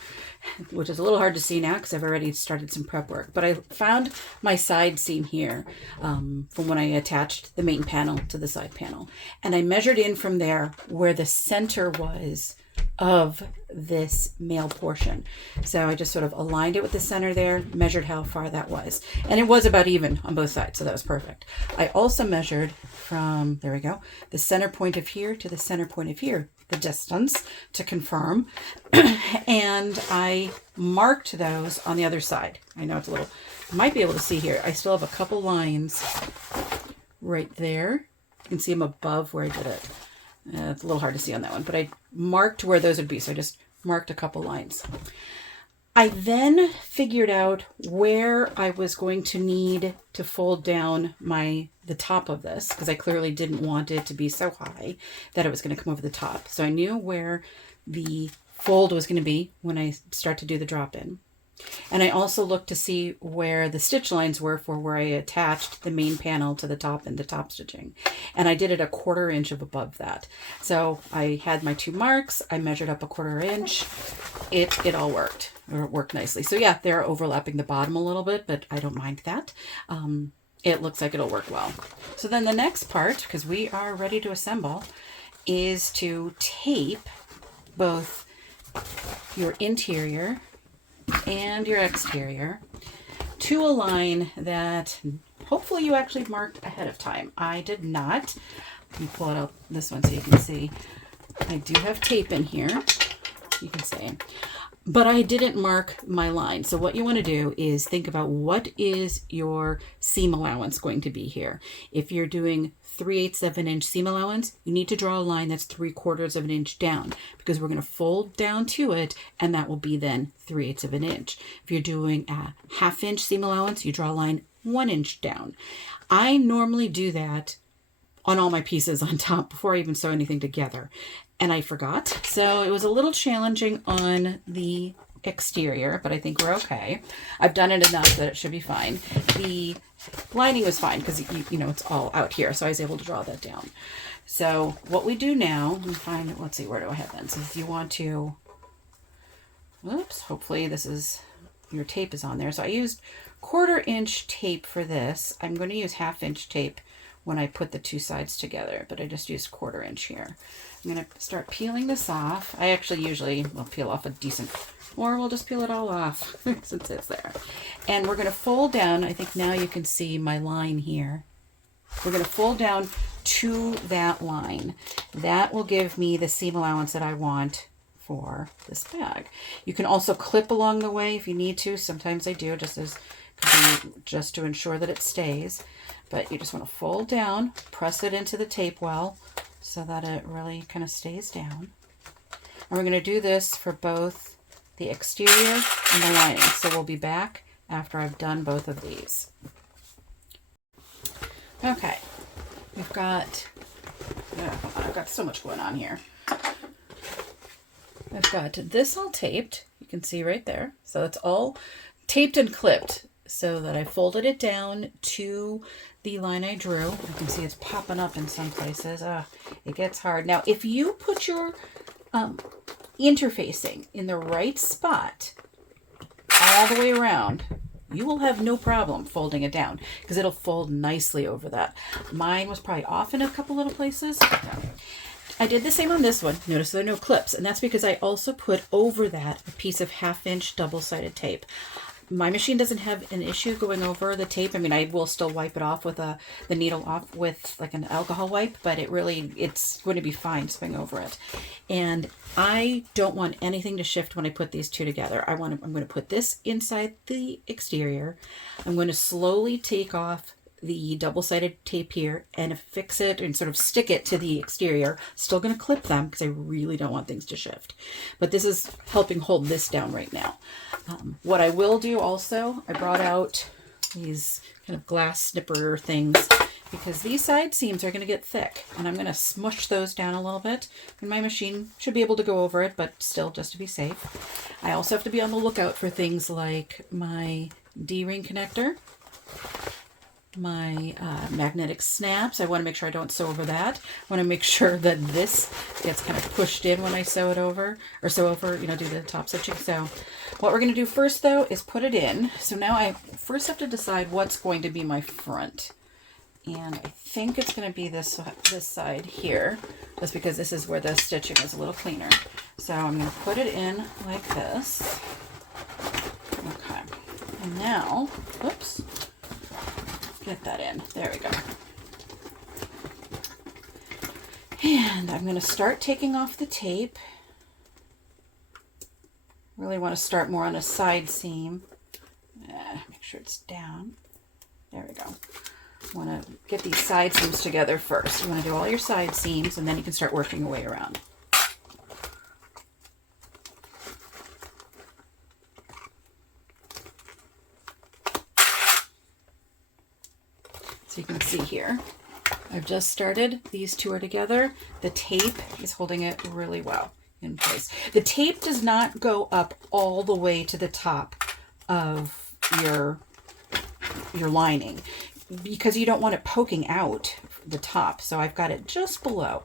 which is a little hard to see now because I've already started some prep work. But I found my side seam here from when I attached the main panel to the side panel. And I measured in from there where the center was of this male portion. So I just sort of aligned it with the center there, measured how far that was. And it was about even on both sides, so that was perfect. I also measured from, there we go, the center point of here to the center point of here, the distance to confirm. And I marked those on the other side. I know it's a little, you might be able to see here, I still have a couple lines right there. You can see them above where I did it. It's a little hard to see on that one, but I marked where those would be. So I just marked a couple lines. I then figured out where I was going to need to fold down the top of this, because I clearly didn't want it to be so high that it was going to come over the top. So I knew where the fold was going to be when I start to do the drop in. And I also looked to see where the stitch lines were for where I attached the main panel to the top and the top stitching. And I did it 1/4 inch above that. So I had my 2 marks. I measured up 1/4 inch. It all worked. It worked nicely. So yeah, they're overlapping the bottom a little bit, but I don't mind that. It looks like it'll work well. So then the next part, because we are ready to assemble, is to tape both your interior and your exterior to a line that hopefully you actually marked ahead of time. I did not. Let me pull it up this one so you can see. I do have tape in here, you can see, but I didn't mark my line. So what you want to do is think about what is your seam allowance going to be here. If you're doing 3/8 of an inch seam allowance, you need to draw a line that's 3/4 of an inch down, because we're going to fold down to it, and that will be then 3/8 of an inch. If you're doing a 1/2 inch seam allowance, you draw a line 1 inch down. I normally do that on all my pieces on top before I even sew anything together, and I forgot. So it was a little challenging on the exterior, but I think we're okay. I've done it enough that it should be fine. The lining was fine because you know it's all out here, so I was able to draw that down. So what we do now, let me find, let's see, where do I have that? So if you want to, whoops, hopefully this is, your tape is on there. So I used 1/4 inch tape for this. I'm going to use 1/2 inch tape when I put the 2 sides together, but I just used 1/4 inch here. I'm going to start peeling this off. I actually usually will peel off a decent, or we'll just peel it all off since it's there. And we're going to fold down. I think now you can see my line here. We're going to fold down to that line. That will give me the seam allowance that I want for this bag. You can also clip along the way if you need to. Sometimes I do, just to ensure that it stays. But you just want to fold down, press it into the tape well so that it really kind of stays down. And we're going to do this for both the exterior and the lining. So we'll be back after I've done both of these. Okay, I've got so much going on here. I've got this all taped. You can see right there. So it's all taped and clipped so that I folded it down to the line I drew. You can see it's popping up in some places. It gets hard. Now, if you put your interfacing in the right spot all the way around, you will have no problem folding it down because it'll fold nicely over that. Mine was probably off in a couple little places. I did the same on this one. Notice there are no clips, and that's because I also put over that a piece of 1/2 inch double-sided tape. My machine doesn't have an issue going over the tape. I mean, I will still wipe it off with the needle off with like an alcohol wipe, but it's going to be fine sewing over it. And I don't want anything to shift when I put these two together. I'm going to put this inside the exterior. I'm going to slowly take off the double-sided tape here and affix it and sort of stick it to the exterior. Still going to clip them because I really don't want things to shift. But this is helping hold this down right now. What I will do also, I brought out these kind of glass snipper things because these side seams are going to get thick, and I'm going to smush those down a little bit. And my machine should be able to go over it, but still just to be safe. I also have to be on the lookout for things like my D-ring connector, my magnetic snaps. I want to make sure I don't sew over that. I want to make sure that this gets kind of pushed in when I sew it over, or sew over, do the top stitching. So what we're going to do first, though, is put it in. So now I first have to decide what's going to be my front. And I think it's going to be this side here, just because this is where the stitching is a little cleaner. So I'm going to put it in like this. Okay. And now, whoops. Get that in. There we go. And I'm going to start taking off the tape. Really want to start more on a side seam. Make sure it's down. There we go. I want to get these side seams together first. You want to do all your side seams, and then you can start working your way around. So you can see here, I've just started. These two are together. The tape is holding it really well in place. The tape does not go up all the way to the top of your lining, because you don't want it poking out the top. So I've got it just below.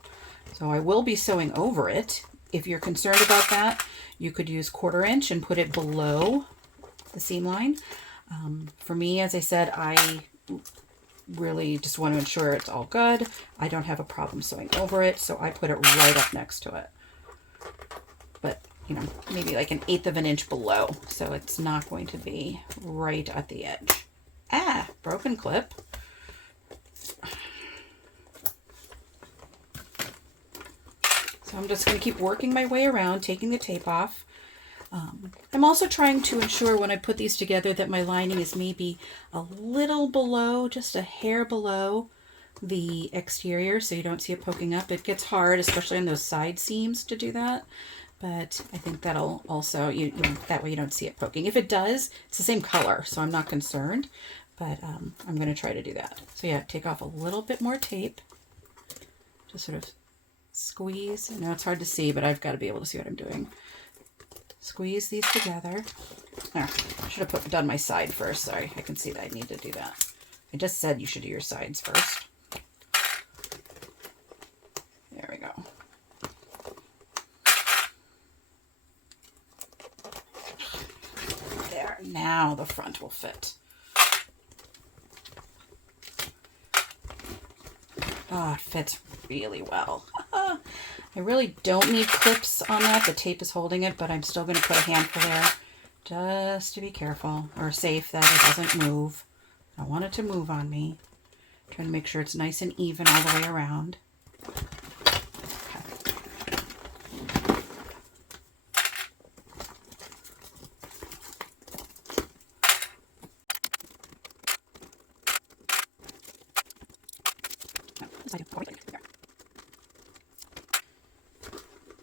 So I will be sewing over it. If you're concerned about that, you could use 1/4 inch and put it below the seam line. For me, as I said, I really just want to ensure it's all good. I don't have a problem sewing over it, so I put it right up next to it. But, you know, maybe like 1/8 of an inch below, so it's not going to be right at the edge. Ah, broken clip. So I'm just going to keep working my way around, taking the tape off. I'm also trying to ensure when I put these together that my lining is maybe a little below, just a hair below the exterior, so you don't see it poking up. It gets hard, especially on those side seams, to do that. But I think that'll also, that way you don't see it poking. If it does, it's the same color, so I'm not concerned. But I'm going to try to do that. So yeah, take off a little bit more tape. Just sort of squeeze. I know it's hard to see, but I've got to be able to see what I'm doing. Squeeze these together. There, I should have done my side first. Sorry, I can see that I need to do that. I just said you should do your sides first. There we go. There, now the front will fit. Oh, it fits really well. I really don't need clips on that. The tape is holding it, but I'm still going to put a handful there just to be careful or safe that it doesn't move. I don't want it to move on me. Trying to make sure it's nice and even all the way around.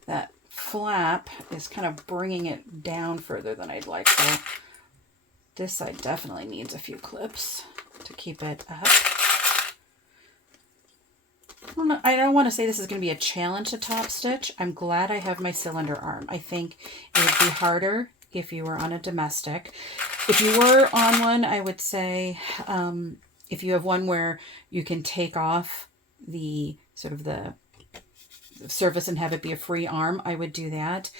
That flap is kind of bringing it down further than I'd like, so this side definitely needs a few clips to keep it up. I don't want to say this is going to be a challenge to top stitch. I'm glad I have my cylinder arm. I think it would be harder if you were on a domestic. If you were on one, I would say if you have one where you can take off the sort of the surface and have it be a free arm, I would do that.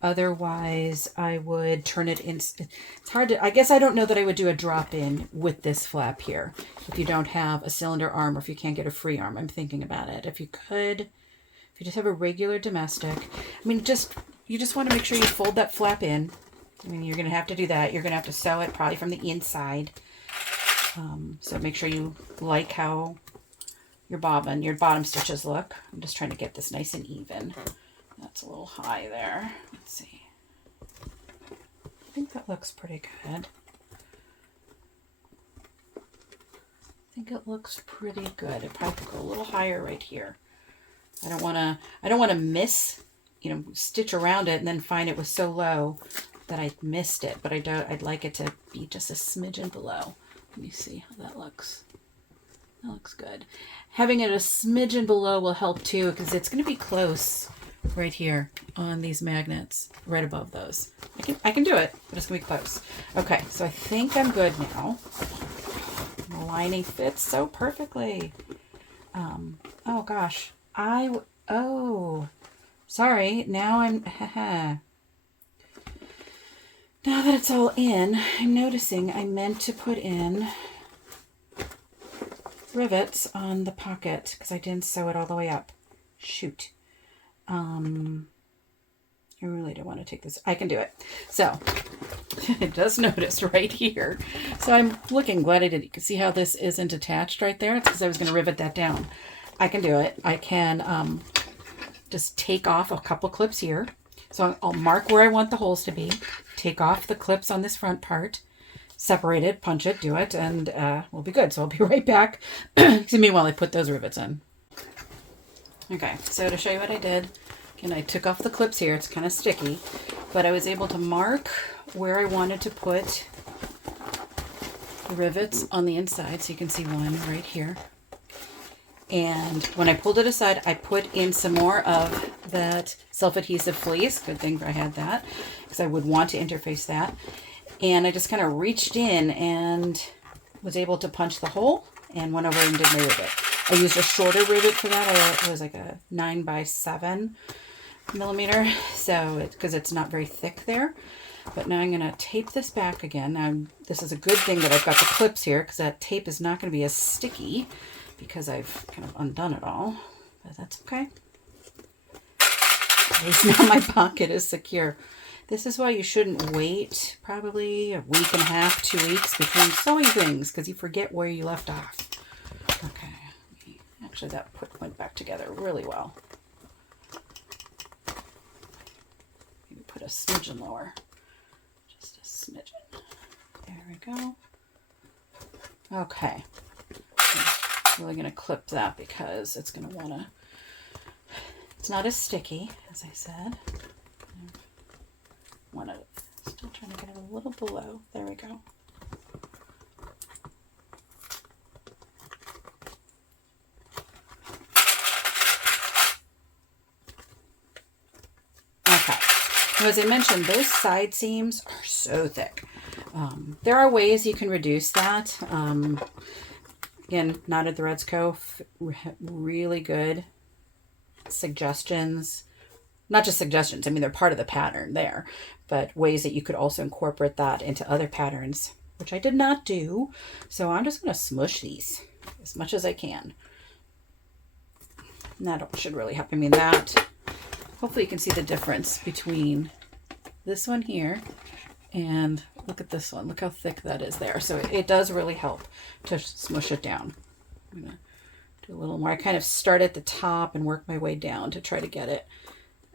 Otherwise, I would turn it in. It's hard to, I guess I don't know that I would do a drop in with this flap here. If you don't have a cylinder arm or if you can't get a free arm, I'm thinking about it. If you could, if you just have a regular domestic, I mean, you just want to make sure you fold that flap in. I mean, you're going to have to do that. You're going to have to sew it probably from the inside. So make sure you like how your bottom stitches look. I'm just trying to get this nice and even. That's a little high there. Let's see. I think that looks pretty good. I think it looks pretty good. It probably could go a little higher right here. I don't want to miss, stitch around it and then find it was so low that I missed it, but I'd like it to be just a smidgen below. Let me see how that looks. That looks good. Having it a smidgen below will help too, because it's going to be close right here on these magnets, right above those. I can do it, but it's going to be close. Okay, so I think I'm good now. The lining fits so perfectly. Oh gosh. Oh, sorry. Now now that it's all in, I'm noticing I meant to put in rivets on the pocket because I didn't sew it all the way up. Shoot. I really don't want to take this. I can do it. So it does notice right here. So I'm glad I did. You can see how this isn't attached right there. It's because I was going to rivet that down. I can do it. I can just take off a couple clips here. So I'll mark where I want the holes to be. Take off the clips on this front part. Separate it, punch it, do it, and we'll be good. So I'll be right back. Excuse me while I put those rivets in. Okay, so to show you what I did, again, I took off the clips here. It's kind of sticky, but I was able to mark where I wanted to put the rivets on the inside. So you can see one right here. And when I pulled it aside, I put in some more of that self-adhesive fleece. Good thing I had that, because I would want to interface that. And I just kind of reached in and was able to punch the hole and went over and did my rivet. I used a shorter rivet for that. It was like a 9x7 millimeter, so because it's not very thick there. But now I'm going to tape this back again. Now, this is a good thing that I've got the clips here, because that tape is not going to be as sticky because I've kind of undone it all. But that's okay. At least now my pocket is secure. This is why you shouldn't wait probably a week and a half, 2 weeks between sewing things, because you forget where you left off. Okay. Actually, that went back together really well. Maybe put a smidgen lower. Just a smidgen. There we go. Okay. I'm really going to clip that because it's going to want to... It's not as sticky, as I said. Still trying to get it a little below. There we go. Okay. So as I mentioned, those side seams are so thick. There are ways you can reduce that. Again, Knotted Threads Co. Really good suggestions. Not just suggestions, I mean, they're part of the pattern there, but ways that you could also incorporate that into other patterns, which I did not do. So I'm just going to smush these as much as I can. And that should really help. I mean, that, hopefully you can see the difference between this one here and look at this one. Look how thick that is there. So it does really help to smush it down. I'm going to do a little more. I kind of start at the top and work my way down to try to get it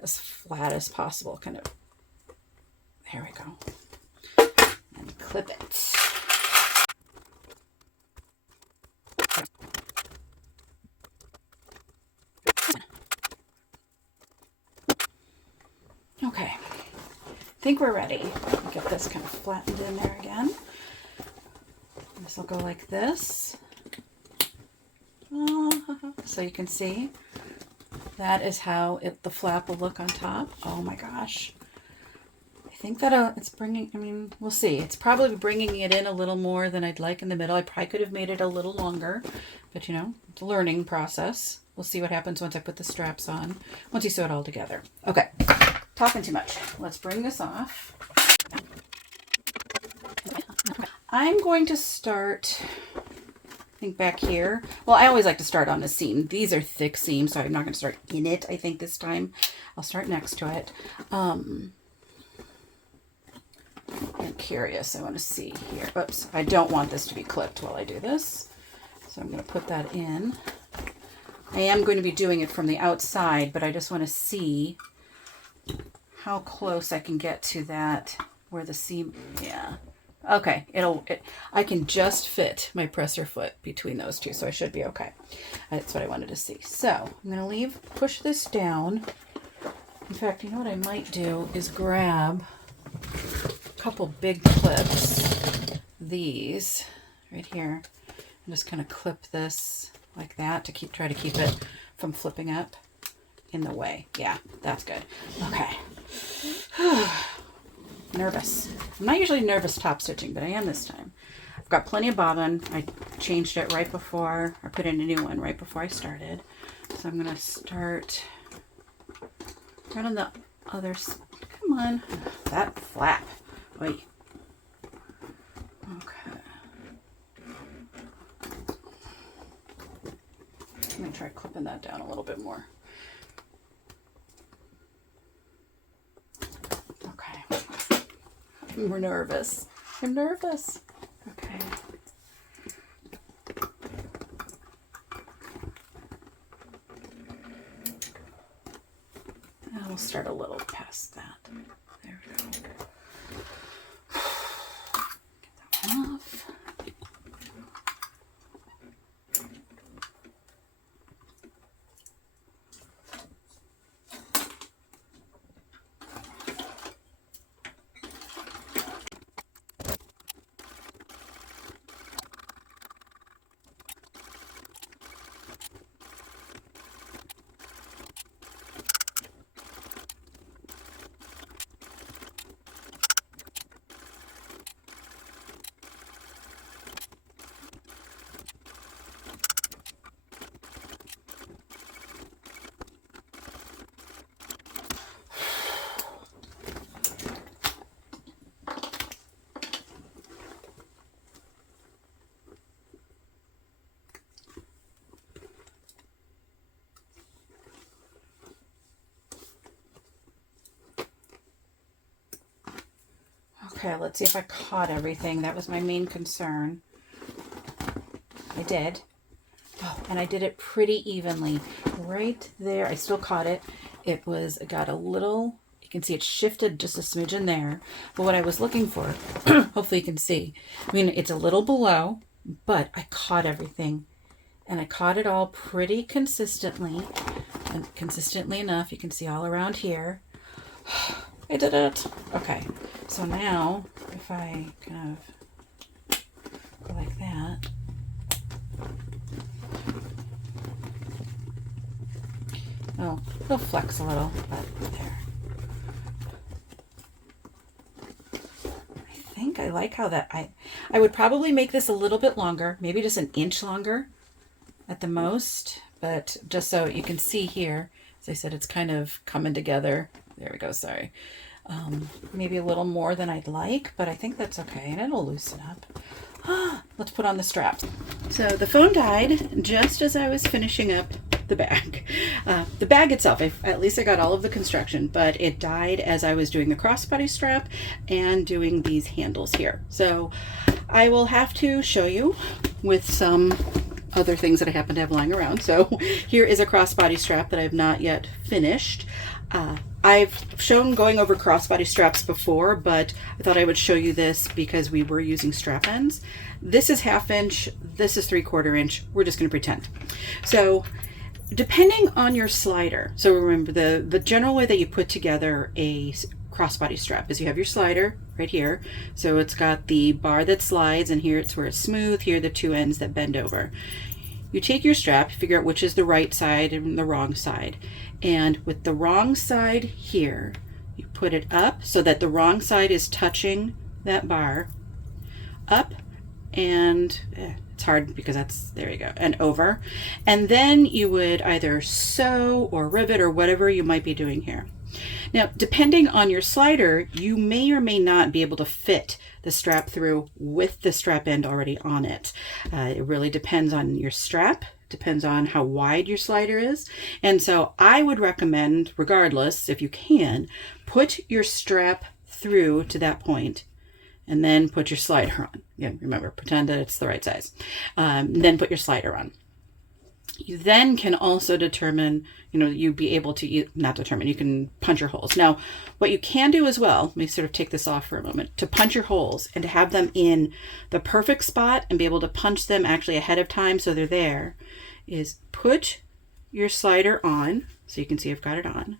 as flat as possible. Kind of, there we go. And clip it. Okay, I think we're ready. Get this kind of flattened in there again. This will go like this. So you can see that is how the flap will look on top. Oh my gosh. I think that it's bringing, I mean, we'll see. It's probably bringing it in a little more than I'd like in the middle. I probably could have made it a little longer, but you know, it's a learning process. We'll see what happens once I put the straps on, once you sew it all together. Okay, talking too much. Let's bring this off. I'm going to start, I think back here. Well, I always like to start on a seam. These are thick seams, so I'm not going to start in it, I think, this time. I'll start next to it. I'm curious. I want to see here. Oops, I don't want this to be clipped while I do this. So I'm going to put that in. I am going to be doing it from the outside, but I just want to see how close I can get to that, where the seam, yeah. Okay, I can just fit my presser foot between those two, so I should be okay. That's what I wanted to see. So I'm going to push this down. In fact, you know what I might do is grab a couple big clips, these right here, and just kind of clip this like that to try to keep it from flipping up in the way. Yeah, that's good. Okay. Nervous. I'm not usually nervous top stitching, but I am this time. I've got plenty of bobbin. I changed it right before, or put in a new one right before I started. So I'm going to start right on the other side. Come on. That flap. Wait. Okay. I'm going to try clipping that down a little bit more. Okay. I'm nervous. I'm nervous. Okay. And we'll start a little past that. There we go. Get that one off. Okay, let's see if I caught everything. That was my main concern. I did. Oh, and I did it pretty evenly. Right there, I still caught it. It got a little, you can see it shifted just a smidgen there. But what I was looking for, hopefully you can see, I mean, it's a little below, but I caught everything. And I caught it all pretty consistently. And consistently enough, you can see all around here. I did it. Okay, so now if I kind of go like that, oh, it'll flex a little, but there. I think I like how that, I would probably make this a little bit longer, maybe just an inch longer at the most, but just so you can see here, as I said, it's kind of coming together. There we go, sorry. Maybe a little more than I'd like, but I think that's okay, and it'll loosen up. Let's put on the straps. So the phone died just as I was finishing up the bag. The bag itself, at least I got all of the construction, but it died as I was doing the crossbody strap and doing these handles here. So I will have to show you with some other things that I happen to have lying around. So here is a crossbody strap that I've not yet finished. I've shown going over crossbody straps before, but I thought I would show you this because we were using strap ends. This is 1/2 inch, this is 3/4 inch. We're just going to pretend. So depending on your slider, so remember the general way that you put together a crossbody strap is you have your slider right here. So it's got the bar that slides, and here it's where it's smooth. Here are the two ends that bend over. You take your strap, figure out which is the right side and the wrong side. And with the wrong side here, you put it up so that the wrong side is touching that bar. Up and it's hard because that's, there you go, and over. And then you would either sew or rivet or whatever you might be doing here. Now, depending on your slider, you may or may not be able to fit the strap through with the strap end already on it. It really depends on your strap, depends on how wide your slider is. And so I would recommend, regardless, if you can, put your strap through to that point and then put your slider on. Yeah, remember, pretend that it's the right size. Then put your slider on. You then can also determine, you'd be able to, not determine, you can punch your holes. Now, what you can do as well, let me sort of take this off for a moment, to punch your holes and to have them in the perfect spot and be able to punch them actually ahead of time so they're there, is put your slider on, so you can see I've got it on,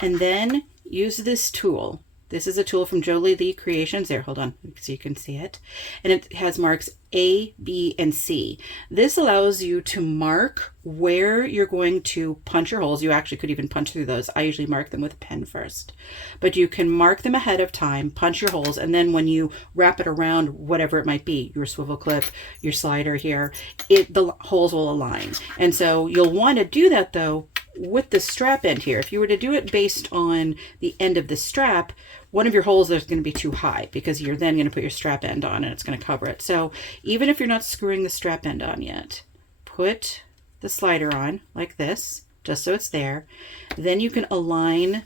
and then use this tool. This is a tool from Jolie Lee Creations. There, hold on, so you can see it. And it has marks A, B, and C. This allows you to mark where you're going to punch your holes. You actually could even punch through those. I usually mark them with a pen first. But you can mark them ahead of time, punch your holes, and then when you wrap it around whatever it might be, your swivel clip, your slider here, the holes will align. And so you'll want to do that, though, with the strap end here. If you were to do it based on the end of the strap, one of your holes is going to be too high because you're then going to put your strap end on and it's going to cover it. So even if you're not screwing the strap end on yet, put the slider on like this, just so it's there. Then you can align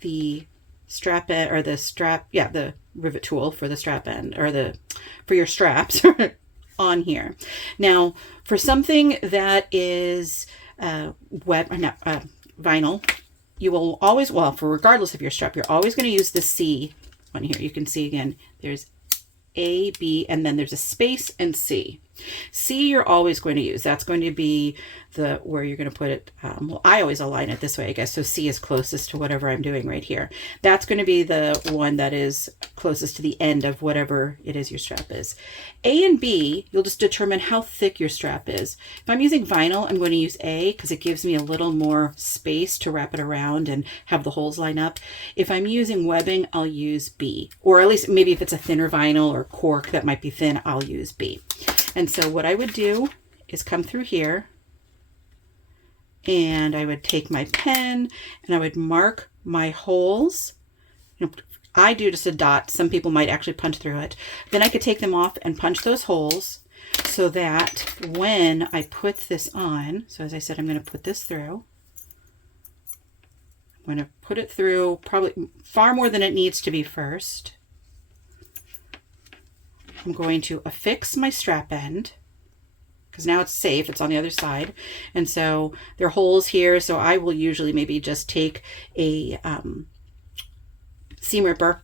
the strap end, or the rivet tool for the strap end, or for your straps on here. Now, for something that is vinyl, you will always, for regardless of your strap, you're always going to use the C on here. You can see again, there's A, B, and then there's a space and C. C you're always going to use. That's going to be where you're going to put it. I always align it this way, I guess. So C is closest to whatever I'm doing right here. That's going to be the one that is closest to the end of whatever it is your strap is. A and B, you'll just determine how thick your strap is. If I'm using vinyl, I'm going to use A because it gives me a little more space to wrap it around and have the holes line up. If I'm using webbing, I'll use B. Or at least maybe if it's a thinner vinyl or cork that might be thin, I'll use B. And so what I would do is come through here, and I would take my pen and I would mark my holes. I do just a dot. Some people might actually punch through it. Then I could take them off and punch those holes so that when I put this on, so as I said, I'm going to put this through. I'm going to put it through probably far more than it needs to be first. I'm going to affix my strap end, because now it's safe, it's on the other side. And so there are holes here, so I will usually maybe just take a seam ripper,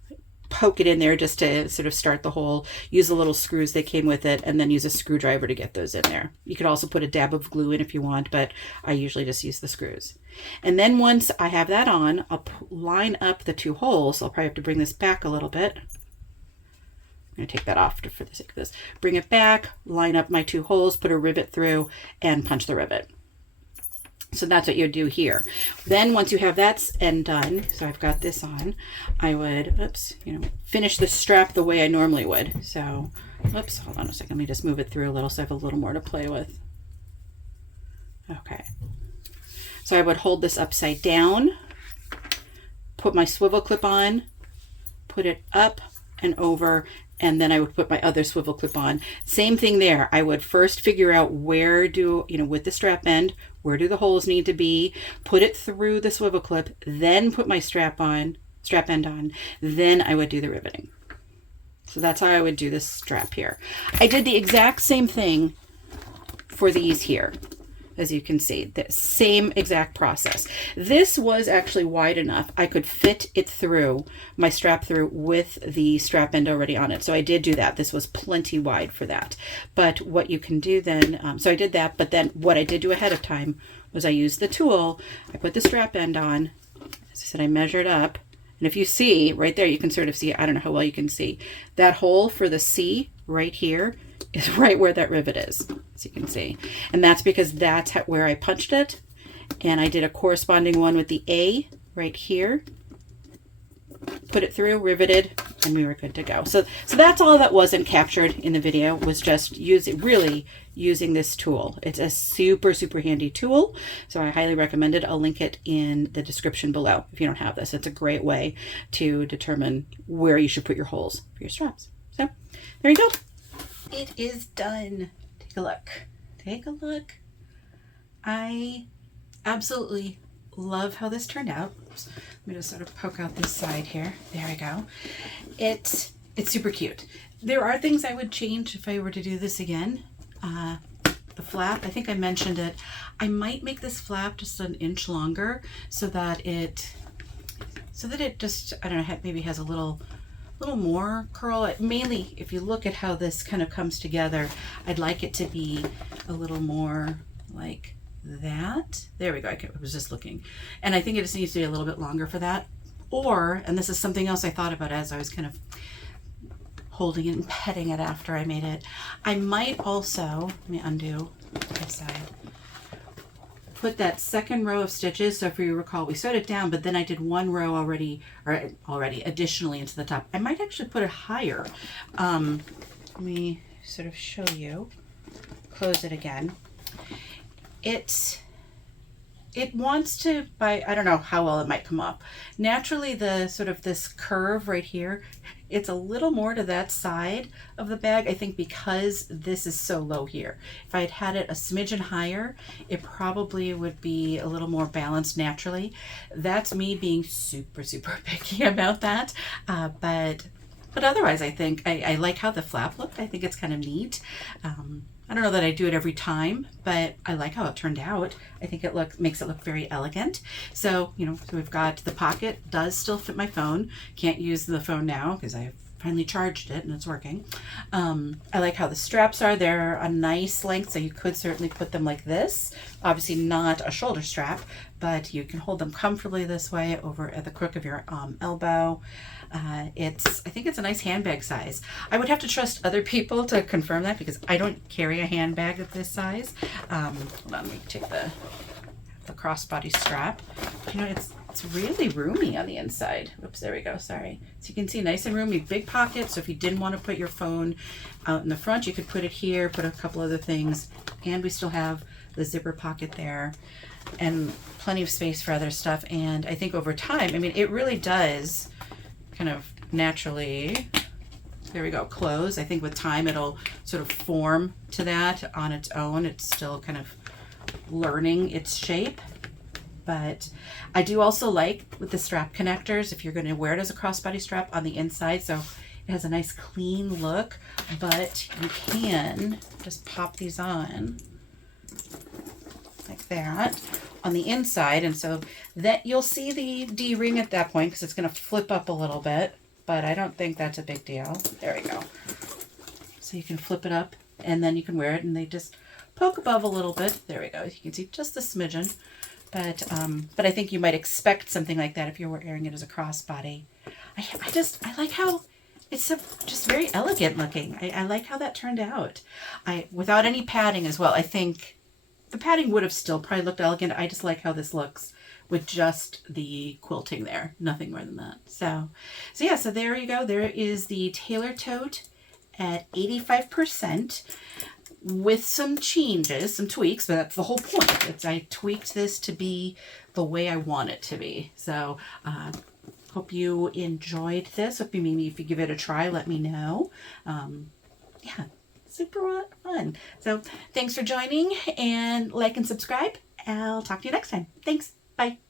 poke it in there just to sort of start the hole, use the little screws that came with it, and then use a screwdriver to get those in there. You could also put a dab of glue in if you want, but I usually just use the screws. And then once I have that on, I'll line up the two holes. I'll probably have to bring this back a little bit. I'm going to take that off for the sake of this. Bring it back, line up my two holes, put a rivet through, and punch the rivet. So that's what you do here. Then once you have that end done, so I've got this on, I would, finish the strap the way I normally would. So, hold on a second. Let me just move it through a little so I have a little more to play with. Okay. So I would hold this upside down, put my swivel clip on, put it up and over, and then I would put my other swivel clip on. Same thing there. I would first figure out where do, with the strap end, where do the holes need to be, put it through the swivel clip, then put my strap end on, then I would do the riveting. So that's how I would do this strap here. I did the exact same thing for these here. As you can see, the same exact process. This was actually wide enough. I could fit it through, my strap through, with the strap end already on it. So I did do that. This was plenty wide for that. But what you can do then, so I did that, but then what I did do ahead of time was I used the tool, I put the strap end on, as I said, I measured up, and if you see right there, you can sort of see, I don't know how well you can see, that hole for the C right here is right where that rivet is, as you can see. And that's because that's where I punched it. And I did a corresponding one with the A right here. Put it through, riveted, and we were good to go. So that's all that wasn't captured in the video, was just really using this tool. It's a super, super handy tool. So I highly recommend it. I'll link it in the description below if you don't have this. It's a great way to determine where you should put your holes for your straps. So there you go. It is done. Take a look. Take a look. I absolutely love how this turned out. Oops. Let me just sort of poke out this side here. There we go. It's super cute. There are things I would change if I were to do this again. The flap, I think I mentioned it. I might make this flap just an inch longer so that it just, I don't know, maybe has a little more curl. Mainly, if you look at how this kind of comes together, I'd like it to be a little more like that. There we go. I was just looking. And I think it just needs to be a little bit longer for that. Or, and this is something else I thought about as I was kind of holding it and petting it after I made it, I might also, let me undo this side, put that second row of stitches. So if you recall, we sewed it down, but then I did one row already additionally into the top. I might actually put it higher. Let me sort of show you. Close it again. It wants to, I don't know how well it might come up. Naturally, the sort of this curve right here, it's a little more to that side of the bag, I think, because this is so low here. If I had had it a smidgen higher, it probably would be a little more balanced naturally. That's me being super, super picky about that. But otherwise, I think I like how the flap looked. I think it's kind of neat. I don't know that I do it every time, but I like how it turned out. I think it makes it look very elegant. So, so we've got the pocket, does still fit my phone. Can't use the phone now because I finally charged it and it's working. I like how the straps are. They're a nice length, so you could certainly put them like this. Obviously not a shoulder strap, but you can hold them comfortably this way over at the crook of your elbow. I think it's a nice handbag size. I would have to trust other people to confirm that because I don't carry a handbag of this size. Hold on, let me take the crossbody strap. It's really roomy on the inside. Oops, there we go, sorry. So you can see nice and roomy, big pocket. So if you didn't want to put your phone out in the front, you could put it here, put a couple other things, and we still have the zipper pocket there and plenty of space for other stuff. And I think over time, it really does kind of naturally, there we go, close. I think with time it'll sort of form to that on its own. It's still kind of learning its shape. But I do also like with the strap connectors, if you're going to wear it as a crossbody strap on the inside, so It has a nice clean look, but you can just pop these on like that on the inside, and so that you'll see the D-ring at that point because it's going to flip up a little bit, but I don't think that's a big deal. There we go. So you can flip it up and then you can wear it, and they just poke above a little bit. There we go. You can see just a smidgen, but I think you might expect something like that if you're wearing it as a crossbody. I like how it's just very elegant looking. I like how that turned out. Without any padding as well. I think the padding would have still probably looked elegant. I just like how this looks with just the quilting there. Nothing more than that. So yeah, so there you go. There is the Taylor Tote at 85% with some changes, some tweaks, but that's the whole point. I tweaked this to be the way I want it to be. So hope you enjoyed this. Hope maybe if you give it a try, let me know. Yeah. Super fun. So thanks for joining, and like and subscribe. I'll talk to you next time. Thanks. Bye.